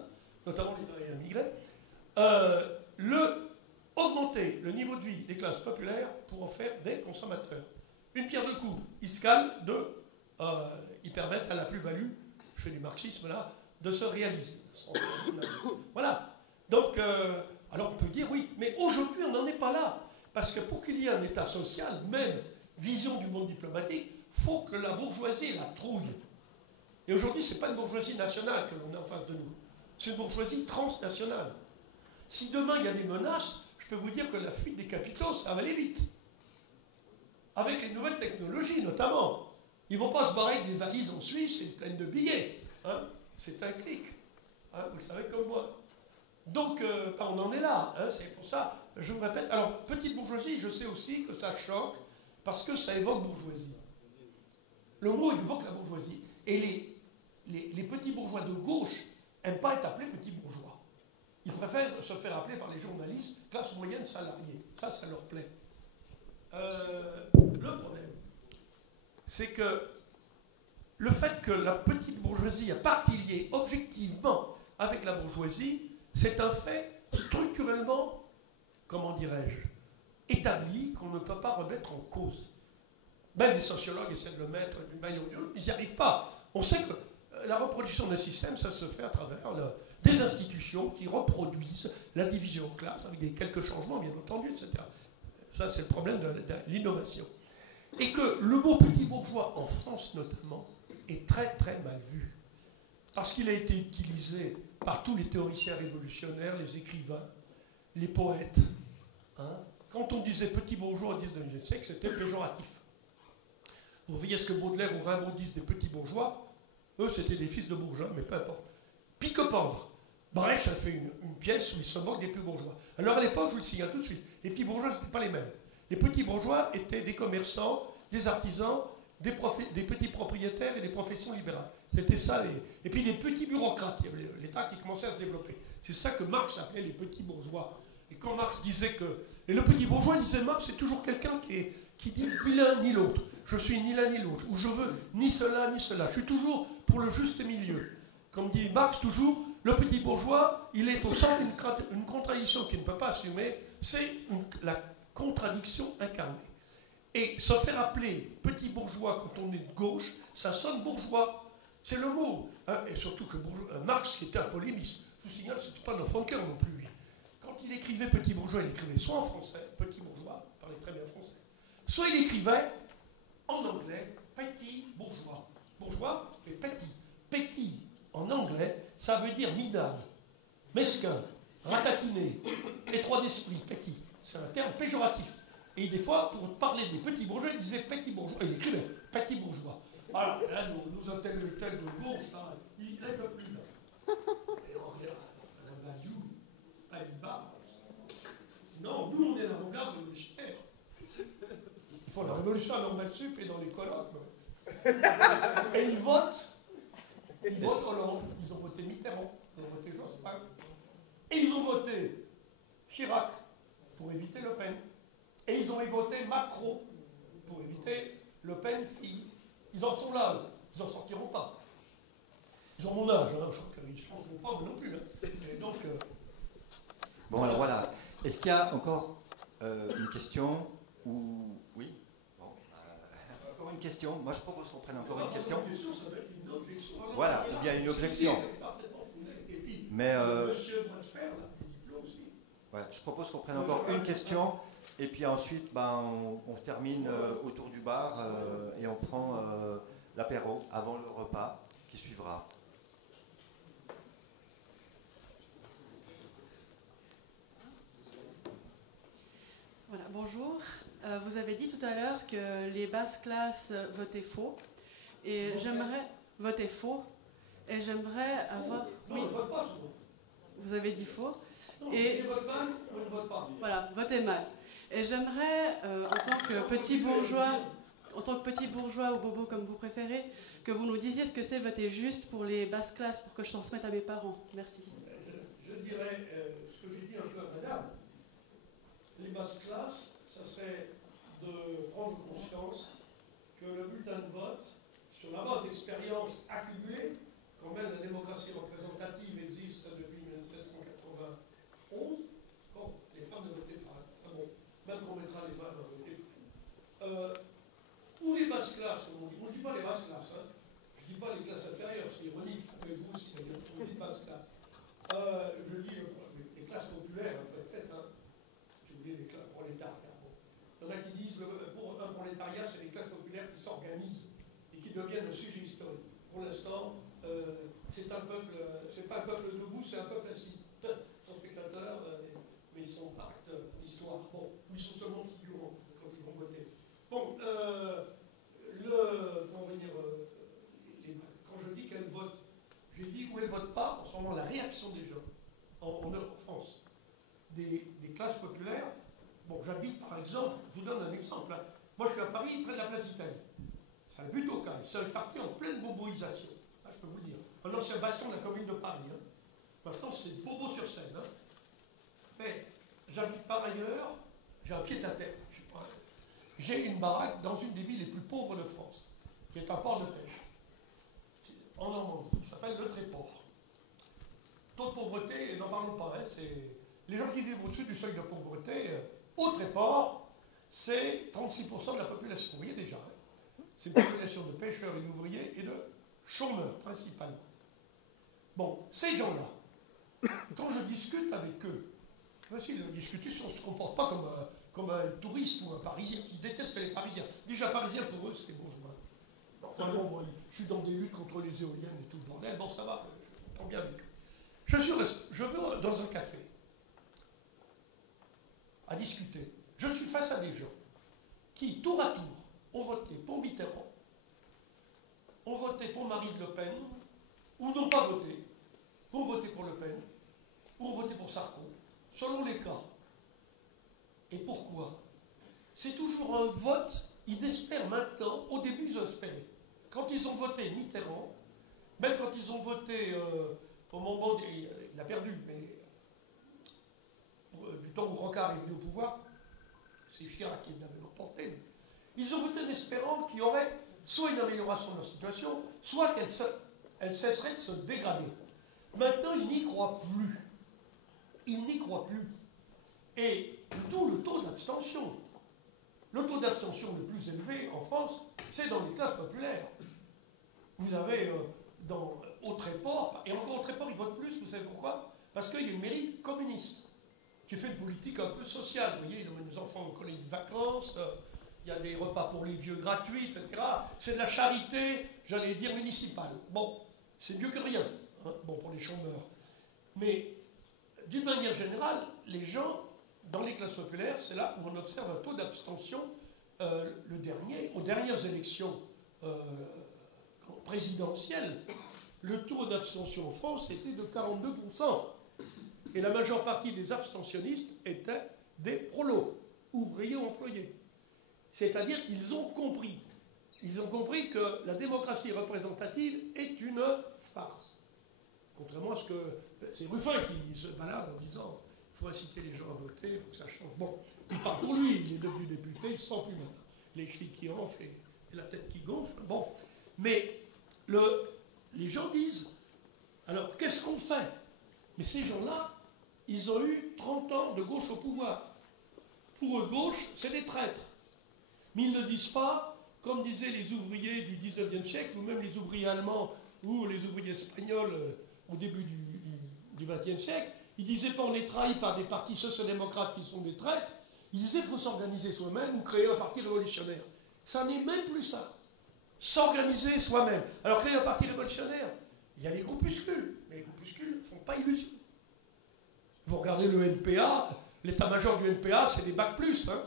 notamment les travailleurs immigrés, augmenter le niveau de vie des classes populaires pour en faire des consommateurs. Une pierre deux coups. Ils se calent ils permettent à la plus-value, je fais du marxisme là, de se réaliser. Voilà. Donc, alors on peut dire oui, mais aujourd'hui on n'en est pas là. Parce que pour qu'il y ait un État social, même vision du monde diplomatique, il faut que la bourgeoisie la trouille. Et aujourd'hui, ce n'est pas une bourgeoisie nationale que l'on a en face de nous. C'est une bourgeoisie transnationale. Si demain il y a des menaces, je peux vous dire que la fuite des capitaux, ça va aller vite. Avec les nouvelles technologies notamment. Ils ne vont pas se barrer avec des valises en Suisse et pleines de billets. Hein. C'est un clic. Hein, vous le savez comme moi. Donc, on en est là. Hein, c'est pour ça, je vous répète. Alors, petite bourgeoisie, je sais aussi que ça choque parce que ça évoque bourgeoisie. Le mot évoque la bourgeoisie. Et les petits bourgeois de gauche n'aiment pas être appelés petits bourgeois. Ils préfèrent se faire appeler par les journalistes classe moyenne salariée. Ça leur plaît. Le problème, c'est que le fait que la petite bourgeoisie a partie liée objectivement avec la bourgeoisie, c'est un fait structurellement, comment dirais-je, établi qu'on ne peut pas remettre en cause. Même les sociologues essaient de le mettre d'une manière ou d'une autre, ils n'y arrivent pas. On sait que la reproduction d'un système, ça se fait à travers des institutions qui reproduisent la division de classe, avec quelques changements, bien entendu, etc. Ça, c'est le problème de l'innovation. Et que le mot petit bourgeois, en France notamment, est très très mal vu. Parce qu'il a été utilisé par tous les théoriciens révolutionnaires, les écrivains, les poètes. Hein. Quand on disait petit bourgeois au 19e siècle, c'était péjoratif. Vous voyez ce que Baudelaire ou Rimbaud disent des petits bourgeois, eux c'était des fils de bourgeois, mais peu importe. Pique-pendre. Brecht a fait une pièce où il se moque des plus bourgeois. Alors à l'époque, je vous le signale tout de suite, les petits bourgeois, ce n'étaient pas les mêmes. Les petits bourgeois étaient des commerçants, des artisans, des petits propriétaires et des professions libérales. C'était ça. Et puis des petits bureaucrates. Il y avait l'État qui commençait à se développer. C'est ça que Marx appelait les petits bourgeois. Et quand Marx disait que... Et le petit bourgeois, disait Marx, c'est toujours quelqu'un qui dit ni l'un ni l'autre. Je suis ni l'un ni l'autre. Ou je veux ni cela ni cela. Je suis toujours pour le juste milieu. Comme dit Marx toujours, le petit bourgeois, il est au centre d'une contradiction qu'il ne peut pas assumer. C'est la contradiction incarnée. Et se faire appeler petit bourgeois quand on est de gauche, ça sonne bourgeois. C'est le mot. Hein, et surtout que Marx, qui était un polémiste, je vous signale, c'était pas un enfant de cœur non plus, lui. Quand il écrivait petit bourgeois, il écrivait soit en français, petit bourgeois, il parlait très bien français, soit il écrivait en anglais, petit bourgeois. Bourgeois et petit. Petit, en anglais, ça veut dire minable, mesquin, ratatiné, étroit d'esprit, petit. C'est un terme péjoratif. Et des fois, pour parler des petits bourgeois, il disait petit bourgeois. Il écrivait petit bourgeois. Alors là, nous intellectuels de gauche, là, il ne peut plus. Là. Et on regarde, Madame Badiou, Aliba. Non, nous, on est l'avant-garde révolutionnaire. Ils font la révolution à Normal Sup et dans les colloques. Et ils votent. Ils votent Hollande. Ils ont voté Mitterrand. Ils ont voté Jospin. Et ils ont voté Chirac pour éviter Le Pen. Et ils ont voté Macron pour éviter Le Pen fille. Ils en sont là, ils n'en sortiront pas. Ils ont mon âge, hein, je crois qu'ils ne changeront pas, mais non plus. Hein. Et donc, bon, alors voilà. Est-ce qu'il y a encore une question ou... Oui bon, encore une question. Moi, je propose qu'on prenne encore une question. Ça va être une objection. Voilà, il y a une objection. Mais Monsieur Bradfer, là, il aussi. Voilà, je propose qu'on prenne encore une question. Et puis ensuite, on termine autour du bar et on prend l'apéro avant le repas qui suivra. Voilà, bonjour. Vous avez dit tout à l'heure que les basses classes votaient faux. Et j'aimerais voter faux. Et j'aimerais avoir... Non, on ne vote pas souvent. Vous avez dit faux. Non, et on vote mal, on ne vote pas. Voilà, votez mal. Et j'aimerais, en tant que petit bourgeois ou bobo comme vous préférez, que vous nous disiez ce que c'est voter juste pour les basses classes, pour que je transmette à mes parents. Merci. Je dirais ce que j'ai dit un peu à madame. Les basses classes, ça serait de prendre conscience que le bulletin de vote, sur la base d'expériences accumulées, quand même la démocratie représentative existe depuis 1791, bon, les femmes ne votaient pas. Enfin bon, même qu'on devienne un sujet historique. Pour l'instant, c'est un peuple, c'est pas un peuple debout, c'est un peuple assis. Ils sont spectateurs, mais ils sont pas acteurs de l'histoire. Bon, ils sont seulement figurants quand ils vont voter. Bon, comment dire, quand je dis qu'elles votent, j'ai dit où elles ne votent pas, en ce moment, la réaction des gens en France, des classes populaires. Bon, j'habite par exemple, je vous donne un exemple. Hein. Moi, je suis à Paris, près de la place d'Italie. C'est un but au cas. C'est un quartier en pleine boboisation. Là, je peux vous le dire. Un ancien bastion de la commune de Paris. Hein. Maintenant, c'est Bobo-sur-Seine. Hein. Mais j'habite par ailleurs, j'ai un pied-à-terre. J'ai une baraque dans une des villes les plus pauvres de France, qui est un port de pêche, en Normandie, qui s'appelle le Tréport. Taux de pauvreté, n'en parlons pas, hein, c'est les gens qui vivent au-dessus du seuil de pauvreté, au Tréport, c'est 36% de la population. Vous voyez déjà, hein, c'est une population de pêcheurs et d'ouvriers et de chômeurs, principalement. Bon, ces gens-là, quand je discute avec eux, voici la discussion, on ne se comporte pas comme un touriste ou un Parisien qui déteste les Parisiens. Déjà, Parisien, pour eux, c'est bourgeois. Enfin bon, moi, je suis dans des luttes contre les éoliennes et tout le bordel. Bon, ça va, je m'entends bien avec eux. Je vais dans un café à discuter. Je suis face à des gens qui, tour à tour, ont voté pour Mitterrand, ont voté pour Marine Le Pen, ou n'ont pas voté, ont voté pour Le Pen, ou ont voté pour Sarko, selon les cas. Et pourquoi? C'est toujours un vote, ils espèrent maintenant, au début ils ont espéré. Quand ils ont voté Mitterrand, même quand ils ont voté, au moment il a perdu, mais du temps où Rocard est venu au pouvoir, c'est Chirac qui l'avait emporté, ils ont voté en espérant qu'il y aurait soit une amélioration de leur situation, soit qu'elle cesserait de se dégrader. Maintenant, ils n'y croient plus. Ils n'y croient plus. Et d'où le taux d'abstention. Le taux d'abstention le plus élevé en France, c'est dans les classes populaires. Vous avez au Tréport, et encore au Tréport, ils votent plus, vous savez pourquoi? Parce qu'il y a une mairie communiste qui fait une politique un peu sociale. Vous voyez, ils emmènent les enfants en colonie de vacances, il y a des repas pour les vieux gratuits, etc. C'est de la charité, j'allais dire, municipale. Bon, c'est mieux que rien, hein, bon, pour les chômeurs. Mais d'une manière générale, les gens, dans les classes populaires, c'est là où on observe un taux d'abstention. Aux dernières élections présidentielles, le taux d'abstention en France était de 42%. Et la majeure partie des abstentionnistes étaient des prolos, ouvriers ou employés. C'est-à-dire qu'ils ont compris. Ils ont compris que la démocratie représentative est une farce. Contrairement à ce que... C'est Ruffin qui se balade en disant il faut inciter les gens à voter pour que ça change. Bon, il parle pour lui, il est devenu député, il ne se sent plus maintenant. Les chevilles qui enflent et la tête qui gonfle. Bon, mais les gens disent alors qu'est-ce qu'on fait? Mais ces gens-là, ils ont eu 30 ans de gauche au pouvoir. Pour eux, gauche, c'est des traîtres. Mais ils ne disent pas, comme disaient les ouvriers du 19e siècle, ou même les ouvriers allemands, ou les ouvriers espagnols au début du 20e siècle, ils ne disaient pas on est trahi par des partis sociodémocrates qui sont des traîtres, ils disaient il faut s'organiser soi-même ou créer un parti révolutionnaire. Ça n'est même plus ça. S'organiser soi-même. Alors créer un parti révolutionnaire, il y a les groupuscules, mais les groupuscules ne font pas illusion. Vous regardez le NPA, l'état-major du NPA, c'est des bacs plus. Hein.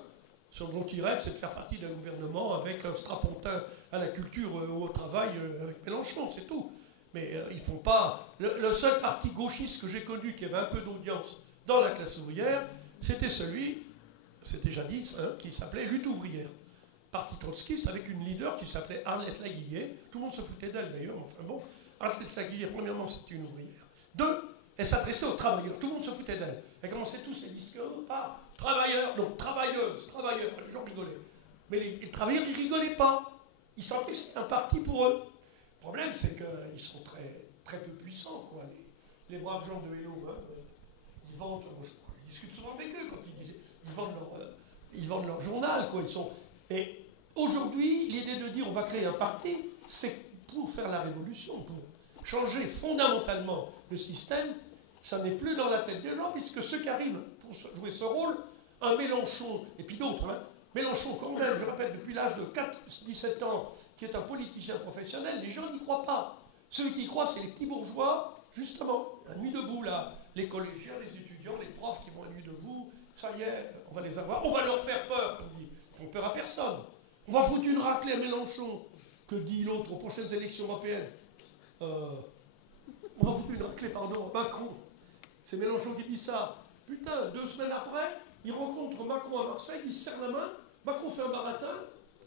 Ce dont ils rêvent, c'est de faire partie d'un gouvernement avec un strapontin à la culture ou au travail avec Mélenchon, c'est tout. Mais ils ne font pas... Le seul parti gauchiste que j'ai connu qui avait un peu d'audience dans la classe ouvrière, c'était c'était jadis, hein, qui s'appelait Lutte ouvrière. Parti trotskiste avec une leader qui s'appelait Arlette Laguillet. Tout le monde se foutait d'elle d'ailleurs, enfin bon. Arlette Laguillet, premièrement, c'était une ouvrière. 2, elle s'adressait aux travailleurs. Tout le monde se foutait d'elle. Elle commençait tous ses discours par travailleurs, non, travailleuses, travailleurs. Les gens rigolaient. Mais les travailleurs, ils rigolaient pas. Ils sentaient que c'était un parti pour eux. Le problème, c'est qu'ils sont très, très peu puissants, quoi. Les braves gens de Hello, hein, ils vendent, je discute souvent avec eux quand ils vendent leur journal, quoi. Et aujourd'hui, l'idée de dire on va créer un parti, c'est pour faire la révolution, pour changer fondamentalement le système. Ça n'est plus dans la tête des gens, puisque ceux qui arrivent pour jouer ce rôle, un Mélenchon, et puis d'autres, hein, Mélenchon quand même, je répète, depuis l'âge de 17 ans, qui est un politicien professionnel, les gens n'y croient pas. Ceux qui y croient, c'est les petits bourgeois, justement. La nuit debout, là, les collégiens, les étudiants, les profs qui vont à nuit debout, ça y est, on va les avoir, on va leur faire peur, comme dit. Ils font peur à personne. On va foutre une raclée à Mélenchon. Que dit l'autre aux prochaines élections européennes? On va foutre une raclée, pardon, à Macron. C'est Mélenchon qui dit ça. Putain, 2 semaines après, il rencontre Macron à Marseille, il se serre la main, Macron fait un baratin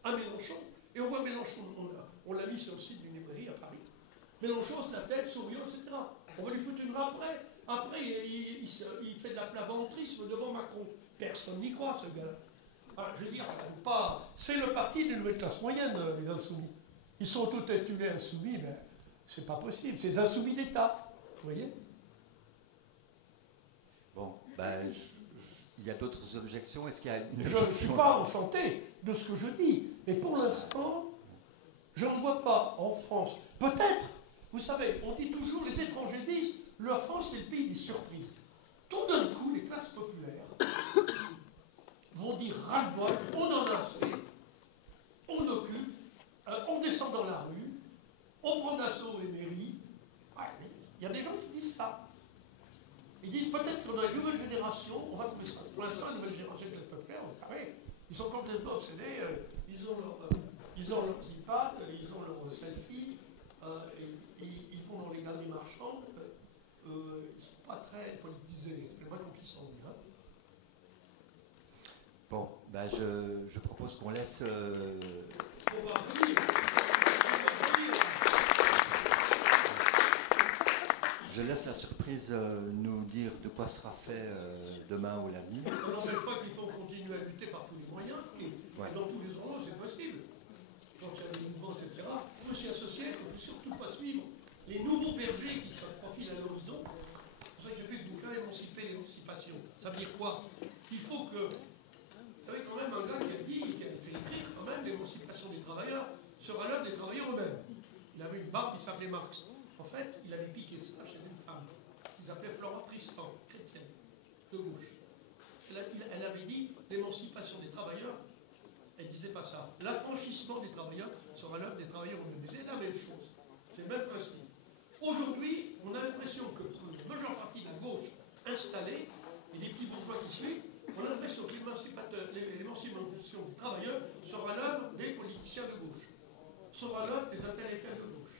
à Mélenchon, et on voit Mélenchon, on l'a mis sur le site d'une librairie à Paris. Mélenchon, c'est la tête, souriant, etc. On va lui foutre une après. Après, il fait de la plaventrisme devant Macron. Personne n'y croit, ce gars-là. Alors, je veux dire, c'est le parti des nouvelles classes moyennes, les insoumis. Ils sont tout intitulés insoumis, mais c'est pas possible. C'est des insoumis d'État. Vous voyez? Bon, ben, il y a d'autres objections. Est-ce qu'il y a une Je ne objection? suis pas enchanté de ce que je dis. Mais pour l'instant, je ne vois pas en France. Peut-être, vous savez, on dit toujours, les étrangers disent, la France c'est le pays des surprises. Tout d'un coup, les classes populaires vont dire ras-le-bol, on en a assez, on occupe, on descend dans la rue, on prend d'assaut les mairies. Il y a des gens qui disent ça. Ils disent peut-être que dans la nouvelle génération, on va trouver ça. Pour l'instant, la nouvelle génération de classes populaires, ils sont complètement obsédés, ils ont leurs iPads, ils ont leurs selfies, ils vont dans les galeries marchandes, ils ne sont pas très politisés, c'est vrai qu'on puisse en dire. Bon, ben je propose qu'on laisse... On va venir. Je laisse la surprise nous dire de quoi sera fait demain ou l'avenir. Ça n'empêche pas qu'il faut continuer à lutter par tous les moyens, et dans tous les endroits, c'est possible. Quand il y a des mouvements, etc., il faut s'y associer, il ne faut surtout pas suivre les nouveaux bergers qui se profilent à l'horizon. C'est pour ça que j'ai fait ce bouquin, Émanciper l'émancipation. Ça veut dire quoi? Il faut que... Vous savez quand même un gars qui a fait écrire quand même l'émancipation des travailleurs sera l'œuvre des travailleurs eux-mêmes. Il avait une barbe, il s'appelait Marx. En fait, il avait piqué ça chez une femme qui s'appelait Flora Tristan, chrétienne, de gauche. Elle avait dit l'émancipation des travailleurs, elle ne disait pas ça. L'affranchissement des travailleurs sera l'œuvre des travailleurs eux-mêmes. C'est la même chose, c'est le même principe. Aujourd'hui, on a l'impression que pour la majeure partie de la gauche installée, et les petits bourgeois qui suivent, on a l'impression que l'émancipation des travailleurs sera l'œuvre des politiciens de gauche, sera l'œuvre des intellectuels de gauche,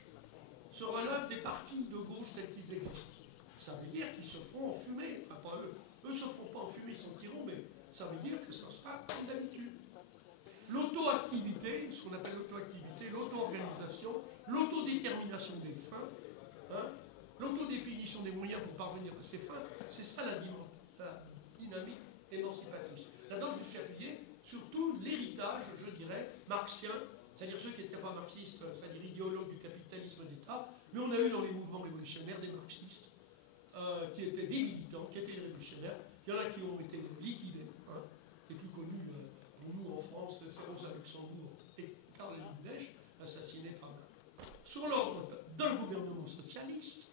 sera l'œuvre des partis de gauche tels qu'ils existent. Ça veut dire qu'ils se feront enfumer, enfin pas eux, eux ne se feront pas enfumer, ils sentiront, mais ça veut dire que ça sera comme d'habitude. L'auto-activité, ce qu'on appelle l'auto-activité, l'auto-organisation, l'autodétermination des fins, l'autodéfinition des moyens pour parvenir à ces fins, c'est ça la dynamique émancipatrice. Là-dedans, je me suis appuyé sur tout l'héritage, je dirais, marxien, c'est-à-dire ceux qui n'étaient pas marxistes, c'est-à-dire idéologues du capitalisme d'État, mais on a eu dans les mouvements révolutionnaires des marxistes, qui étaient des militants, qui étaient des révolutionnaires. Il y en a qui ont été liquidés. Les plus connus, pour nous en France, c'est Rosa Luxembourg et Karl Liebknecht, assassinés par sur l'ordre d'un gouvernement socialiste,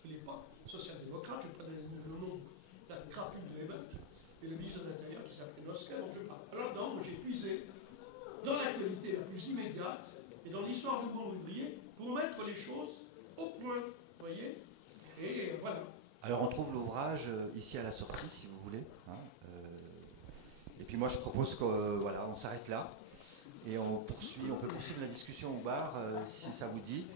qui n'est pas social-démocrate, je vais pas donner le nom de la crapule de Ebert, et le ministre de l'Intérieur qui s'appelait Noska, dont je parle. Alors non, moi j'ai puisé dans l'actualité la plus immédiate et dans l'histoire du monde ouvrier pour mettre les choses au point, vous voyez. Et voilà. Alors on trouve l'ouvrage ici à la sortie, si vous voulez. Et puis moi je propose qu'on voilà, on s'arrête là et on peut poursuivre la discussion au bar si ça vous dit.